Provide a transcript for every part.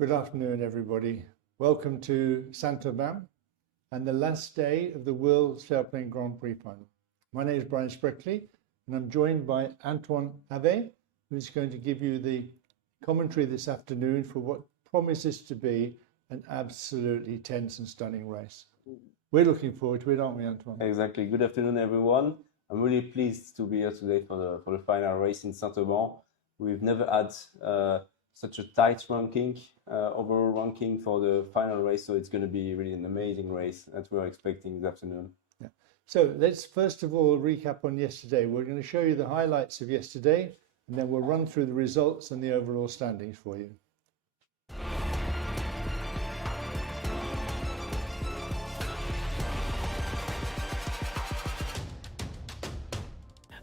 Good afternoon, everybody. Welcome to Saint-Auban and the last day of the World Sailplane Grand Prix final. My name is Brian Spreckley, and I'm joined by Antoine Abbé, who's going to give you the commentary this afternoon for what promises to be an absolutely tense and stunning race. We're looking forward to it, aren't we, Antoine? Exactly. Good afternoon, everyone. I'm really pleased to be here today for the final race in Saint-Auban. We've never had such a tight ranking, overall ranking for the final race, so it's going to be really an amazing race that we're expecting this afternoon. Yeah. So let's first of all recap on yesterday. We're going to show you the highlights of yesterday, and then we'll run through the results and the overall standings for you.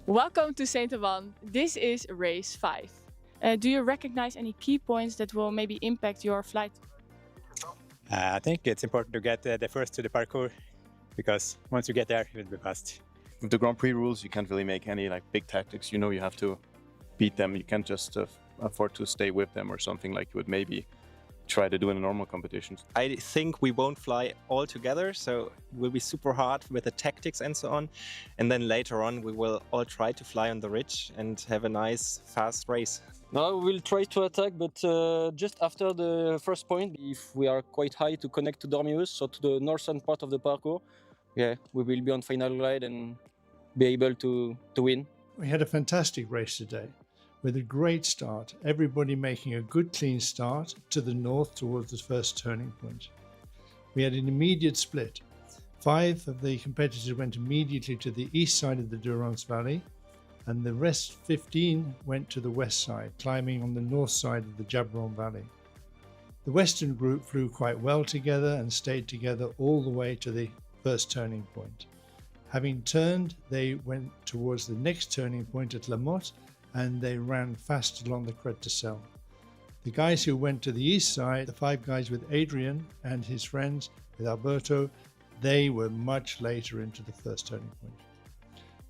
Welcome to Saint-Auban. This is race 5. Do you recognize any key points that will maybe impact your flight? I think it's important to get the first to the parkour, because once you get there, it will be fast. With the Grand Prix rules, you can't really make any big tactics. You know, you have to beat them. You can't just afford to stay with them or something like you would maybe try to do in normal competitions. I think we won't fly all together, so it will be super hard with the tactics and so on. And then later on, we will all try to fly on the ridge and have a nice, fast race. Now we'll try to attack, but just after the first point, if we are quite high, to connect to Dormius, so to the northern part of the parkour, yeah, we will be on final glide and be able to win. We had a fantastic race today, with a great start, everybody making a good clean start to the north towards the first turning point. We had an immediate split. 5 of the competitors went immediately to the east side of the Durance Valley, and the rest 15 went to the west side, climbing on the north side of the Jabron Valley. The western group flew quite well together and stayed together all the way to the first turning point. Having turned, they went towards the next turning point at La Motte, and they ran fast along the Crête de Sel. The guys who went to the east side, the 5 guys with Adrian and his friends, with Alberto, they were much later into the first turning point.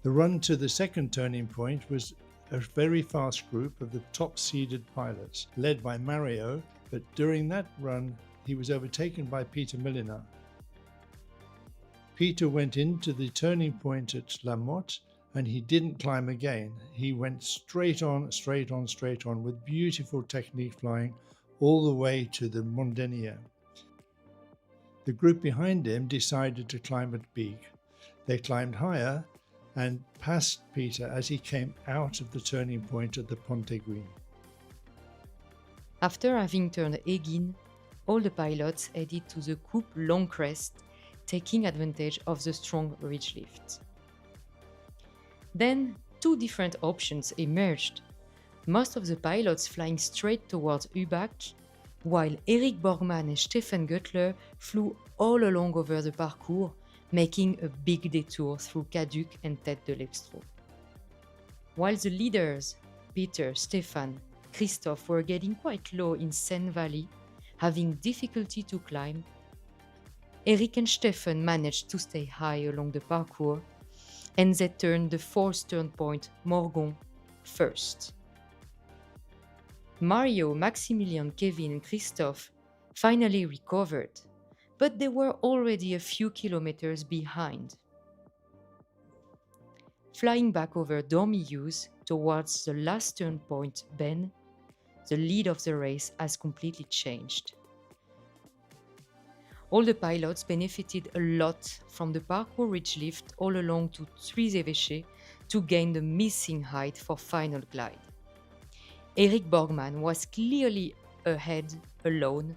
The run to the second turning point was a very fast group of the top-seeded pilots, led by Mario, but during that run, he was overtaken by Peter Milliner. Peter went into the turning point at La Motte, and he didn't climb again. He went straight on with beautiful technique flying all the way to the Mondenier. The group behind him decided to climb at Bigue. They climbed higher and passed Peter as he came out of the turning point at the Pont Aiguille. After having turned Egin, all the pilots headed to the Coupe Long Crest, taking advantage of the strong ridge lift. Then 2 different options emerged. Most of the pilots flying straight towards Ubach, while Eric Borgmann and Stefan Göttler flew all along over the parcours, making a big detour through Caduc and Tête de l'Extrot. While the leaders, Peter, Stefan, Christophe, were getting quite low in Seine Valley, having difficulty to climb, Eric and Stefan managed to stay high along the parcours, and they turned the 4th turn point, Morgon, first. Mario, Maximilian, Kevin and Christophe finally recovered, but they were already a few kilometers behind. Flying back over Dormius towards the last turn point, Ben, the lead of the race has completely changed. All the pilots benefited a lot from the parkour ridge lift all along to Trois-Évêchés to gain the missing height for final glide. Eric Borgmann was clearly ahead alone,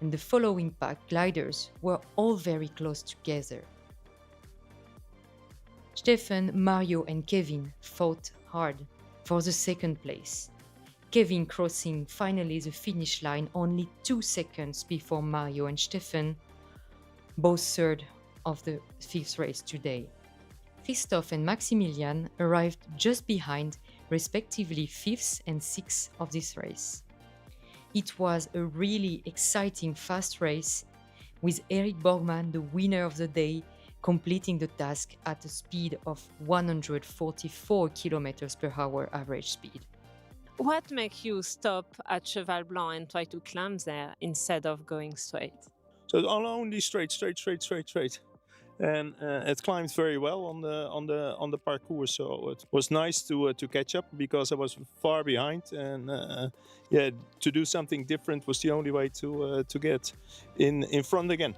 and the following pack gliders were all very close together. Stefan, Mario and Kevin fought hard for the second place, Kevin crossing finally the finish line only 2 seconds before Mario and Stefan, both third of the 5th race today. Christophe and Maximilian arrived just behind, respectively 5th and 6th of this race. It was a really exciting fast race, with Eric Borgmann, the winner of the day, completing the task at a speed of 144 km/h average speed. What makes you stop at Cheval Blanc and try to climb there instead of going straight? So only straight. And it climbs very well on the parcours. So it was nice to catch up because I was far behind, and yeah, to do something different was the only way to get in front again.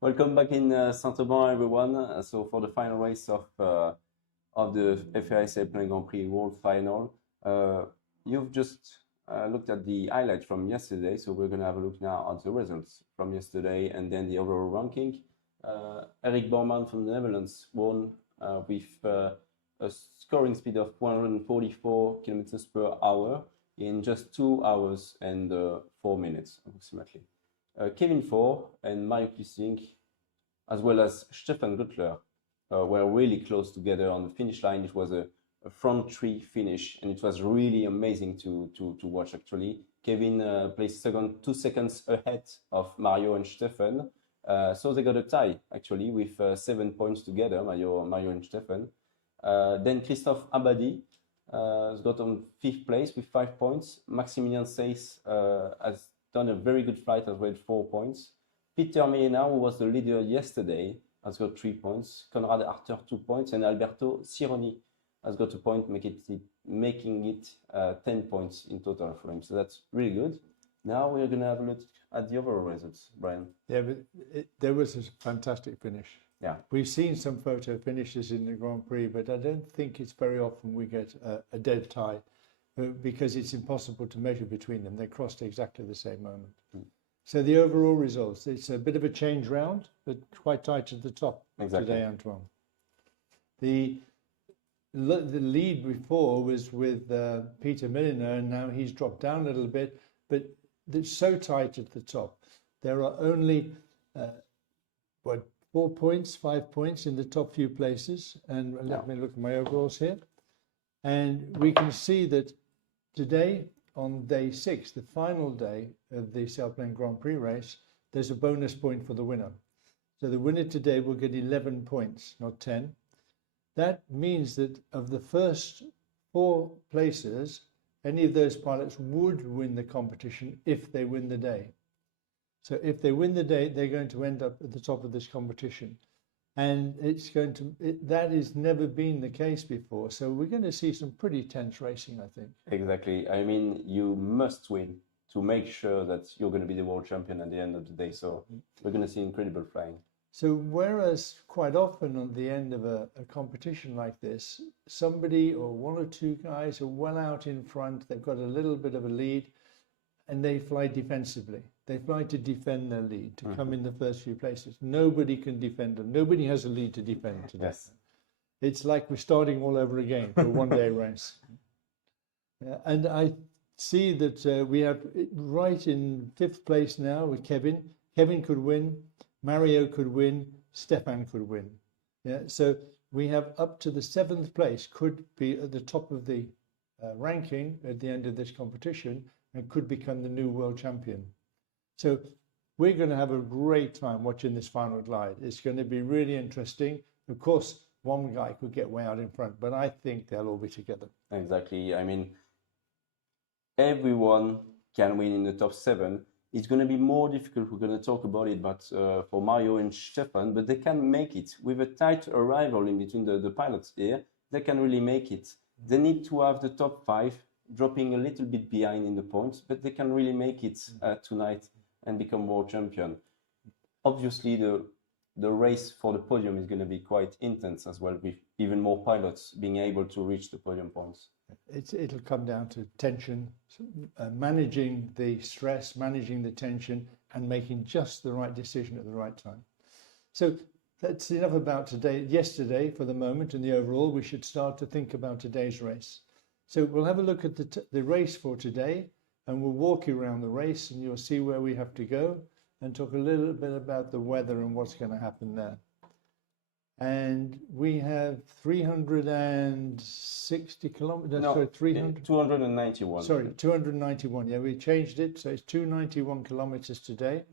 Welcome back in Saint-Auban, everyone. So for the final race of the FAI Sailplane Grand Prix World Final, you've just looked at the highlights from yesterday. So we're going to have a look now at the results from yesterday and then the overall ranking. Eric Borman from the Netherlands won with a scoring speed of 144 kilometers per hour in just 2 hours and 4 minutes approximately. Kevin Four and Mario Kissing, as well as Stefan Guttler, were really close together on the finish line. It was a front three finish, and it was really amazing to watch, actually. Kevin placed second, 2 seconds ahead of Mario and Stefan. So they got a tie, actually, with 7 points together, Mario and Stefan. Then Christophe Abadi has got on 5th place with 5 points. Maximilian Seyss has done a very good flight as well, 4 points. Peter Mena, who was the leader yesterday, has got 3 points. Conrad Arter, 2 points. And Alberto Cironi has got a point, making it 10 points in total for him. So that's really good. Now we're going to have a look at the overall results, Brian. Yeah, but there was a fantastic finish. Yeah. We've seen some photo finishes in the Grand Prix, but I don't think it's very often we get a dead tie. Because it's impossible to measure between them. They crossed exactly the same moment. So the overall results, it's a bit of a change round, but quite tight at the top today, Antoine. The lead before was with Peter Milliner, and now he's dropped down a little bit, but it's so tight at the top. There are only, 4 points, 5 points in the top few places. And let me look at my overalls here. And we can see that today, on day 6, the final day of the Sailplane Grand Prix race, there's a bonus point for the winner. So the winner today will get 11 points, not 10. That means that of the first 4 places, any of those pilots would win the competition if they win the day. So if they win the day, they're going to end up at the top of this competition. And it's going to, that has never been the case before. So we're going to see some pretty tense racing, I think. Exactly. I mean, you must win to make sure that you're going to be the world champion at the end of the day. So we're going to see incredible flying. So whereas quite often on the end of a competition like this, somebody or 1 or 2 guys are well out in front, they've got a little bit of a lead, and they fly defensively. They fly to defend their lead, to come in the first few places. Nobody can defend them. Nobody has a lead to defend today. Yes. It's like we're starting all over again for a one-day race. And I see that we have right in 5th place now with Kevin. Kevin could win, Mario could win, Stefan could win. Yeah, so we have up to the 7th place, could be at the top of the ranking at the end of this competition, and could become the new world champion. So we're going to have a great time watching this final glide. It's going to be really interesting. Of course, one guy could get way out in front, but I think they'll all be together. Exactly. I mean, everyone can win in the top 7. It's going to be more difficult. We're going to talk about it, but for Mario and Stefan, but they can make it. With a tight arrival in between the pilots here, they can really make it. They need to have the top 5, dropping a little bit behind in the points, but they can really make it tonight and become world champion. Obviously, the race for the podium is going to be quite intense as well, with even more pilots being able to reach the podium points. It'll come down to tension, managing the stress, managing the tension, and making just the right decision at the right time. So that's enough about yesterday for the moment and the overall. We should start to think about today's race. So we'll have a look at the race for today, and we'll walk you around the race, and you'll see where we have to go and talk a little bit about the weather and what's going to happen there. And we have 360 kilometers. No, sorry, 300. 291. Sorry, 291. Yeah, we changed it, so it's 291 kilometers today.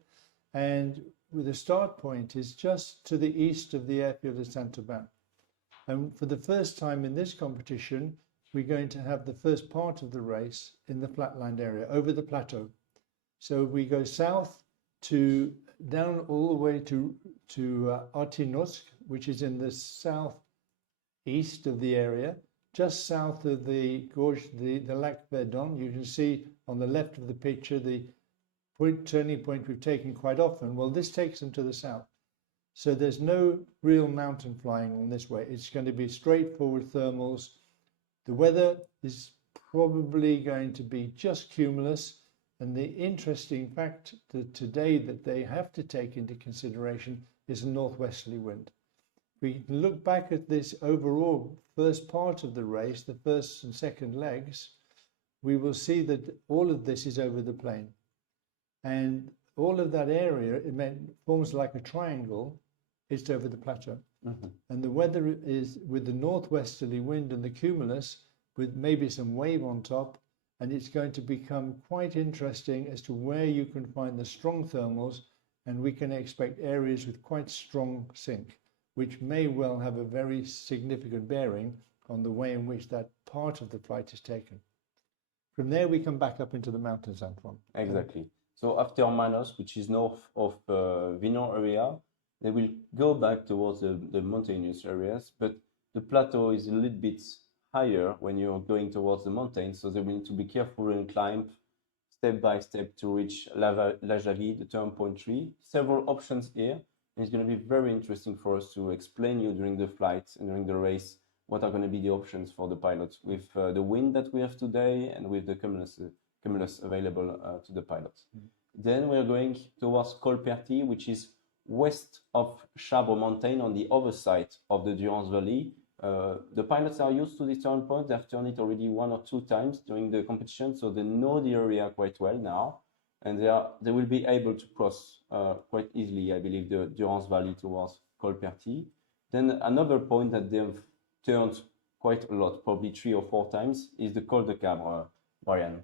And the start point is just to the east of the airfield of Saint-Auban. And for the first time in this competition, we're going to have the first part of the race in the flatland area, over the plateau. So we go south to down all the way to Artinosk, which is in the southeast of the area, just south of the gorge, the Lac Verdon. You can see on the left of the picture the turning point we've taken quite often. Well, this takes them to the south. So there's no real mountain flying on this way. It's going to be straightforward thermals. The weather is probably going to be just cumulus. And the interesting fact that today that they have to take into consideration is a northwesterly wind. We can look back at this overall first part of the race, the first and second legs, we will see that all of this is over the plain. And all of that area, forms like a triangle, it's over the plateau. Mm-hmm. And the weather is with the northwesterly wind and the cumulus, with maybe some wave on top, and it's going to become quite interesting as to where you can find the strong thermals, and we can expect areas with quite strong sink, which may well have a very significant bearing on the way in which that part of the flight is taken. From there, we come back up into the mountains, Antoine. Exactly. So after Manos, which is north of Vinon area, they will go back towards the mountainous areas, but the plateau is a little bit higher when you're going towards the mountains, so they will need to be careful and climb step by step to reach La Javie, the turnpoint tree. Several options here, and it's going to be very interesting for us to explain you during the flight and during the race what are going to be the options for the pilots with the wind that we have today and with the cumulus available to the pilots. Mm-hmm. Then we're going towards Colperty, which is west of Chabre Mountain on the other side of the Durance Valley. The pilots are used to this turn point. They've turned it already 1 or 2 times during the competition, so they know the area quite well now, and they will be able to cross quite easily, I believe, the Durance Valley towards Colperty. Then another point that they've turned quite a lot, probably 3 or 4 times, is the Col de Cabre, Brian.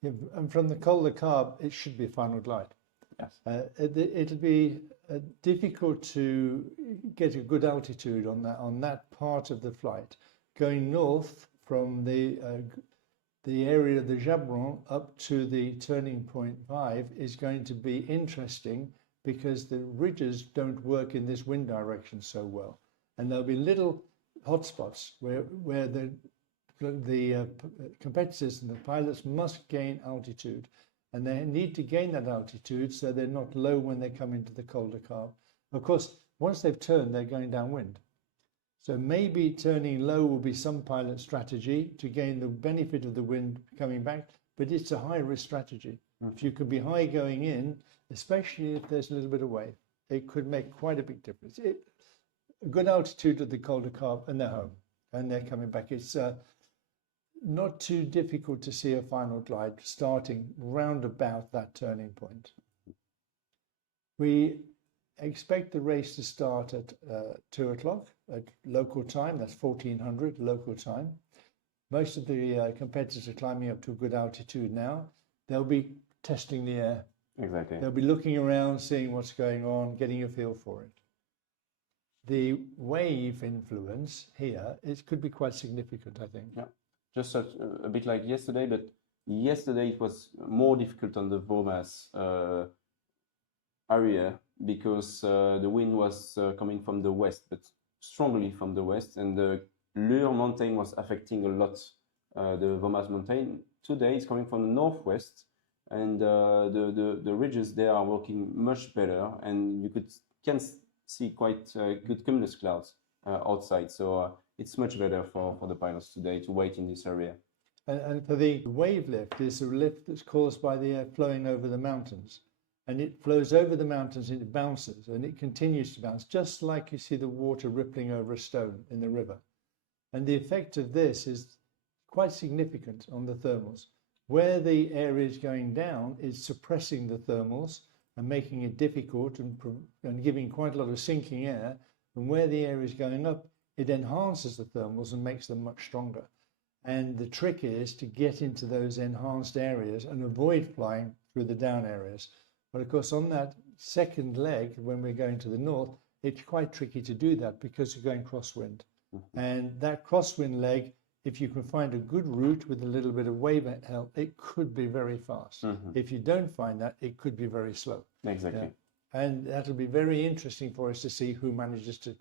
Yeah, and from the Col de Cabre, it should be a final glide. Yes. It'll be difficult to get a good altitude on that part of the flight. Going north from the area of the Jabron up to the turning point 5 is going to be interesting because the ridges don't work in this wind direction so well, and there'll be little hotspots where the competitors and the pilots must gain altitude. And they need to gain that altitude so they're not low when they come into the Col de Cabre. Of course, once they've turned, they're going downwind. So maybe turning low will be some pilot strategy to gain the benefit of the wind coming back, but it's a high-risk strategy. Mm-hmm. If you could be high going in, especially if there's a little bit of wave, it could make quite a big difference. A good altitude at the Col de Cabre, and they're home, and they're coming back. It's not too difficult to see a final glide starting round about that turning point. We expect the race to start at 2 o'clock at local time. That's 1400 local time. Most of the competitors are climbing up to a good altitude now. They'll be testing the air. Exactly. They'll be looking around, seeing what's going on, getting a feel for it. The wave influence here, it could be quite significant, I think. Yeah. Just a bit like yesterday, but yesterday it was more difficult on the Vomas area because the wind was coming from the west, but strongly from the west, and the Lure mountain was affecting a lot the Vomas mountain. Today it's coming from the northwest, and the ridges there are working much better, and you can see quite good cumulus clouds outside. So it's much better for the pilots today to wait in this area. And for the wave lift, is a lift that's caused by the air flowing over the mountains. and it flows over the mountains and it bounces and it continues to bounce, just like you see the water rippling over a stone in the river. And the effect of this is quite significant on the thermals. Where the air is going down is suppressing the thermals and making it difficult and giving quite a lot of sinking air. And where the air is going up, it enhances the thermals and makes them much stronger. And the trick is to get into those enhanced areas and avoid flying through the down areas. But of course, on that second leg, when we're going to the north, it's quite tricky to do that because you're going crosswind. And that crosswind leg, if you can find a good route with a little bit of wave help, it could be very fast. If you don't find that, it could be very slow. Exactly. Yeah. And that'll be very interesting for us to see who manages to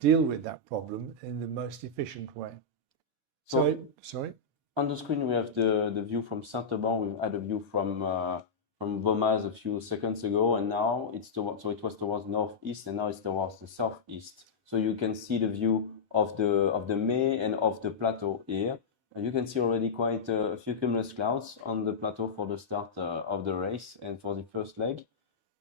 deal with that problem in the most efficient way. So sorry? On the screen, we have the view from Saint-Auban. We've had a view from Beaumaz a few seconds ago, and now it's towards, so it was towards northeast, and now it's towards the southeast. So you can see the view of the May and of the plateau here. And you can see already quite a few cumulus clouds on the plateau for the start of the race and for the first leg.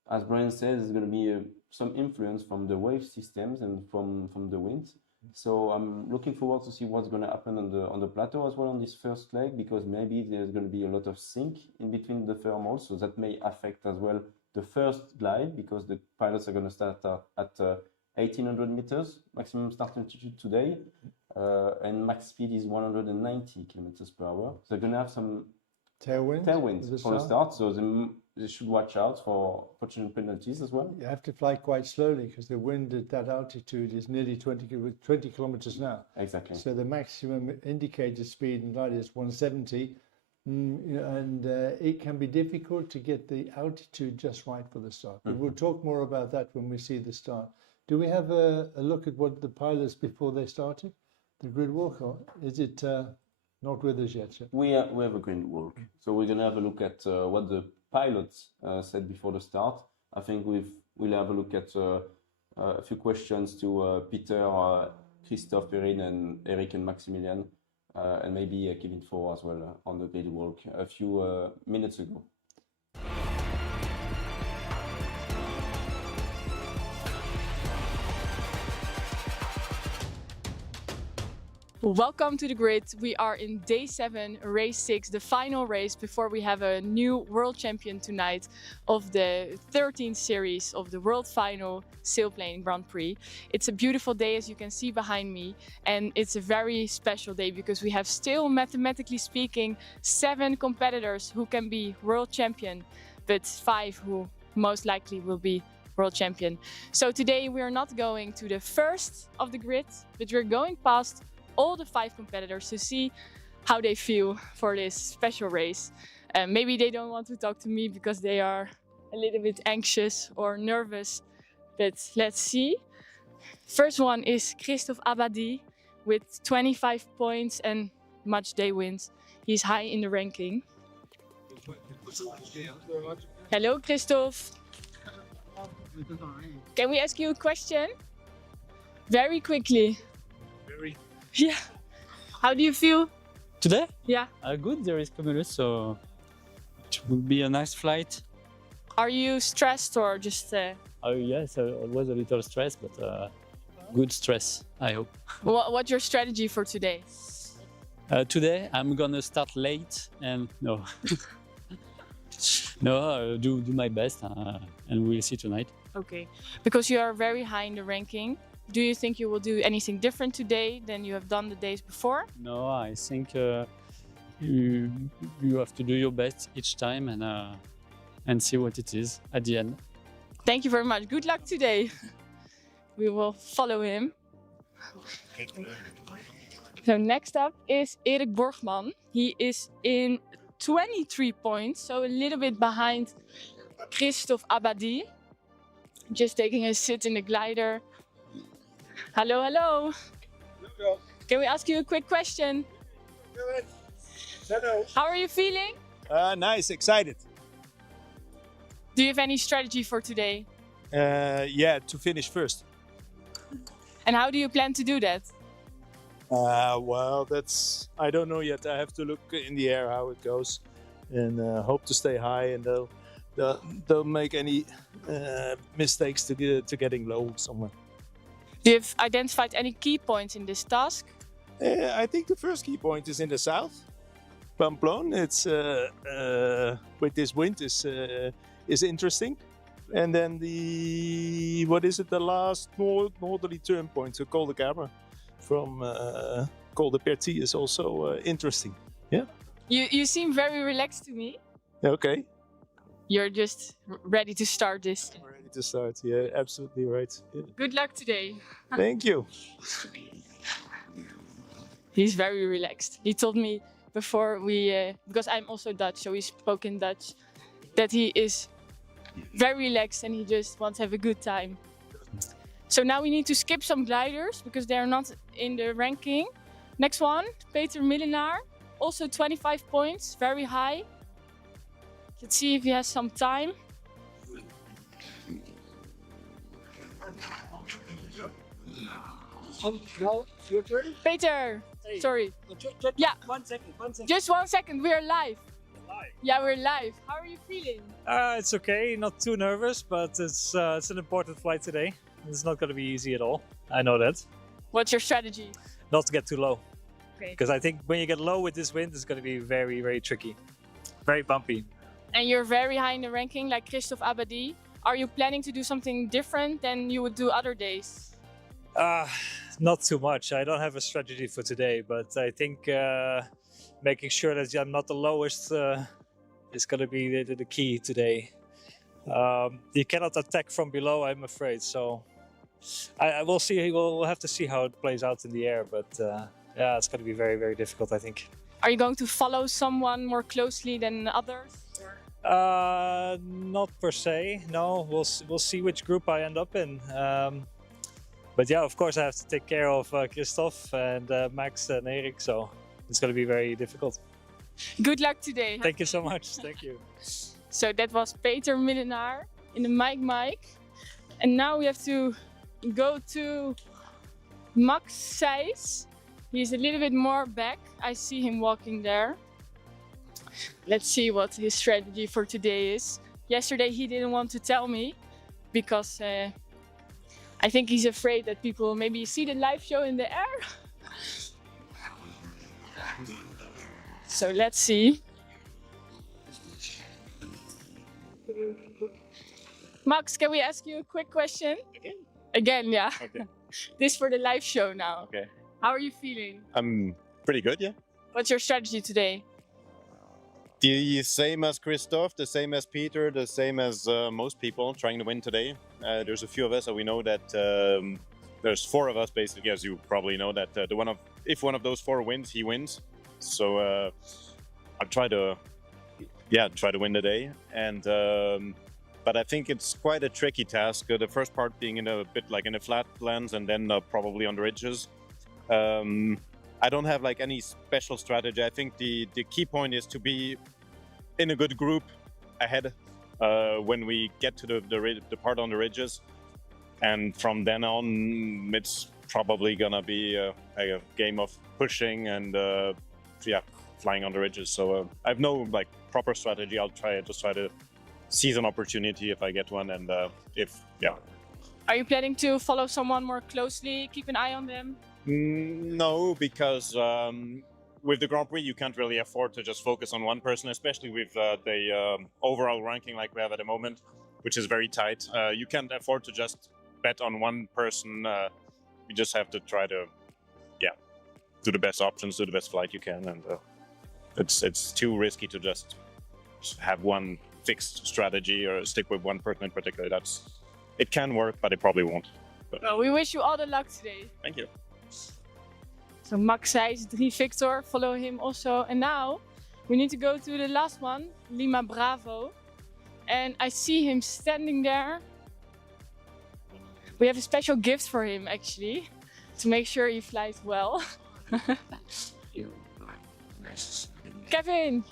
As Brian says, there's going to be some influence from the wave systems and from the wind. So I'm looking forward to see what's going to happen on the plateau as well on this first leg, because maybe there's going to be a lot of sink in between the thermals, so that may affect as well the first glide, because the pilots are going to start at 1800 meters maximum start altitude today, and max speed is 190 kilometers per hour. So they're going to have some tailwinds for the start, so they should watch out for potential penalties as well. You have to fly quite slowly because the wind at that altitude is nearly 20 kilometers an hour. Exactly. So the maximum indicated speed in glide is 170, and it can be difficult to get the altitude just right for the start. But we'll talk more about that when we see the start. Do we have a look at what the pilots before they started, the grid walk, or is it not with us yet? We have a grid walk, so we're going to have a look at what the pilots said before the start. I think we'll have a look at a few questions to Peter, Christophe, Perrine, and Eric and Maximilian, and maybe Kevin Faure as well on the grid walk a few minutes ago. Welcome to the grid. We are in day 7, race 6, the final race before we have a new world champion tonight of the 13th series of the world final Sailplane Grand Prix. It's a beautiful day, as you can see behind me, and it's a very special day because we have still, mathematically speaking, 7 competitors who can be world champion, but 5 who most likely will be world champion. So today we are not going to the first of the grid, but we're going past all the 5 competitors to see how they feel for this special race. Maybe they don't want to talk to me because they are a little bit anxious or nervous, but let's see. First one is Christophe Abadi with 25 points and much day wins. He's high in the ranking. Hello, Christophe. Can we ask you a question? Very quickly. Yeah. How do you feel? Today? Yeah. Good, there is cumulus, so it will be a nice flight. Are you stressed or just... Oh yes, I was a little stressed, but good stress, I hope. What's your strategy for today? Today I'm gonna start late and no. No, do my best and we'll see tonight. Okay, because you are very high in the ranking. Do you think you will do anything different today than you have done the days before? No, I think you have to do your best each time and see what it is at the end. Thank you very much. Good luck today. We will follow him. So next up is Erik Borgman. He is in 23 points, so a little bit behind Christophe Abadi. Just taking a sit in the glider. Hello, hello. Hello. Can we ask you a quick question? Hello. How are you feeling? Nice, excited. Do you have any strategy for today? Yeah, to finish first. And how do you plan to do that? Well, I don't know yet. I have to look in the air how it goes and hope to stay high, and don't make any mistakes to getting low somewhere. Do you have identified any key points in this task? I think the first key point is in the south, Pamplona. It's with this wind is interesting, and then the last northerly turn point to Col de Cabra from Col de Perty is also interesting. Yeah. You seem very relaxed to me. Okay. You're just ready to start this. I'm ready to start. Yeah, absolutely right. Yeah. Good luck today. Thank you. He's very relaxed. He told me before because I'm also Dutch, so we spoke in Dutch, that he is very relaxed and he just wants to have a good time. So now we need to skip some gliders because they're not in the ranking. Next one, Peter Millenaar, also 25 points, very high. Let's see if he has some time. Now, your turn. Peter, sorry. Yeah, 1 second, 1 second. just 1 second, we are live. Live. Yeah, we're live. How are you feeling? It's okay, not too nervous, but it's an important flight today. It's not going to be easy at all. I know that. What's your strategy? Not to get too low. Okay. Because I think when you get low with this wind, it's going to be very, very tricky. Very bumpy. And you're very high in the ranking, like Christophe Abadi. Are you planning to do something different than you would do other days? Not too much. I don't have a strategy for today, but I think making sure that I'm not the lowest is going to be the key today. You cannot attack from below, I'm afraid. So I will see. We'll have to see how it plays out in the air. But yeah, it's going to be very, very difficult, I think. Are you going to follow someone more closely than others? Not per se. No, we'll see which group I end up in. But yeah, of course, I have to take care of Christophe and Max and Erik. So it's going to be very difficult. Good luck today. Thank you so much. Thank you. So that was Peter Millenaar in the mic. And now we have to go to Max Seijs. He's a little bit more back. I see him walking there. Let's see what his strategy for today is. Yesterday he didn't want to tell me because I think he's afraid that people maybe see the live show in the air. So let's see. Max, can we ask you a quick question? Again, yeah. Okay. This for the live show now. Okay. How are you feeling? I'm pretty good, yeah. What's your strategy today? The same as Christophe, the same as Peter, the same as most people trying to win today. There's a few of us, so we know that there's 4 of us basically, as you probably know, that if one of those 4 wins, he wins. So I'll try to win the day. And but I think it's quite a tricky task. The first part being in a bit like in a flat lands, and then probably on the ridges. I don't have like any special strategy. I think the key point is to be in a good group ahead when we get to the part on the ridges, and from then on it's probably gonna be a game of pushing and flying on the ridges. So I have no like proper strategy. I'll try to seize an opportunity if I get one, and Are you planning to follow someone more closely, keep an eye on them? No, because with the Grand Prix, you can't really afford to just focus on one person, especially with the overall ranking like we have at the moment, which is very tight. You can't afford to just bet on one person. You just have to try to, do the best options, do the best flight you can, and it's too risky to just have one fixed strategy or stick with one person in particular. It can work, but it probably won't. But, well, we wish you all the luck today. Thank you. So Max Seijs, 3 Victor, follow him also. And now we need to go to the last one, Lima Bravo. And I see him standing there. We have a special gift for him actually, to make sure he flies well. Kevin!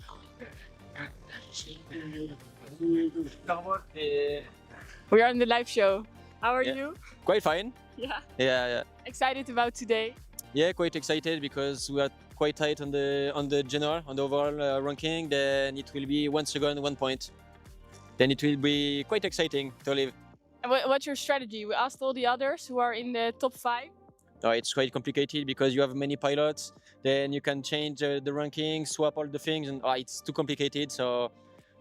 We are on the live show. How are you? Quite fine. Yeah. Yeah. Excited about today? Yeah, quite excited because we are quite tight on the general, on the overall ranking. Then it will be 1 second, 1 point. then it will be quite exciting to live. And what's your strategy? We asked all the others who are in the top 5. It's quite complicated because you have many pilots. Then you can change the ranking, swap all the things, and it's too complicated. So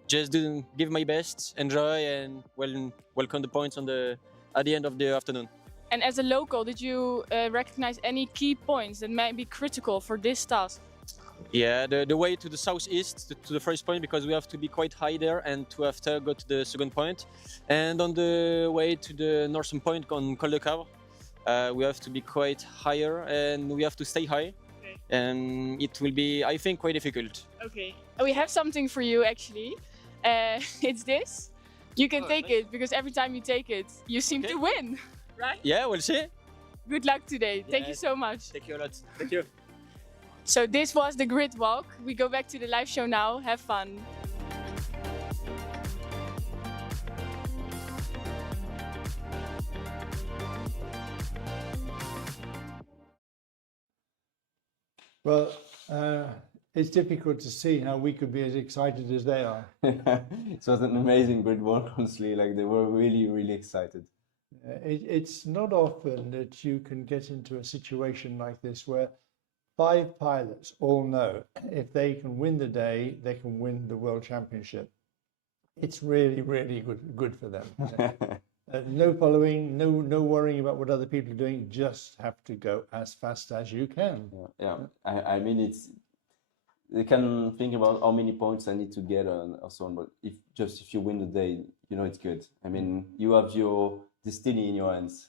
just give my best, enjoy, and welcome the points at the end of the afternoon. And as a local, did you recognize any key points that might be critical for this task? Yeah, the way to the southeast, to the first point, because we have to be quite high there and to after go to the second point. And on the way to the northern point on Col de Cavre, we have to be quite higher and we have to stay high. Okay. And it will be, I think, quite difficult. Okay. We have something for you actually. It's this. You can take it because every time you take it, you seem to win, right? Yeah, we'll see. Good luck today. Thank you so much. Thank you a lot. Thank you. So this was the grid walk. We go back to the live show now. Have fun. Well, it's difficult to see how we could be as excited as they are. It was an amazing grid walk, honestly. Like they were really, really excited. It's not often that you can get into a situation like this where 5 pilots all know if they can win the day, they can win the World Championship. It's really, really good for them. No following, no worrying about what other people are doing. You just have to go as fast as you can. Yeah. I mean, they can think about how many points I need to get and so on. But if you win the day, you know it's good. I mean, you have your destiny in your hands.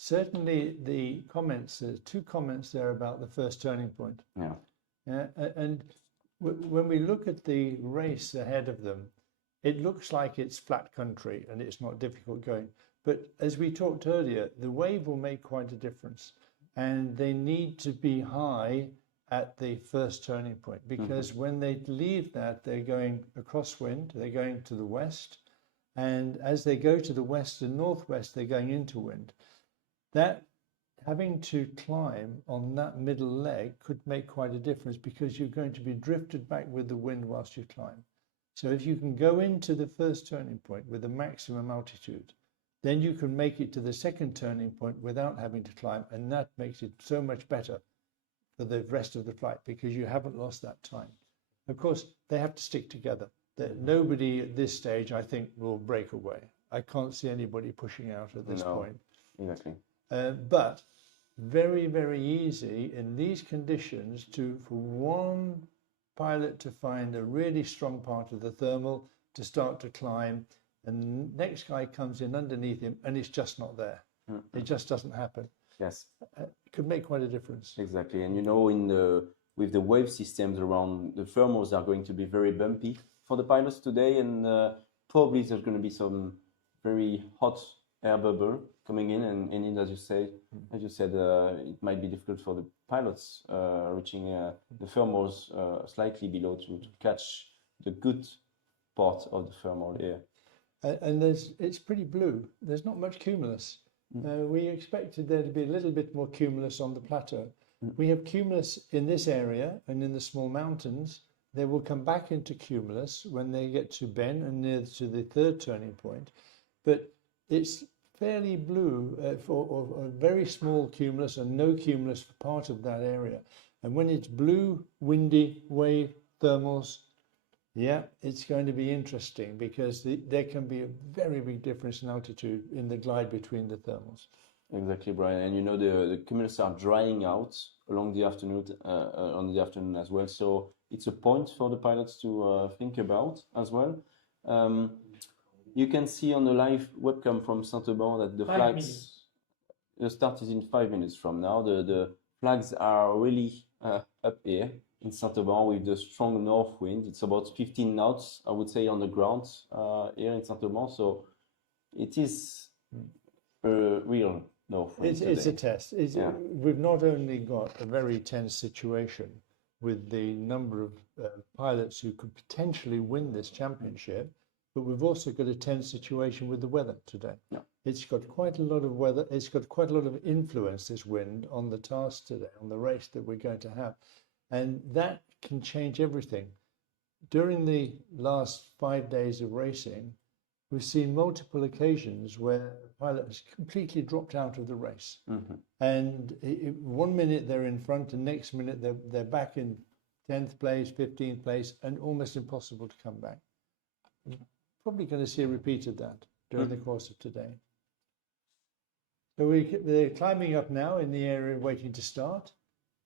Certainly, the comments. There's 2 comments there about the first turning point. Yeah. And when we look at the race ahead of them, it looks like it's flat country and it's not difficult going. But as we talked earlier, the wave will make quite a difference. And they need to be high at the first turning point because when they leave that, they're going across wind, they're going to the west. And as they go to the west and northwest, they're going into wind. That having to climb on that middle leg could make quite a difference because you're going to be drifted back with the wind whilst you climb. So if you can go into the first turning point with a maximum altitude, then you can make it to the second turning point without having to climb. And that makes it so much better for the rest of the flight because you haven't lost that time. Of course, they have to stick together. Nobody at this stage, I think, will break away. I can't see anybody pushing out at this point. Exactly. But very, very easy in these conditions for one pilot to find a really strong part of the thermal to start to climb, and the next guy comes in underneath him and it's just not there. It just doesn't happen. Yes. It could make quite a difference. Exactly. And you know, with the wave systems around, the thermals are going to be very bumpy for the pilots today, and probably there's going to be some very hot air bubble coming in, and as you said, it might be difficult for the pilots reaching the thermals slightly below to catch the good part of the thermal air. And it's pretty blue. There's not much cumulus. We expected there to be a little bit more cumulus on the plateau. We have cumulus in this area and in the small mountains. They will come back into cumulus when they get to Ben and near to the third turning point. But it's fairly blue for a very small cumulus and no cumulus for part of that area. And when it's blue, windy, wave, thermals, yeah, it's going to be interesting because there can be a very big difference in altitude in the glide between the thermals. Exactly, Brian. And you know, the cumulus are drying out along the afternoon, on the afternoon as well. So it's a point for the pilots to think about as well. You can see on the live webcam from Saint-Auban that the flags, the start is in 5 minutes from now. The flags are really up here in Saint-Auban with the strong north wind. It's about 15 knots, I would say, on the ground here in Saint-Auban. So it is a real north wind. It's a test. We've not only got a very tense situation with the number of pilots who could potentially win this championship, but we've also got a tense situation with the weather today. Yeah. It's got quite a lot of weather. It's got quite a lot of influence, this wind, on the task today, on the race that we're going to have. And that can change everything. during the last 5 days of racing, we've seen multiple occasions where pilots completely dropped out of the race. And 1 minute they're in front, and next minute they're back in 10th place, 15th place, and almost impossible to come back. Probably going to see a repeat of that during the course of today. So they're climbing up now in the area waiting to start.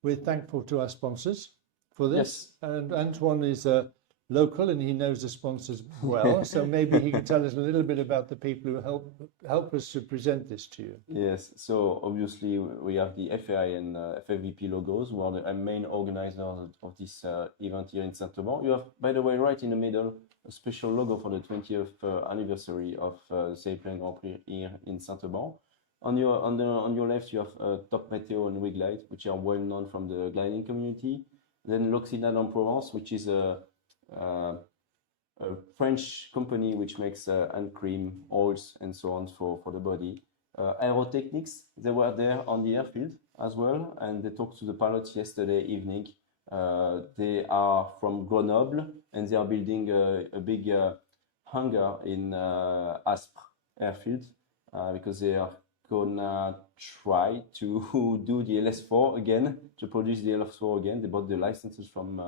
We're thankful to our sponsors for this. And Antoine is a local and he knows the sponsors well. So maybe he can tell us a little bit about the people who help us to present this to you. Yes, so obviously we have the FAI and FFVP logos, who are the main organizers of this event here in Saint-Auban. You have, by the way, right in the middle, a special logo for the 20th anniversary of Sailplane Grand Prix here in Saint-Auban. On your left, you have Top Meteo and Wiglide, which are well known from the gliding community. Then L'Occident en Provence, which is a French company which makes hand cream, oils, and so on for the body. Aerotechnics, they were there on the airfield as well, and they talked to the pilots yesterday evening. They are from Grenoble, and they are building a big hangar in Aspres airfield because they are gonna try to do the LS4 again, to produce the LS4 again. They bought the licenses from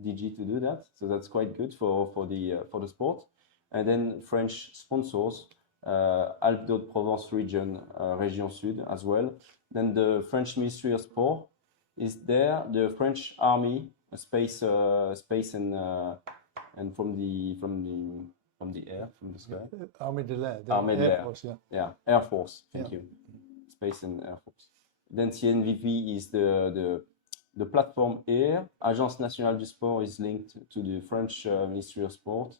DG to do that, so that's quite good for the sport. And then French sponsors, Alpes d'Haute-Provence region, Région Sud as well. Then the French Ministry of Sport is there, the French Army, space and from the air, from the sky. Armée de l'Air. Armée de l'Air. Force, yeah, Air Force. Thank you. Space and Air Force. Then CNVP is the platform Air. Agence Nationale du Sport is linked to the French Ministry of Sport.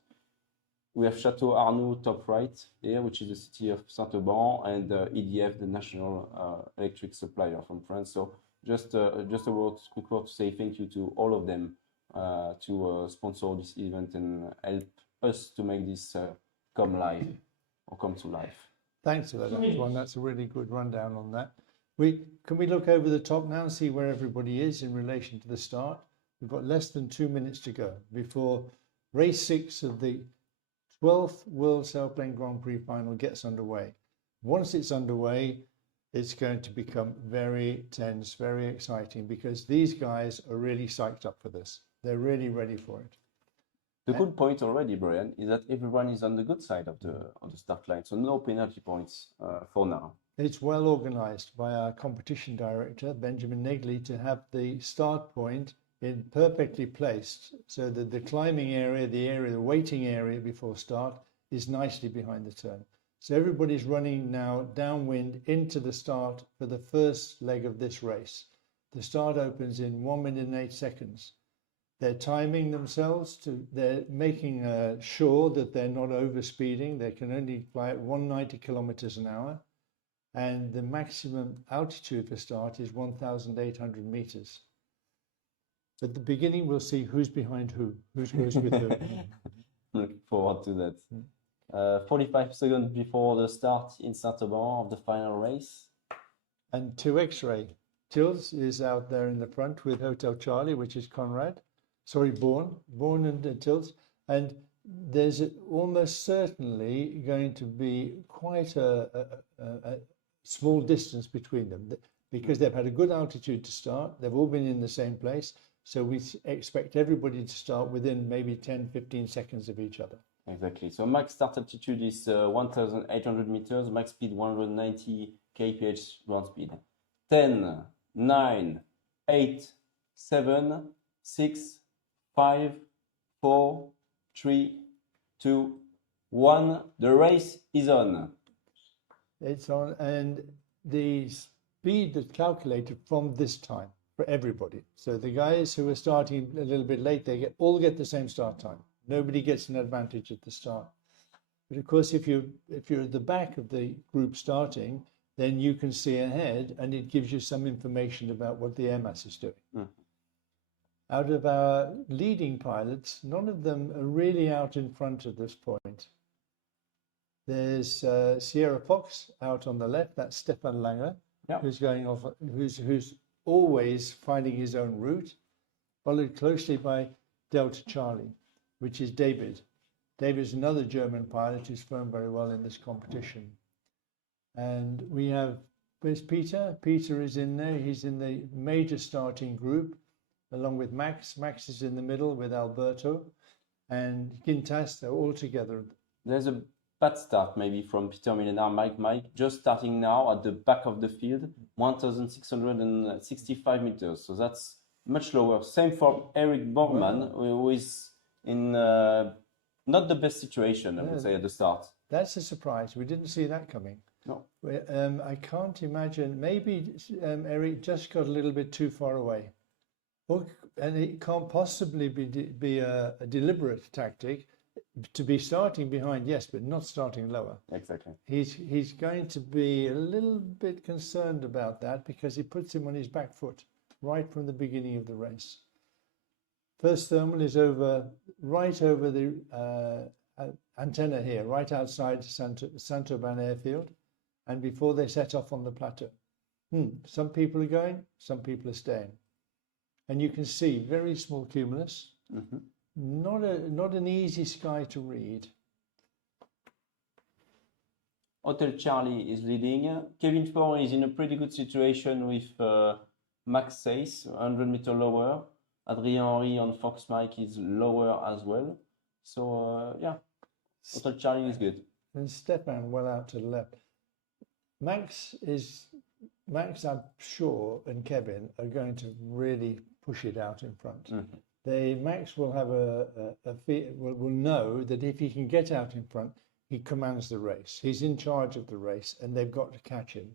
We have Château Arnoux top right here, which is the city of Saint-Auban, and EDF, the national electric supplier from France. So just a quick word to say thank you to all of them to sponsor this event and help us to make this come to life. Thanks for that, Antoine. That's a really good rundown on that. Can we look over the top now and see where everybody is in relation to the start? We've got less than 2 minutes to go before race 6 of the 12th World Sailplane Grand Prix final gets underway. Once it's underway, it's going to become very tense, very exciting, because these guys are really psyched up for this. They're really ready for it. The good point already, Brian, is that everyone is on the good side of the start line, so no penalty points for now. It's well organized by our competition director, Benjamin Negley, to have the start point perfectly placed so that the climbing area, the waiting area before start is nicely behind the turn. So everybody's running now downwind into the start for the first leg of this race. The start opens in 1 minute and 8 seconds. They're timing themselves they're making sure that they're not overspeeding. They can only fly at 190 kilometers an hour. And the maximum altitude for start is 1,800 meters. At the beginning, we'll see who's behind who goes with who. Looking forward to that. 45 seconds before the start in Saint-Auban of the final race. And 2 X-ray. Tills is out there in the front with Hotel Charlie, which is Conrad. Sorry, Bourne and Tills. And there's almost certainly going to be quite a small distance between them because they've had a good altitude to start. They've all been in the same place. So we expect everybody to start within maybe 10, 15 seconds of each other. Exactly. So max start altitude is 1,800 meters, max speed 190 kph ground speed. 10, 9, 8, 7, 6, 5, 4, 3, 2, 1. The race is on. It's on, and the speed that's calculated from this time for everybody. So the guys who are starting a little bit late, they all get the same start time. Nobody gets an advantage at the start. But of course, if you're at the back of the group starting, then you can see ahead, and it gives you some information about what the air mass is doing. Out of our leading pilots, none of them are really out in front at this point. There's Sierra Fox out on the left. That's Stefan Langer, who's going off, who's always finding his own route, followed closely by Delta Charlie. which is David. David's another German pilot who's flown very well in this competition. And we have, where's Peter? Peter is in there. He's in the major starting group, along with Max. Max is in the middle with Alberto. And Quintas, they're all together. There's a bad start maybe from Peter Millenard, Mike, just starting now at the back of the field, 1,665 meters. So that's much lower. Same for Eric Borgman, who is in not the best situation, I would say, at the start. That's a surprise. We didn't see that coming. No. I can't imagine. Maybe Eric just got a little bit too far away. And it can't possibly be a deliberate tactic to be starting behind, yes, but not starting lower. Exactly. He's going to be a little bit concerned about that because it puts him on his back foot right from the beginning of the race. First thermal is right over the antenna here, right outside Saint-Auban airfield, and before they set off on the plateau. Some people are going, some people are staying. And you can see very small cumulus, not an easy sky to read. Hotel Charlie is leading. Kevin Ford is in a pretty good situation with Max Sace, 100 meters lower. Adrien Henry on Fox Mike is lower as well. So, yeah, Hotel Charlie is good. And Stefan well out to the left. Max, I'm sure, and Kevin are going to really push it out in front. Max will have will know that if he can get out in front, he commands the race. He's in charge of the race, and they've got to catch him.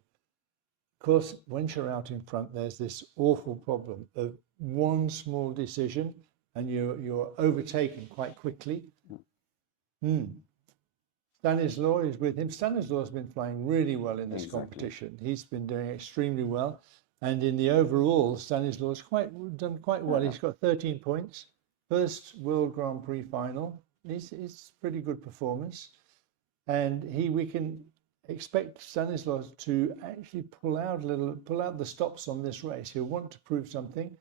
Of course, once you're out in front, there's this awful problem of one small decision, and you're overtaken quite quickly. Stanislaw is with him. Stanislaw's been flying really well in this competition. He's been doing extremely well. And in the overall, Stanislaw's done quite well. He's got 13 points. First World Grand Prix final. It's pretty good performance. And we can expect Stanislaw to actually pull out the stops on this race. He'll want to prove something,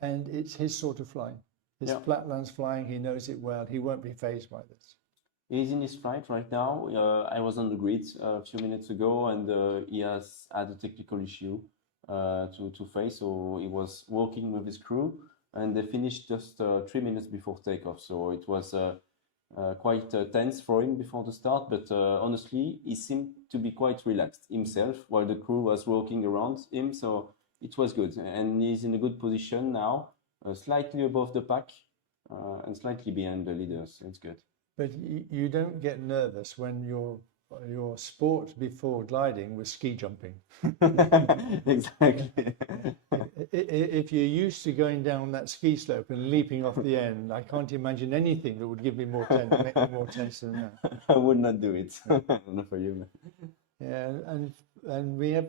and it's his sort of flying. His flatlands flying, he knows it well. He won't be fazed by this. He's in his flight right now. I was on the grid a few minutes ago, and he has had a technical issue to face. So he was working with his crew, and they finished just 3 minutes before takeoff. So it was quite tense for him before the start. But honestly, he seemed to be quite relaxed himself while the crew was working around him. So it was good, and he's in a good position now, slightly above the pack and slightly behind the leaders. So it's good. But you don't get nervous when your sport before gliding was ski jumping. Exactly. If you're used to going down that ski slope and leaping off the end, I can't imagine anything that would give me make me more tense than that. I would not do it. Not for you. Yeah, and we have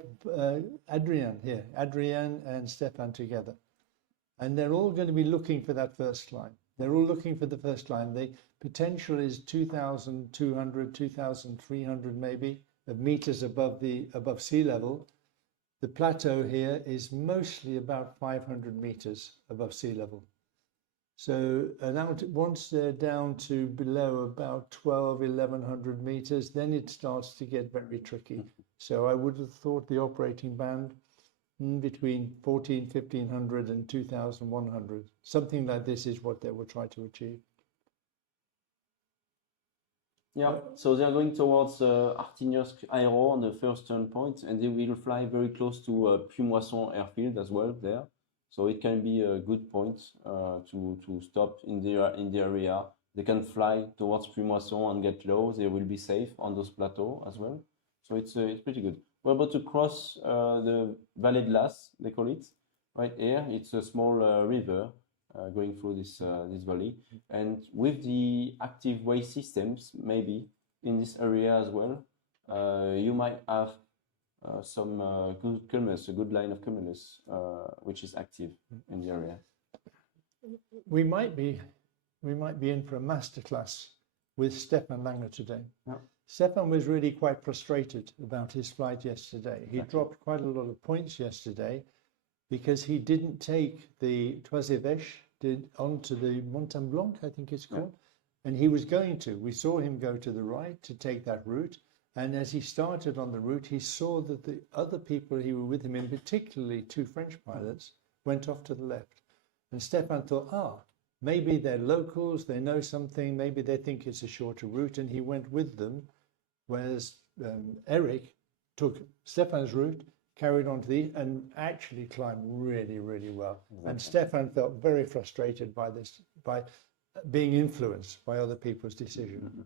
Adrian here, Adrian and Stefan together, and they're all going to be looking for that first climb. They're all looking for the first climb. The potential is 2,200, 2,300 maybe of meters above sea level. The plateau here is mostly about 500 meters above sea level. So once they're down to below about 1,100 meters, then it starts to get very tricky. So I would have thought the operating band between 1,500 and 2,100. Something like this is what they will try to achieve. Yeah, so they are going towards Artignosk Aero on the first turn point, and they will fly very close to Puimoisson airfield as well there. So it can be a good point to stop in the area. They can fly towards Puimoisson and get low. They will be safe on those plateaux as well. So it's pretty good. We're about to cross the Vallée de l'As, they call it, right here. It's a small river going through this valley. And with the active way systems, maybe in this area as well, you might have some good cumulus, a good line of cumulus, which is active in the area. We might be in for a masterclass with Stefan Langer today. Yeah. Stefan was really quite frustrated about his flight yesterday. He dropped quite a lot of points yesterday because he didn't take the Toisevêche onto the Montagne Blanc, I think it's called, And he was going to. We saw him go to the right to take that route. And as he started on the route, he saw that the other people who were with him, in particularly 2 French pilots, went off to the left. And Stefan thought, maybe they're locals, they know something, maybe they think it's a shorter route, and he went with them, whereas Eric took Stefan's route, carried on to the east, and actually climbed really, really well. Exactly. And Stefan felt very frustrated by this, by being influenced by other people's decision. Mm-hmm.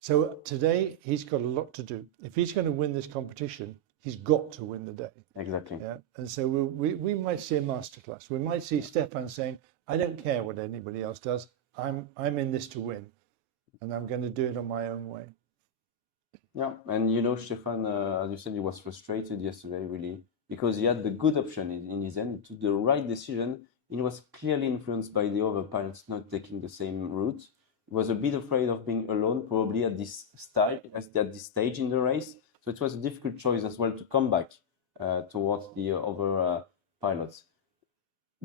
So today he's got a lot to do. If he's going to win this competition, he's got to win the day. Exactly. Yeah. And so we might see a masterclass. We might see Stefan saying, I don't care what anybody else does. I'm in this to win, and I'm going to do it on my own way. Yeah, and you know, Stefan, as you said, he was frustrated yesterday, really, because he had the good option in his end. He took the right decision. He was clearly influenced by the other pilots not taking the same route. He was a bit afraid of being alone, probably at this stage in the race. So it was a difficult choice as well to come back towards the other pilots.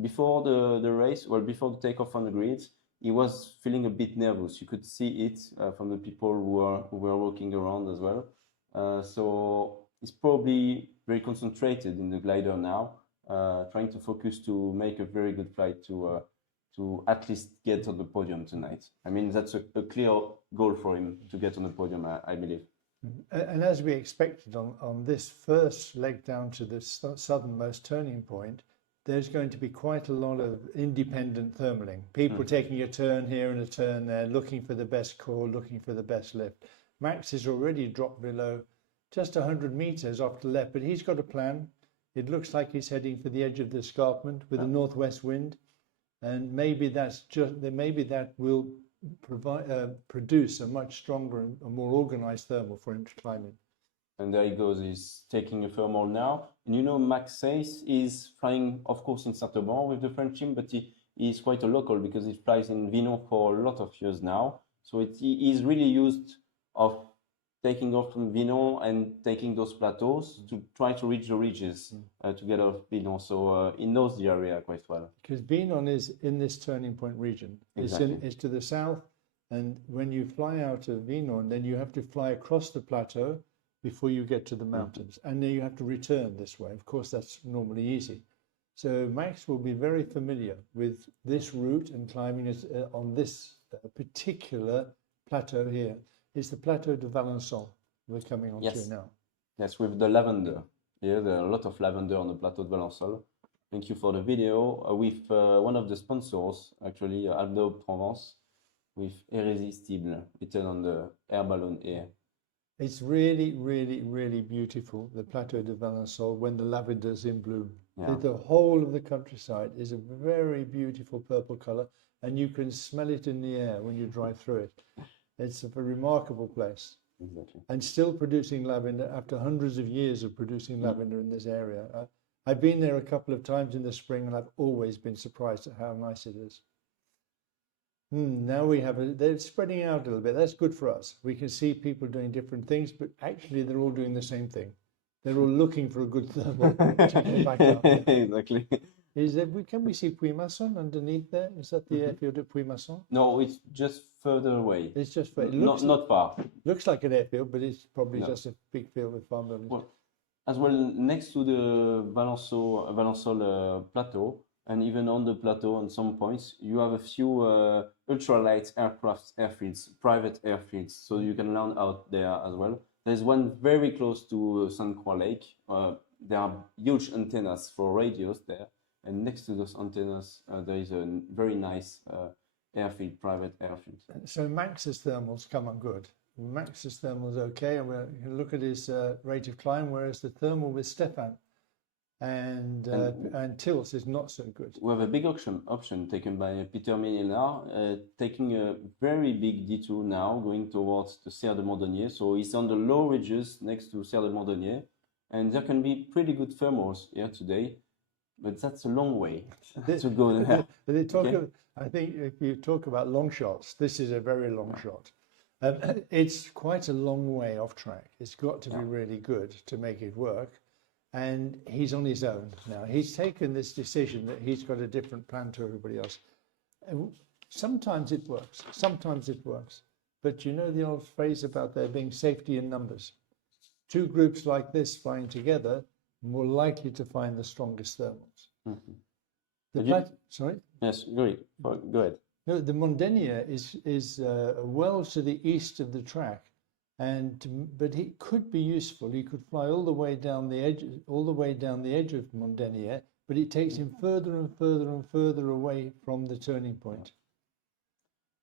Before the race, well, before the takeoff on the grid, he was feeling a bit nervous. You could see it from the people who were walking around as well. So he's probably very concentrated in the glider now, trying to focus to make a very good flight to at least get on the podium tonight. I mean, that's a clear goal for him to get on the podium, I believe. And as we expected on this first leg down to the southernmost turning point, there's going to be quite a lot of independent thermaling. People taking a turn here and a turn there, looking for the best call, looking for the best lift. Max has already dropped below just 100 meters off the left, but he's got a plan. It looks like he's heading for the edge of the escarpment with a northwest wind, and maybe that will produce a much stronger and a more organized thermal for him to climb in. And there he goes, he's taking a thermal now. And you know, Max Says is flying, of course, in Saint-Auban with the French team, but he is quite a local because he flies in Vinon for a lot of years now. So he is really used of taking off from Vinon and taking those plateaus to try to reach the ridges to get off Vinon. So he knows the area quite well. Because Vinon is in this turning point region. Exactly. It's to the south. And when you fly out of Vinon, then you have to fly across the plateau before you get to the mountains. And then you have to return this way. Of course, that's normally easy. So Max will be very familiar with this route and climbing on this particular plateau here. It's the Plateau de Valençon we're coming on to now. Yes, with the lavender. Yeah, there are a lot of lavender on the Plateau de Valençon. Thank you for the video with one of the sponsors, actually, Aldo Provence, with Irrésistible, written on the air balloon air. It's really, really, really beautiful, the Plateau de Valençon, when the lavender's in bloom. Yeah. The whole of the countryside is a very beautiful purple color, and you can smell it in the air when you drive through it. It's a remarkable place. Exactly. And still producing lavender after hundreds of years of producing lavender in this area. I've been there a couple of times in the spring, and I've always been surprised at how nice it is. Now we have they're spreading out a little bit. That's good for us. We can see people doing different things, but actually they're all doing the same thing. They're all looking for a good thermal to get back up. Exactly. Can we see Puy-Masson underneath there? Is that the airfield at Puy-Masson? No, it's just further away. It's just further. Not far. Looks like an airfield, but it's probably just a big field with farm buildings. Well, as well, next to the Valençol plateau, and even on the plateau on some points, you have a few ultralight aircraft airfields, private airfields, so you can land out there as well. There's one very close to Squa Lake. There are huge antennas for radios there, and next to those antennas, there is a very nice airfield, private airfield. So Max's thermals come on good. Max's thermals okay, and we can look at his rate of climb, whereas the thermal with Stefan and Tils is not so good. We have a big option taken by Peter Ménillard, taking a very big detour now, going towards the Serre de Mandonnier. So he's on the low ridges next to Serre de Mandonnier, and there can be pretty good thermals here today, but that's a long way to go there. I think if you talk about long shots, this is a very long shot. It's quite a long way off track. It's got to be really good to make it work. And he's on his own now. He's taken this decision that he's got a different plan to everybody else. Sometimes it works. Sometimes it works. But you know the old phrase about there being safety in numbers. Two groups like this flying together more likely to find the strongest thermals. Sorry? Yes, great. Go ahead. No, the Mondenia is well to the east of the track, but it could be useful. You could fly all the way down the edge of Mondenia, but it takes him further and further and further away from the turning point.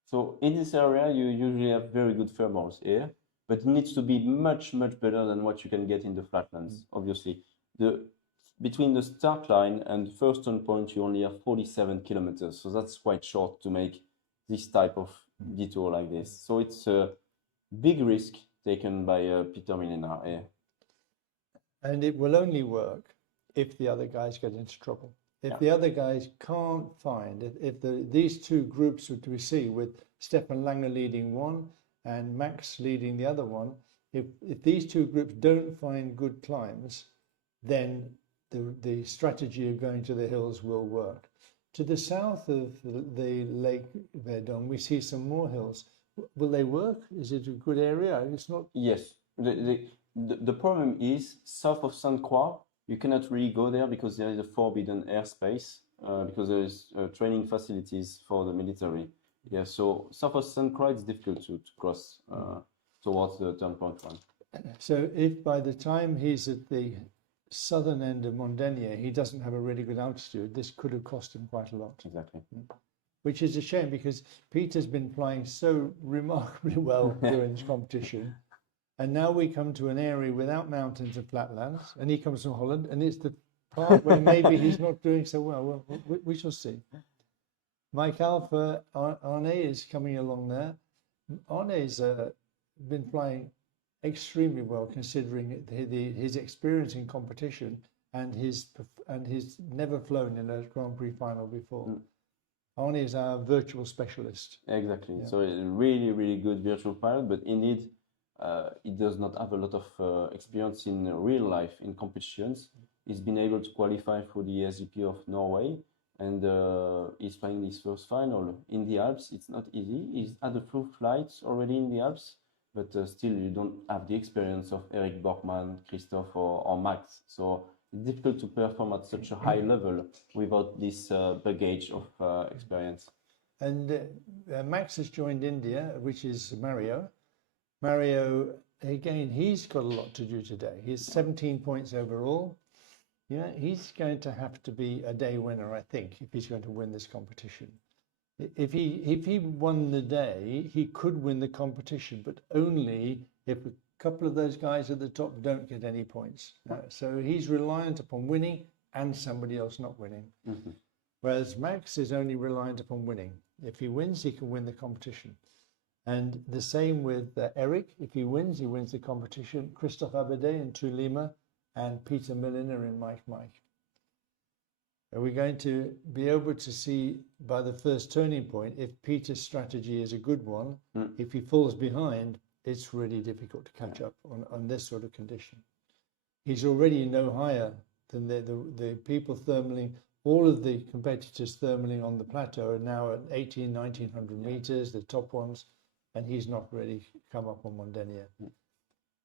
So in this area, you usually have very good thermals here, but it needs to be much, much better than what you can get in the flatlands, obviously. Between the start line and the first turn point, you only have 47 kilometers. So that's quite short to make this type of detour like this. So it's a big risk taken by Peter Milena here. And it will only work if the other guys get into trouble. If the other guys can't find, these two groups which we see with Stefan Lange leading one and Max leading the other one, if these two groups don't find good climbs, then the strategy of going to the hills will work. To the south of the Lake Verdun, we see some more hills. Will they work? Is it a good area? It's not. Yes. The problem is south of Squa, you cannot really go there because there is a forbidden airspace because there is training facilities for the military. Yeah. So south of Squa, it's difficult to cross towards the turnpoint one. So if by the time he's at the southern end of Mondenia, he doesn't have a really good altitude, this could have cost him quite a lot. Exactly. Which is a shame because Peter's been flying so remarkably well during this competition. And now we come to an area without mountains and flatlands, and he comes from Holland, and it's the part where maybe he's not doing so well. Well, we shall see. Mike Alpha, Arne is coming along there. Arne's been flying extremely well considering his experience in competition and his never flown in a Grand Prix final before. Arne is our virtual specialist. Exactly. Yeah. So a really, really good virtual pilot, but indeed he does not have a lot of experience in real life in competitions. He's been able to qualify for the SGP of Norway, and he's flying his first final in the Alps. It's not easy. He's had a few flights already in the Alps, but still you don't have the experience of Eric Borkman, Christophe or Max. So it's difficult to perform at such a high level without this baggage of experience. And Max has joined India, which is Mario. Mario, again, he's got a lot to do today. He's 17 points overall. Yeah, he's going to have to be a day winner, I think, if he's going to win this competition. If he won the day, he could win the competition, but only if a couple of those guys at the top don't get any points. So he's reliant upon winning and somebody else not winning. Whereas Max is only reliant upon winning. If he wins, he can win the competition. And the same with Eric. If he wins the competition. Christophe Abadé in Tulima and Peter Milner in Mike. Are we going to be able to see by the first turning point if Peter's strategy is a good one? If he falls behind, it's really difficult to catch up on this sort of condition. He's already no higher than the people thermaling. All of the competitors thermaling on the plateau are now at 1900 meters, the top ones, and he's not really come up on Mondenia.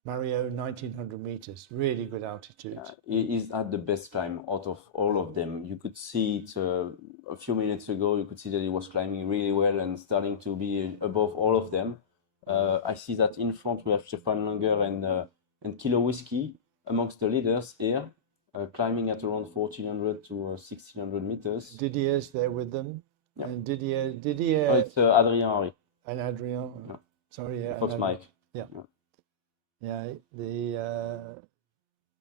Mario, 1900 meters, really good altitude. He's at the best climb out of all of them. You could see it a few minutes ago. You could see that he was climbing really well and starting to be above all of them. I see that in front we have Stefan Langer and Kilo Whiskey amongst the leaders here, climbing at around 1400 to 1600 meters. Didier's there with them. Yeah. And Didier. Oh, it's Adrien Henry. And Adrien. Yeah. Sorry, yeah. Fox Mike. Yeah. Yeah, the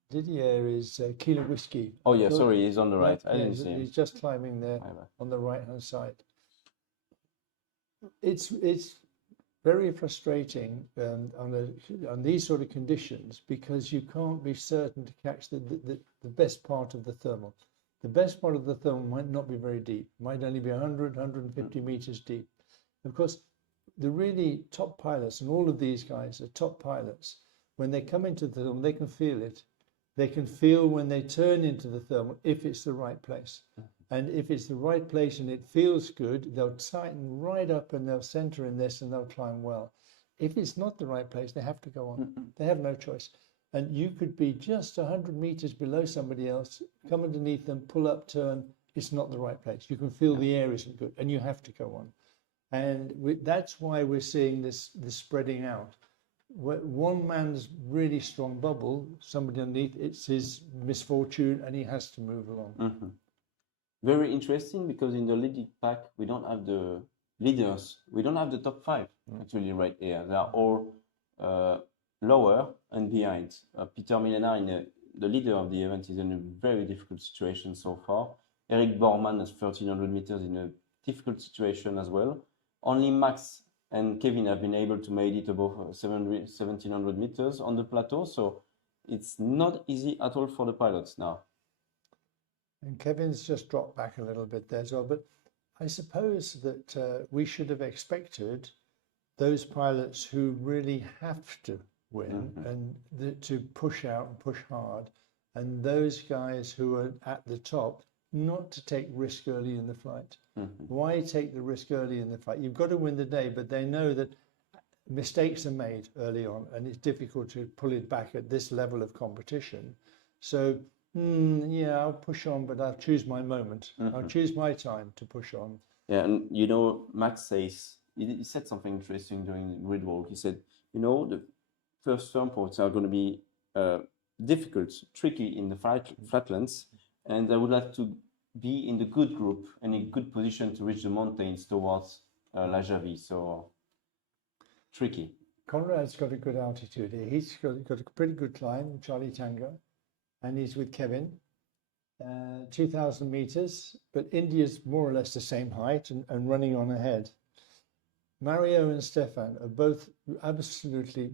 Didier is Kilo Whiskey. Oh yeah, sorry, he's on the right. I Yeah, didn't see him. he's just climbing there on the right-hand side. It's very frustrating on these sort of conditions because you can't be certain to catch the best part of the thermal. The best part of the thermal might not be very deep, might only be 100, 150 meters deep. Of course, the really top pilots, and all of these guys are top pilots, when they come into the thermal, they can feel it. They can feel when they turn into the thermal if it's the right place. And if it's the right place and it feels good, they'll tighten right up and they'll center in this and they'll climb well. If it's not the right place, they have to go on. They have no choice. And you could be just 100 meters below somebody else, come underneath them, pull up, turn. It's not the right place. You can feel the air isn't good and you have to go on. And that's why we're seeing this spreading out. One man's really strong bubble, somebody underneath, it's his misfortune and he has to move along. Very interesting, because in the leading pack, we don't have the leaders. We don't have the top 5 actually right here. They are all lower and behind. Peter Milena, the leader of the event, is in a very difficult situation so far. Eric Borman is 1300 meters in a difficult situation as well. Only Max and Kevin have been able to make it above 1700 meters on the plateau. So it's not easy at all for the pilots now. And Kevin's just dropped back a little bit there as well. But I suppose that we should have expected those pilots who really have to win and to push out and push hard. And those guys who are at the top, not to take risk early in the flight. Why take the risk early in the flight? You've got to win the day, but they know that mistakes are made early on and it's difficult to pull it back at this level of competition. So yeah, I'll push on, but I'll choose my moment. I'll choose my time to push on. Yeah, and you know, Max says, he said something interesting during the grid walk. He said, you know, the first turnpoints are going to be difficult, tricky in the flatlands, and I would like to be in the good group and in good position to reach the mountains towards La Javie. So tricky. Conrad's got a good altitude here. He's got a pretty good climb, Charlie Tango. And he's with Kevin, 2,000 meters, but India's more or less the same height and running on ahead. Mario and Stefan are both absolutely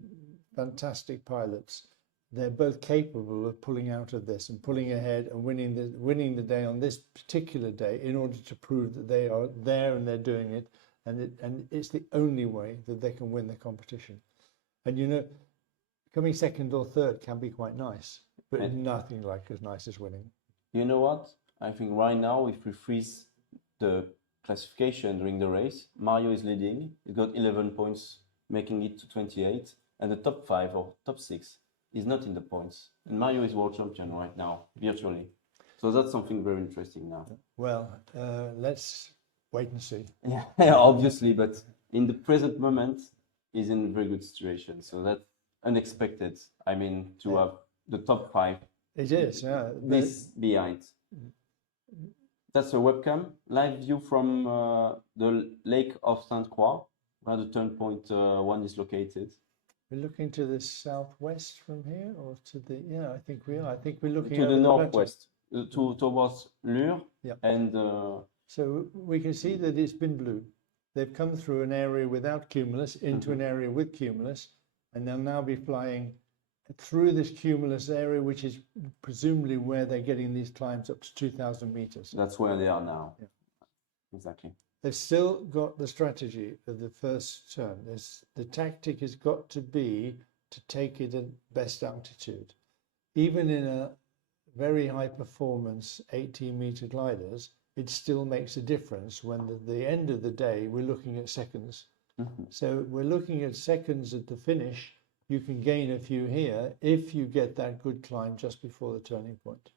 fantastic pilots. They're both capable of pulling out of this and pulling ahead and winning the day on this particular day in order to prove that they are there and they're doing it. And it's the only way that they can win the competition. And you know, coming second or third can be quite nice. But nothing like as nice as winning. You know what? I think right now, if we freeze the classification during the race, Mario is leading. He's got 11 points, making it to 28. And the top 5 or top 6 is not in the points. And Mario is world champion right now, virtually. So that's something very interesting now. Well, let's wait and see. Yeah, obviously. But in the present moment, he's in a very good situation. So that's unexpected. I mean, to have the top 5. It is, yeah. This behind. That's a webcam. Live view from the lake of Squa, where the turnpoint 1 is located. We're looking to the southwest from here, or to the, yeah, I think we are. I think we're looking to the northwest, towards Lure. Yeah. And so we can see that it's been blue. They've come through an area without cumulus into an area with cumulus, and they'll now be flying through this cumulus area, which is presumably where they're getting these climbs up to 2,000 meters. That's where they are now. Yeah. Exactly. They've still got the strategy of the first turn. The tactic has got to be to take it at best altitude. Even in a very high performance 18-meter gliders, it still makes a difference when at the end of the day, we're looking at seconds. So we're looking at seconds at the finish. You can gain a few here if you get that good climb just before the turning point.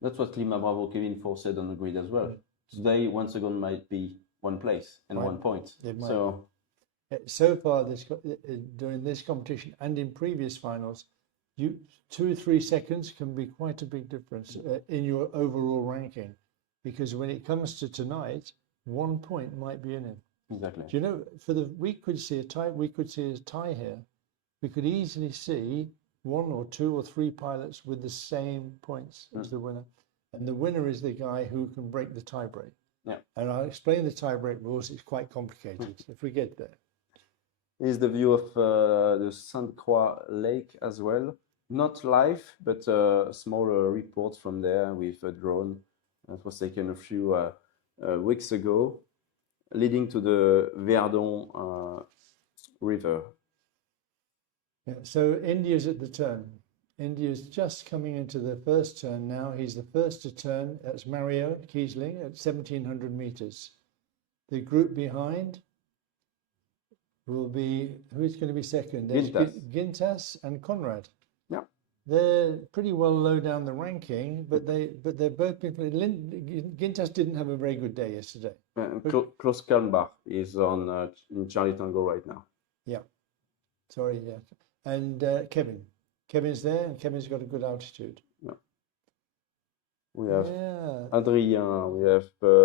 That's what Clima Bravo Kevin Ford said on the grid as well. Today, once again, might be one place and 1 point. So far, during this competition and in previous finals, 2 or 3 seconds can be quite a big difference in your overall ranking. Because when it comes to tonight, 1 point might be in it. Exactly. Do you know, we could see a tie here. We could easily see 1 or 2 or 3 pilots with the same points as the winner. And the winner is the guy who can break the tie break. Yeah. And I'll explain the tie break rules. It's quite complicated if we get there. Here's the view of the Squa lake as well. Not live, but smaller reports from there with a drone that was taken a few weeks ago, leading to the Verdon River. Yeah, so India's at the turn. India's just coming into the first turn now. He's the first to turn. That's Mario Kiesling at 1,700 meters. The group behind will be, who's going to be second? There's Gintas and Conrad. Yeah. They're pretty well low down the ranking, but they're both been playing. Gintas didn't have a very good day yesterday. Klaus Kalmbach is on in Charlie Tango right now. Yeah. Sorry, yeah. And Kevin. Kevin's there, and Kevin's got a good altitude. Yeah. We have Adrien, we have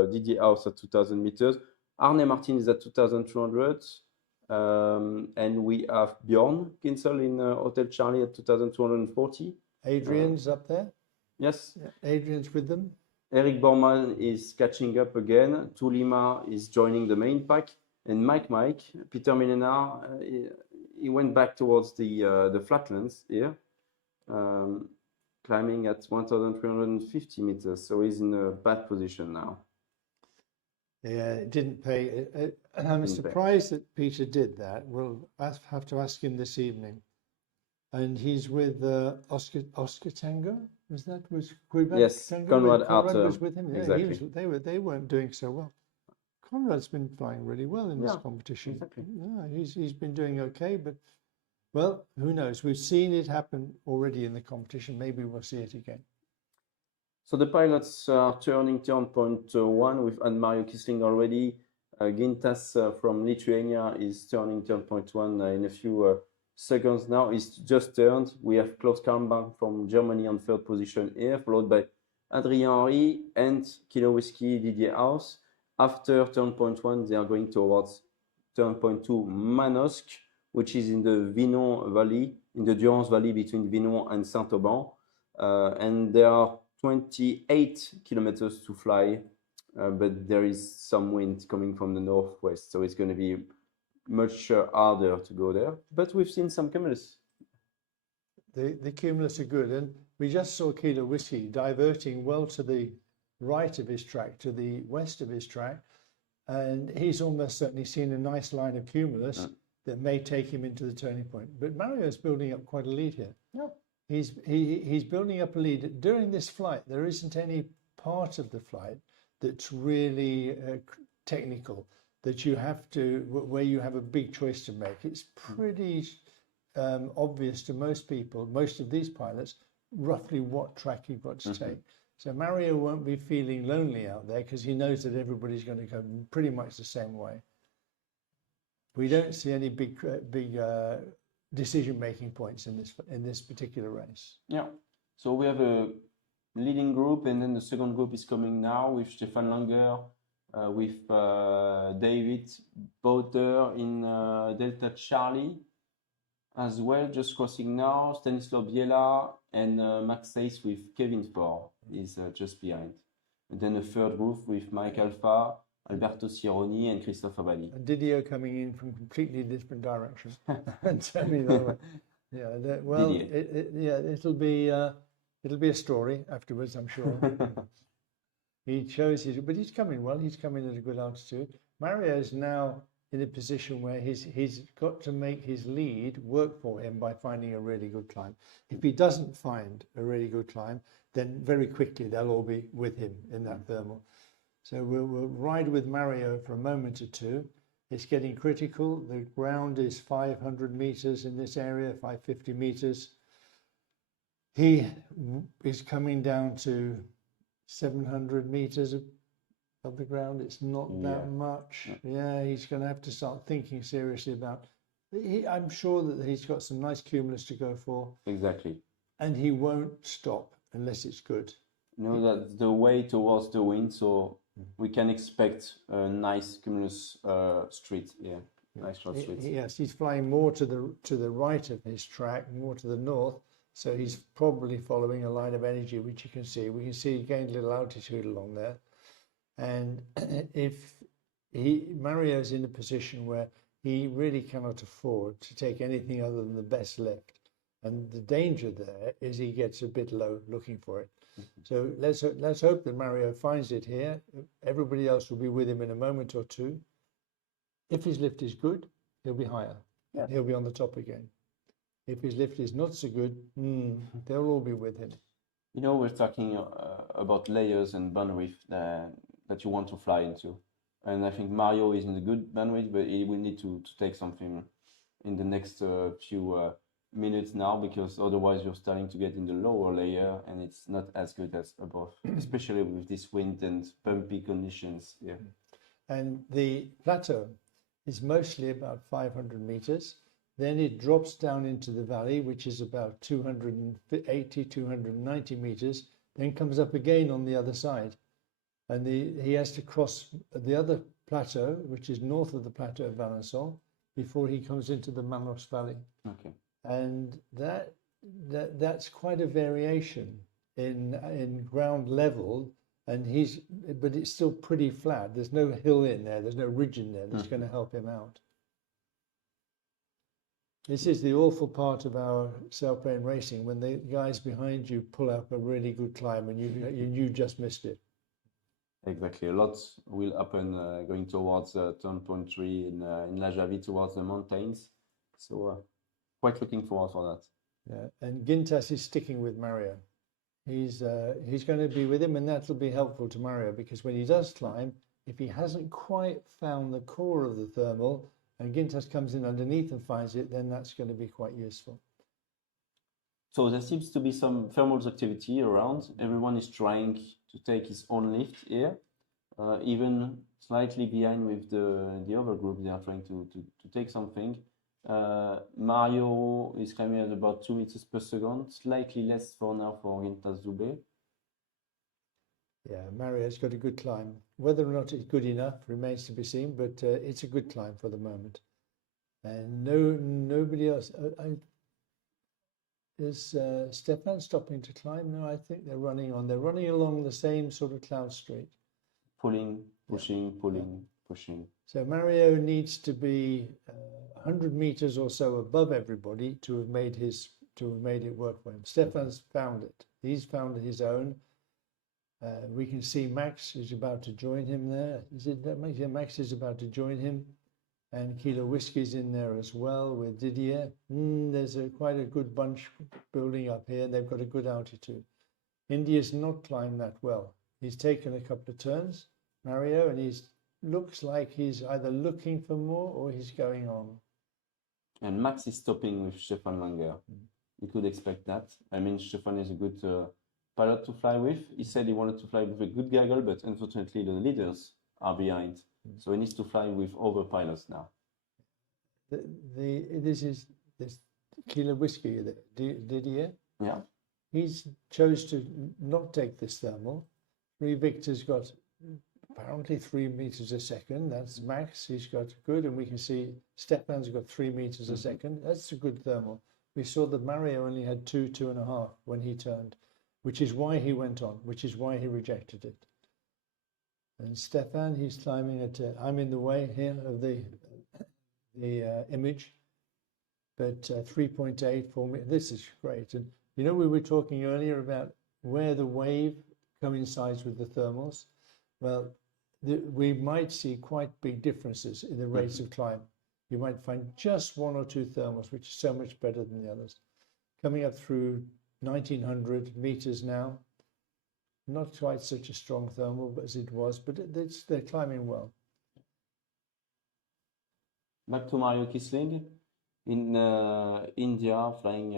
Didier House at 2,000 meters. Arne Martin is at 2,200. And we have Bjorn Kinsel in Hotel Charlie at 2,240. Adrian's up there. Yes. Yeah. Adrian's with them. Eric Borman is catching up again. Tulima is joining the main pack. And Mike, Peter Milenar, he went back towards the flatlands here, climbing at 1,350 meters. So he's in a bad position now. Yeah, it didn't pay. I'm surprised that Peter did that. We'll have to ask him this evening. And he's with Oscar Tango. Was Quebec? Yes, Tango? Conrad Conrad was with him. Yeah, exactly. they weren't doing so well. Conrad's been flying really well in this competition. Exactly. Yeah, he's been doing okay, but well, who knows? We've seen it happen already in the competition. Maybe we'll see it again. So the pilots are turning turnpoint 1 with Mario Kiesling already. Gintas from Lithuania is turning turnpoint 1 in a few seconds now. He's just turned. We have Klaus Kalmbach from Germany on third position here, followed by Adrien Henry and Kilo Whiskey Didier House. After turnpoint 1, they are going towards turnpoint 2 Manosque, which is in the Vinon Valley, in the Durance Valley between Vinon and Saint-Auban. And there are 28 kilometers to fly, but there is some wind coming from the northwest, so it's going to be much harder to go there. But we've seen some cumulus. The cumulus are good, and we just saw Kilo Whiskey diverting well to the right of his track, to the west of his track, and he's almost certainly seen a nice line of cumulus that may take him into the turning point. But Mario's building up quite a lead here. Yeah. He's building up a lead. During this flight, there isn't any part of the flight that's really technical, that you have to, where you have a big choice to make. It's pretty obvious to most people, most of these pilots, roughly what track you've got to take. So Mario won't be feeling lonely out there because he knows that everybody's going to go pretty much the same way. We don't see any big decision-making points in this particular race. Yeah. So we have a leading group, and then the second group is coming now with Stefan Langer, with David Bowter in Delta Charlie as well, just crossing now. Stanislaw Biela and Max Sayce with Kevin Ford is just behind. And then a third group with Mike Alpha, Alberto Cironi, and Christophe Abadi. And Didier coming in from completely different directions. And tell me that way. Yeah, well, it'll be a story afterwards, I'm sure. He chose but he's coming well. He's coming at a good altitude. Mario is now in a position where he's got to make his lead work for him by finding a really good climb. If he doesn't find a really good climb, then very quickly they'll all be with him in that thermal. So we'll ride with Mario for a moment or two. It's getting critical. The ground is 500 meters in this area, 550 meters. He is coming down to 700 meters of the ground. It's not that much. Yeah, he's going to have to start thinking seriously about. I'm sure that he's got some nice cumulus to go for. Exactly. And he won't stop unless it's good. No, that's the way towards the wind, so we can expect a nice cumulus street. Yeah, nice short street. Yes, he's flying more to the right of his track, more to the north. So he's probably following a line of energy, which you can see. We can see he gained a little altitude along there. And if Mario's in a position where he really cannot afford to take anything other than the best lift. And the danger there is he gets a bit low looking for it. So let's hope that Mario finds it here. Everybody else will be with him in a moment or two. If his lift is good, he'll be higher. He'll be on the top again. If his lift is not so good, they'll all be with him. You know, we're talking about layers and bandwidth that you want to fly into. And I think Mario is in the good bandwidth, but he will need to take something in the next few minutes now, because otherwise you're starting to get in the lower layer and it's not as good as above, especially with this wind and bumpy conditions here. And the plateau is mostly about 500 meters. Then it drops down into the valley, which is about 280, 290 meters, then comes up again on the other side. And he has to cross the other plateau, which is north of the plateau of Valençon, before he comes into the Manos Valley. Okay. And that's quite a variation in ground level, and but it's still pretty flat. There's no hill in there, there's no ridge in there that's going to help him out. This is the awful part of our sailplane racing, when the guys behind you pull up a really good climb and you just missed it. Exactly. A lot will happen going towards turnpoint 3 in La Javie, towards the mountains. So quite looking forward for that. Yeah, and Gintas is sticking with Mario. He's going to be with him, and that'll be helpful to Mario, because when he does climb, if he hasn't quite found the core of the thermal, and Gintas comes in underneath and finds it, then that's going to be quite useful. So there seems to be some thermals activity around. Everyone is trying to take his own lift here, even slightly behind with the other group. They are trying to take something. Mario is climbing at about 2 meters per second, slightly less for now for Gintas Zubé. Yeah, Mario's got a good climb. Whether or not it's good enough remains to be seen, but it's a good climb for the moment. And nobody else. Is Stefan stopping to climb? No, I think they're running on. They're running along the same sort of cloud street. Pulling, pushing, pulling, pushing. So Mario needs to be 100 meters or so above everybody to have made it work for him. Stefan's found it. He's found his own. We can see Max is about to join him there. Is it that Max? Yeah, Max is about to join him. And Kilo Whiskey's in there as well with Didier. There's quite a good bunch building up here. They've got a good altitude. India's not climbed that well. He's taken a couple of turns, Mario, and looks like he's either looking for more or he's going on. And Max is stopping with Stefan Langer. You could expect that. I mean, Stefan is a good pilot to fly with. He said he wanted to fly with a good gaggle, but unfortunately the leaders are behind. So he needs to fly with other pilots now. This Kilo Whiskey, Didier. Yeah. He's chose to not take this thermal. Victor's got apparently 3 meters a second. That's Max. He's got good, and we can see Stefan's got 3 meters a second. That's a good thermal. We saw that Mario only had 2.5 when he turned, which is why he went on, which is why he rejected it. And Stefan, he's climbing at. I'm in the way here of the image, but 3.8 for me. This is great. And you know, we were talking earlier about where the wave coincides with the thermals. Well, we might see quite big differences in the rates of climb. You might find just 1 or 2 thermals, which is so much better than the others. Coming up through 1900 meters now. Not quite such a strong thermal as it was, but they're climbing well. Back to Mario Kisling in India, flying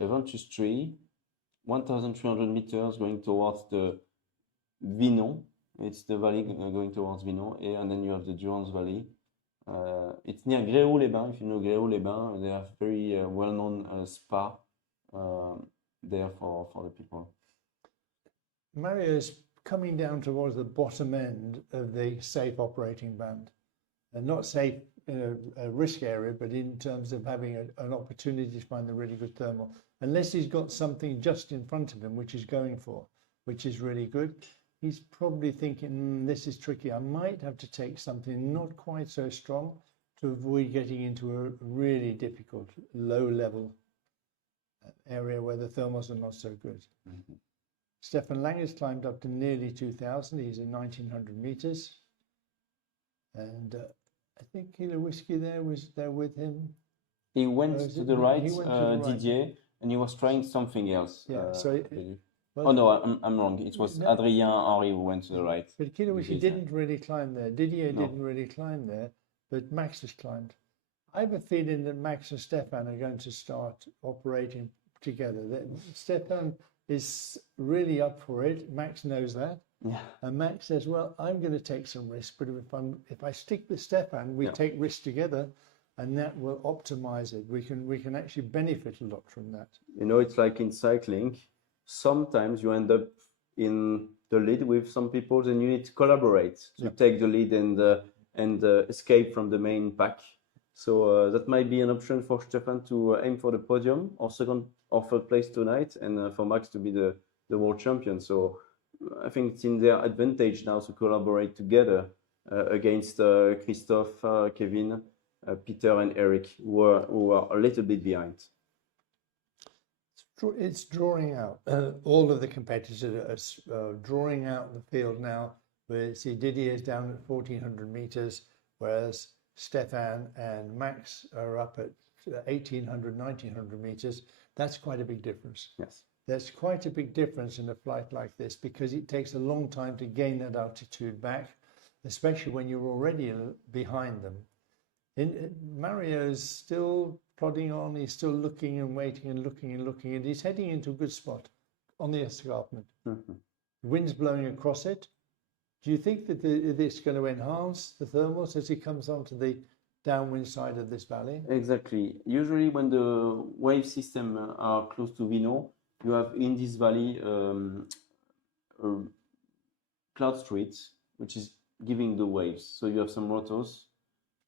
Adventure 3, 1,300 meters going towards the Vinon. It's the valley going towards Vinon, and then you have the Durance Valley. It's near Gréoux-les-Bains. If you know Gréoux-les-Bains, they have very well-known spa there for the people. Mario is coming down towards the bottom end of the safe operating band, and not safe in a risk area, but in terms of having an opportunity to find the really good thermal, unless he's got something just in front of him, which he's going for, which is really good. He's probably thinking, this is tricky. I might have to take something not quite so strong to avoid getting into a really difficult low level area where the thermals are not so good. Stefan Lang has climbed up to nearly 2,000. He's at 1,900 meters. And I think Kilo Whiskey there was there with him. He went is to it- the right, he went to the right. Didier, and he was trying something else. Yeah, I believe. well, Oh no, I'm wrong. It was no. Adrien Henry who went to the right. But Kinowishi didn't really climb there. Didier No. didn't really climb there, but Max has climbed. I have a feeling that Max and Stefan are going to start operating together. Stefan is really up for it. Max knows that. Yeah. And Max says, well, I'm going to take some risk, but if I stick with Stefan, we Yeah. take risks together, and that will optimize it. We can actually benefit a lot from that. You know, it's like in cycling. Sometimes you end up in the lead with some people, and you need to collaborate to take the lead and escape from the main pack. So that might be an option for Stefan to aim for the podium or second or third place tonight, and for Max to be the world champion. So I think it's in their advantage now to collaborate together against Christophe, Kevin, Peter, and Eric, who are a little bit behind. It's drawing out. All of the competitors are drawing out the field now. We see Didier is down at 1400 meters, whereas Stefan and Max are up at 1800, 1900 meters. That's quite a big difference. Yes. There's quite a big difference in a flight like this because it takes a long time to gain that altitude back, especially when you're already behind them. Mario's still plodding on. He's still looking and waiting and looking and looking, and he's heading into a good spot on the escarpment. Mm-hmm. The wind's blowing across it. Do you think that it's going to enhance the thermals as he comes onto the downwind side of this valley? Exactly. Usually when the wave system are close to Vino, you have in this valley cloud streets, which is giving the waves. So you have some rotors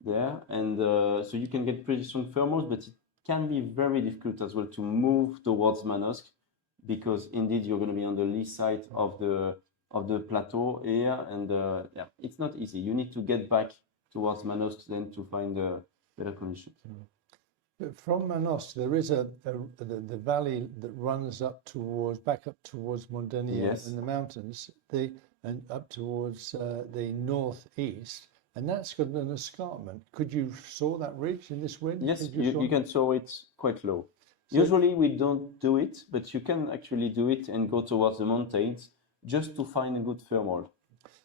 there, and so you can get pretty strong thermals, but it can be very difficult as well to move towards Manosque, because indeed you're going to be on the lee side of the plateau here, and yeah, it's not easy. You need to get back towards Manosque then to find better conditions. From Manosque, there is the valley that runs back up towards Mondenia Yes. and the mountains, and up towards the northeast, and that's got an escarpment. Could you soar that ridge in this wind? Yes, Could you can soar it quite low. So- Usually we don't do it, but you can actually do it and go towards the mountains just to find a good thermal.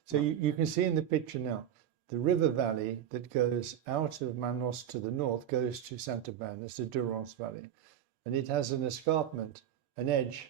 So you can see in the picture now, the river valley that goes out of Manosque to the north goes to Saint-Auban. It's the Durance Valley. And it has an escarpment, an edge,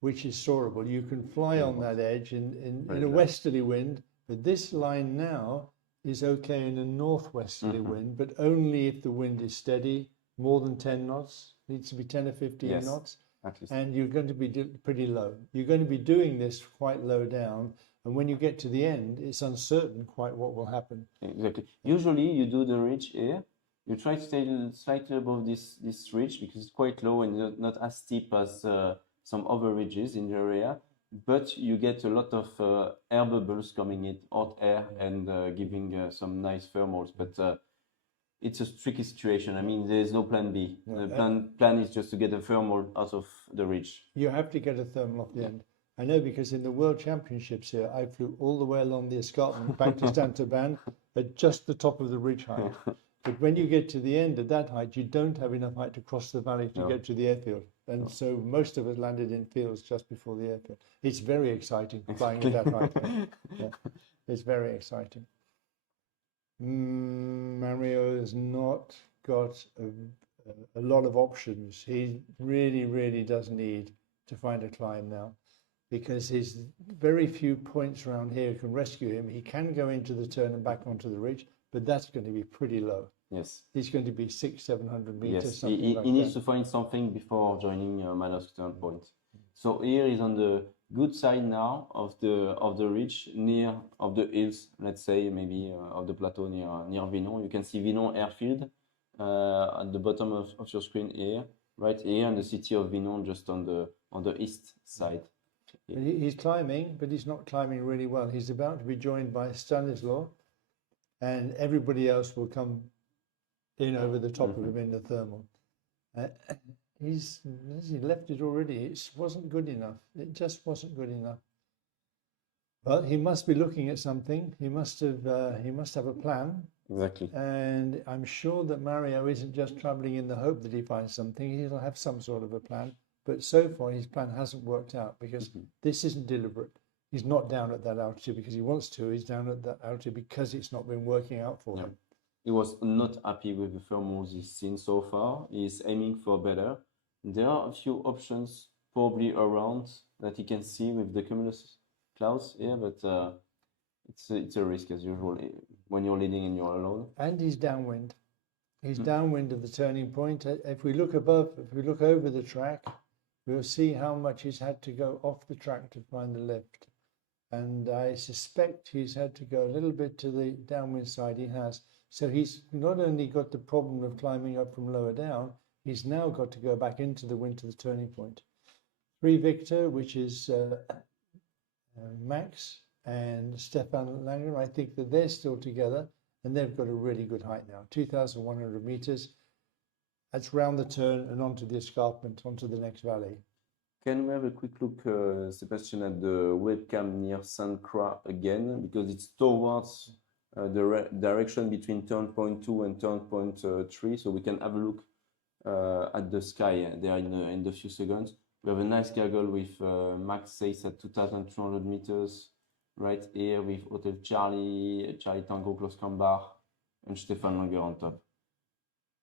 which is soarable. You can fly on that edge in a westerly wind, but this line now is okay in a northwesterly wind, but only if the wind is steady, more than 10 knots, needs to be 10 or 15 Yes, knots. at least. And you're going to be pretty low. You're going to be doing this quite low down, and when you get to the end, it's uncertain quite what will happen. Exactly. Usually you do the ridge here. You try to stay slightly above this ridge because it's quite low and not as steep as some other ridges in the area. But you get a lot of air bubbles coming in, hot air, and giving some nice thermals. But it's a tricky situation. I mean, there's no plan B. No, The plan is just to get a thermal out of the ridge. You have to get a thermal off the end. I know because in the World Championships here, I flew all the way along the escarpment back to Saint-Auban at just the top of the ridge height. But when you get to the end at that height, you don't have enough height to cross the valley to No. get to the airfield. And so most of us landed in fields just before the airfield. It's very exciting flying at that height. Yeah. It's very exciting. Mario has not got a lot of options. He really does need to find a climb now, because his very few points around here can rescue him. He can go into the turn and back onto the ridge, but that's going to be pretty low. Yes. He's going to be 600-700 meters. Yes, Something he like needs that. to find something before joining Manosque turnpoint. So here is on the good side now of the ridge, near of the hills, let's say maybe of the plateau near Vinon. You can see Vinon airfield at the bottom of your screen here, right here, and the city of Vinon just on the east side. And he's climbing, but he's not climbing really well. He's about to be joined by Stanislaw, and everybody else will come in over the top of him in the thermal. He left it already. It wasn't good enough. It just wasn't good enough. But he must be looking at something. He must have a plan. Exactly. And I'm sure that Mario isn't just traveling in the hope that he finds something. He'll have some sort of a plan. But so far, his plan hasn't worked out because this isn't deliberate. He's not down at that altitude because he wants to. He's down at that altitude because it's not been working out for him. He was not happy with the thermals he's seen so far. He's aiming for better. There are a few options probably around that he can see with the cumulus clouds here, but it's a risk as usual when you're leading and you're alone. And he's downwind. He's downwind of the turning point. If we look above, if we look over the track, we'll see how much he's had to go off the track to find the lift. And I suspect he's had to go a little bit to the downwind side. He has. So he's not only got the problem of climbing up from lower down, he's now got to go back into the wind to the turning point. 3 Victor, which is Max and Stefan Langer, I think that they're still together and they've got a really good height now, 2,100 meters. That's round the turn and onto the escarpment, onto the next valley. Can we have a quick look, Sebastian, at the webcam near Squa again? Because it's towards the direction between turnpoint 2 and turnpoint 3, so we can have a look at the sky there in the few seconds. We have a nice gaggle with Max says at 2,200 meters, right here with Hotel Charlie, Charlie Tango, Klaus Kambar, and Stefan Langer on top.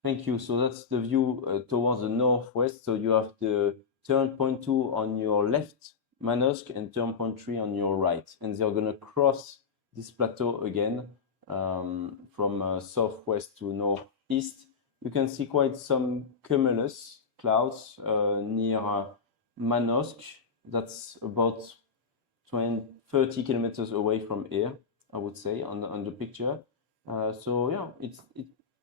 Thank you. So that's the view towards the northwest. So you have the turnpoint 2 on your left, Manosque, and turnpoint 3 on your right. And they're going to cross this plateau again from southwest to northeast. You can see quite some cumulus clouds near Manosque. That's about 30 kilometers away from here, I would say, on the picture. So yeah, it's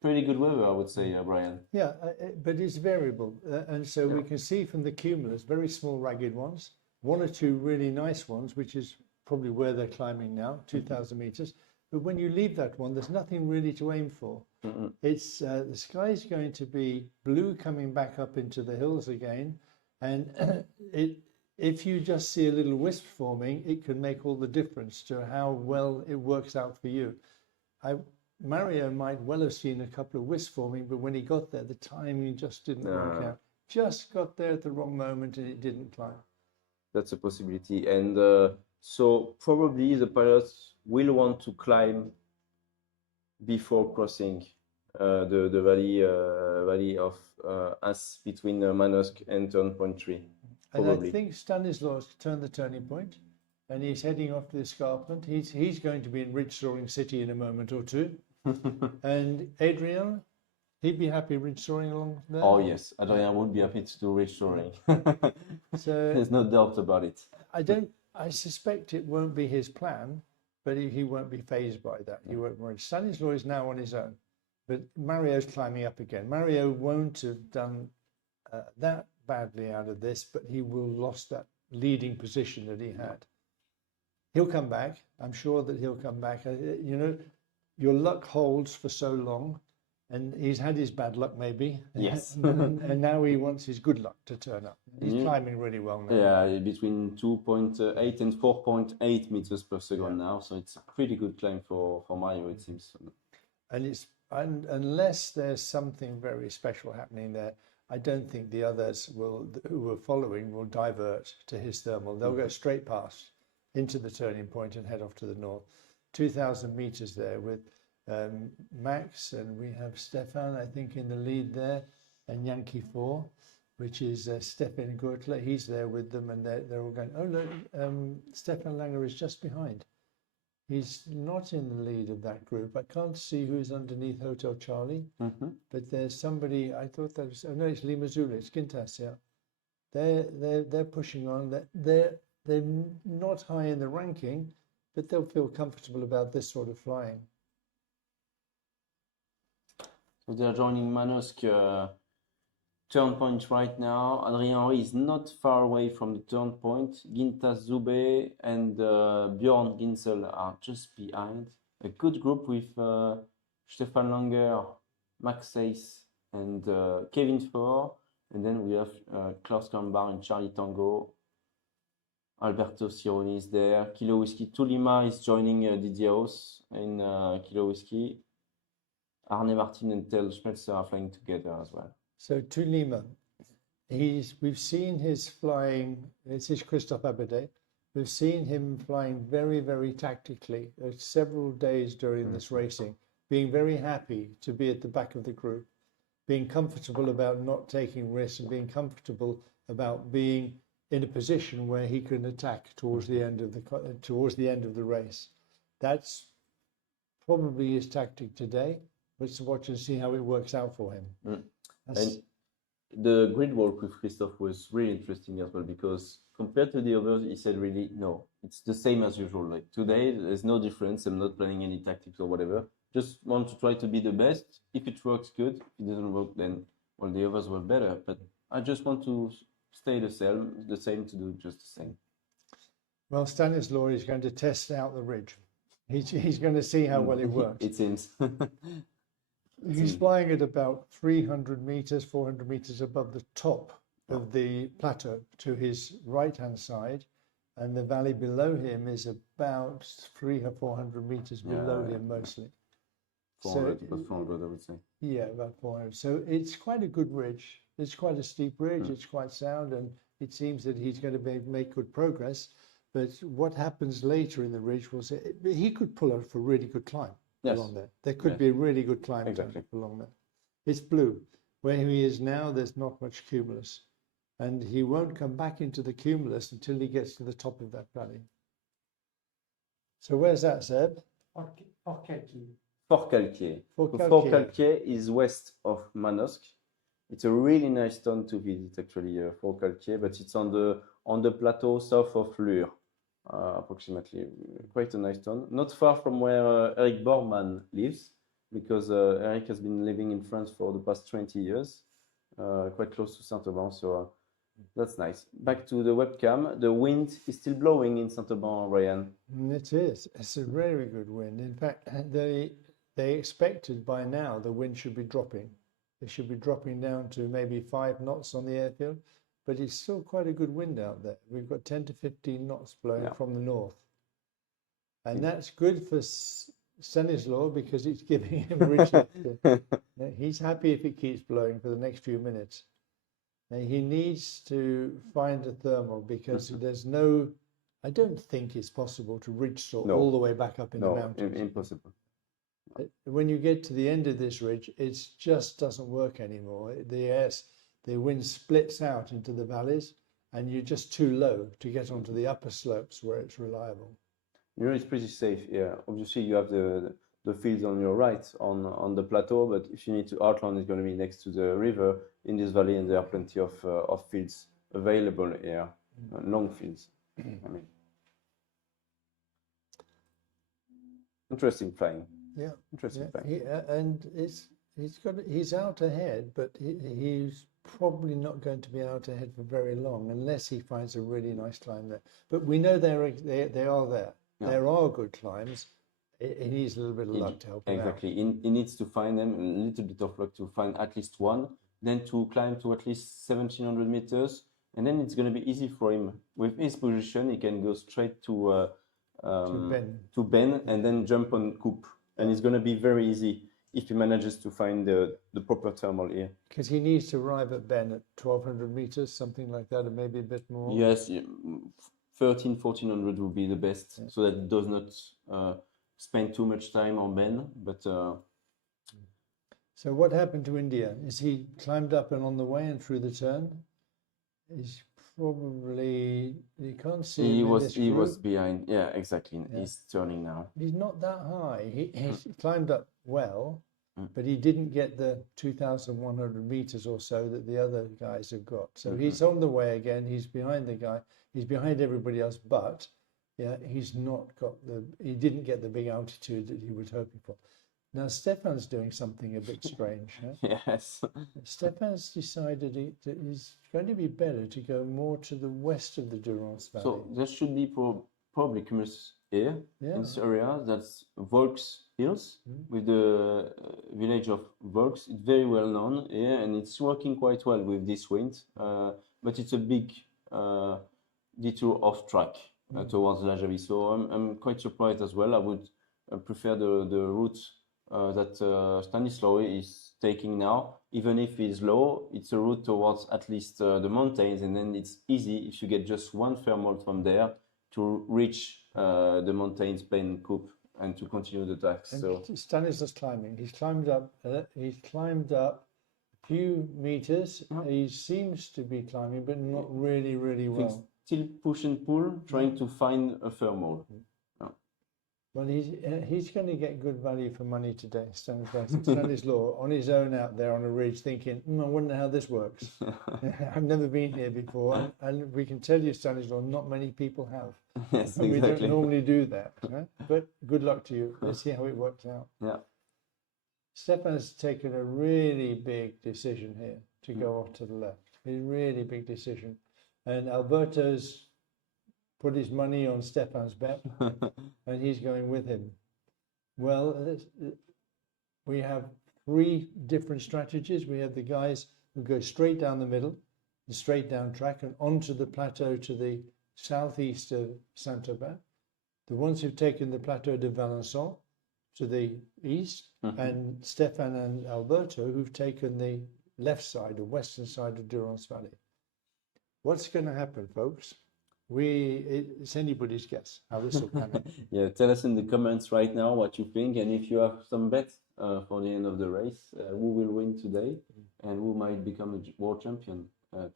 pretty good weather, I would say, Brian. Yeah, but it's variable. And so we can see from the cumulus, very small ragged ones, 1 or 2 really nice ones, which is probably where they're climbing now, 2,000 meters. But when you leave that one, there's nothing really to aim for. It's the sky is going to be blue coming back up into the hills again. And if you just see a little wisp forming, it can make all the difference to how well it works out for you. Mario might well have seen a couple of wisps forming, but when he got there, the timing just didn't work out. Just got there at the wrong moment and it didn't climb. That's a possibility. And so probably the pilots will want to climb before crossing the valley of As between Manosque and turnpoint 3. Probably. And I think Stanislaus turned the turning point and he's heading off to the escarpment. He's going to be in Ridge Soaring City in a moment or two. And Adrien, he'd be happy ridge soaring along there? Oh yes, Adrien would be happy to do ridge soaring. So there's no doubt about it. I suspect it won't be his plan, but he won't be phased by that. He won't worry. Stanislaus is now on his own, but Mario's climbing up again. Mario won't have done that badly out of this, but he will lost that leading position that he had. He'll come back. I'm sure that he'll come back. You know, your luck holds for so long, and he's had his bad luck maybe. Yes. and now he wants his good luck to turn up. He's climbing really well now. Yeah, between 2.8 and 4.8 meters per second now, so it's a pretty good climb for Mario, it seems. And unless there's something very special happening there, I don't think the others who are following will divert to his thermal. They'll go straight past into the turning point and head off to the north. 2,000 meters there with Max, and we have Stefan, I think, in the lead there, and Yankee 4, which is Stefan Gürtler. He's there with them, and they're all going, oh, look, Stefan Langer is just behind. He's not in the lead of that group. I can't see who's underneath Hotel Charlie, but there's somebody, I thought that was, oh no, it's Limazula, it's Quintas, yeah. They're pushing on. They're not high in the ranking, but they'll feel comfortable about this sort of flying. So they're joining Manosque turnpoint right now. Adrien Henry is not far away from the turnpoint. Gintas Zube and Bjorn Ginsel are just behind. A good group with Stefan Langer, Max Seis, and Kevin Faure. And then we have Klaus Kambar and Charlie Tango. Alberto Cironi is there. Kilo Whiskey Tulima is joining Didier Haus in Kilo Whiskey. Arne Martin and Tel Schmelzer are flying together as well. So to Lima, we've seen his flying. This is Christophe Abadé. We've seen him flying very, very tactically several days during this racing, being very happy to be at the back of the group, being comfortable about not taking risks, and being comfortable about being in a position where he can attack towards the end of the race. That's probably his tactic today. Let's watch and see how it works out for him. And the grid walk with Christophe was really interesting as well, because compared to the others, he said really, no, it's the same as usual. Like today, there's no difference. I'm not planning any tactics or whatever. Just want to try to be the best. If it works, good. If it doesn't work, then well, the others were better. But I just want to stay the same to do just the same. Well, Stanislaw is going to test out the ridge. He's going to see how well it works. It seems. He's flying at about 300 meters, 400 meters above the top of the plateau to his right-hand side, and the valley below him is about 300 or 400 meters below him mostly. 400, about 400, I would say. Yeah, about 400. So it's quite a good ridge. It's quite a steep ridge. It's quite sound, and it seems that he's going to make good progress. But what happens later in the ridge was he could pull off a really good climb along there. There could be a really good climb along there. It's blue. Where he is now, there's not much cumulus. And he won't come back into the cumulus until he gets to the top of that valley. So where's that, Seb? Fort-Calquier. Fort-Calquier is west of Manosque. It's a really nice town to visit, actually, Fort-Calquier, but it's on the plateau south of Lure, approximately. Quite a nice town. Not far from where Eric Bormann lives, because Eric has been living in France for the past 20 years, quite close to Saint-Auban, so that's nice. Back to the webcam. The wind is still blowing in Saint-Auban, Ryan. It is. It's a very good wind. In fact, they expected by now the wind should be dropping. They should be dropping down to maybe 5 knots on the airfield, but it's still quite a good wind out there. We've got 10 to 15 knots blowing from the north. And that's good for Stanislaw because it's giving him ridge lift. He's happy if it keeps blowing for the next few minutes. He needs to find a thermal because there's I don't think it's possible to ridge saw all the way back up in the mountains. Impossible. When you get to the end of this ridge, it just doesn't work anymore. The wind splits out into the valleys, and you're just too low to get onto the upper slopes where it's reliable. You know, it's pretty safe. Yeah, obviously you have the fields on your right on the plateau, but if you need to outland, it's going to be next to the river in this valley, and there are plenty of fields available here, long fields. I mean, interesting flying. Yeah, interesting flying. And he's out ahead, but he's probably not going to be out ahead for very long unless he finds a really nice climb there. But we know they are there. Yeah. There are good climbs. He needs a little bit of luck to help him out. Exactly. He needs to find them, a little bit of luck to find at least one, then to climb to at least 1,700 meters, and then it's going to be easy for him. With his position, he can go straight to Ben and then jump on Coupe. And it's going to be very easy if he manages to find the proper thermal here. Because he needs to arrive at Ben at 1,200 meters, something like that, or maybe a bit more. Yes, 1,400 would be the best, so that it does not spend too much time on Ben. But so what happened to India? Is he climbed up and on the way and through the turn? He's probably, you can't see he was behind. Yeah, exactly. Yeah. He's turning now. He's not that high. He climbed up well, but he didn't get the 2,100 meters or so that the other guys have got. So he's on the way again. He's behind the guy. He's behind everybody else, but he's not got he didn't get the big altitude that he was hoping for. Now, Stefan's doing something a bit strange. Yes. Stefan's decided it's going to be better to go more to the west of the Durance Valley. So there should be probably Cumus here in this area. That's Volks Hills with the village of Volks. It's very well known here, and it's working quite well with this wind. But it's a big detour off track towards La Javie. So I'm quite surprised as well. I would prefer the route that Stanislaw is taking now. Even if it's low, it's a route towards at least the mountains, and then it's easy if you get just one thermal from there to reach the mountains plain coupe and to continue the task. And so Stanisla's climbing. He's climbed up. A few meters. He seems to be climbing, but not really well. Still push and pull, trying to find a thermal. Well, he's going to get good value for money today, Stanislaw, on his own out there on a ridge, thinking, I wonder how this works. I've never been here before, and we can tell you, Stanislaw, not many people have. Yes, and exactly. we don't normally do that. Right? But good luck to you. Let's see how it works out. Yeah. Stefan's taken a really big decision here to go off to the left. A really big decision. And Alberto's put his money on Stefan's bet, and he's going with him. Well, we have 3 different strategies. We have the guys who go straight down the middle, the straight down track, and onto the plateau to the southeast of Saint-Auban. The ones who've taken the plateau de Valençon to the east, and Stefan and Alberto who've taken the left side, the western side of Durance Valley. What's going to happen, folks? It's anybody's guess how this will pan out. Yeah, tell us in the comments right now what you think, and if you have some bets for the end of the race, who will win today and who might become a world champion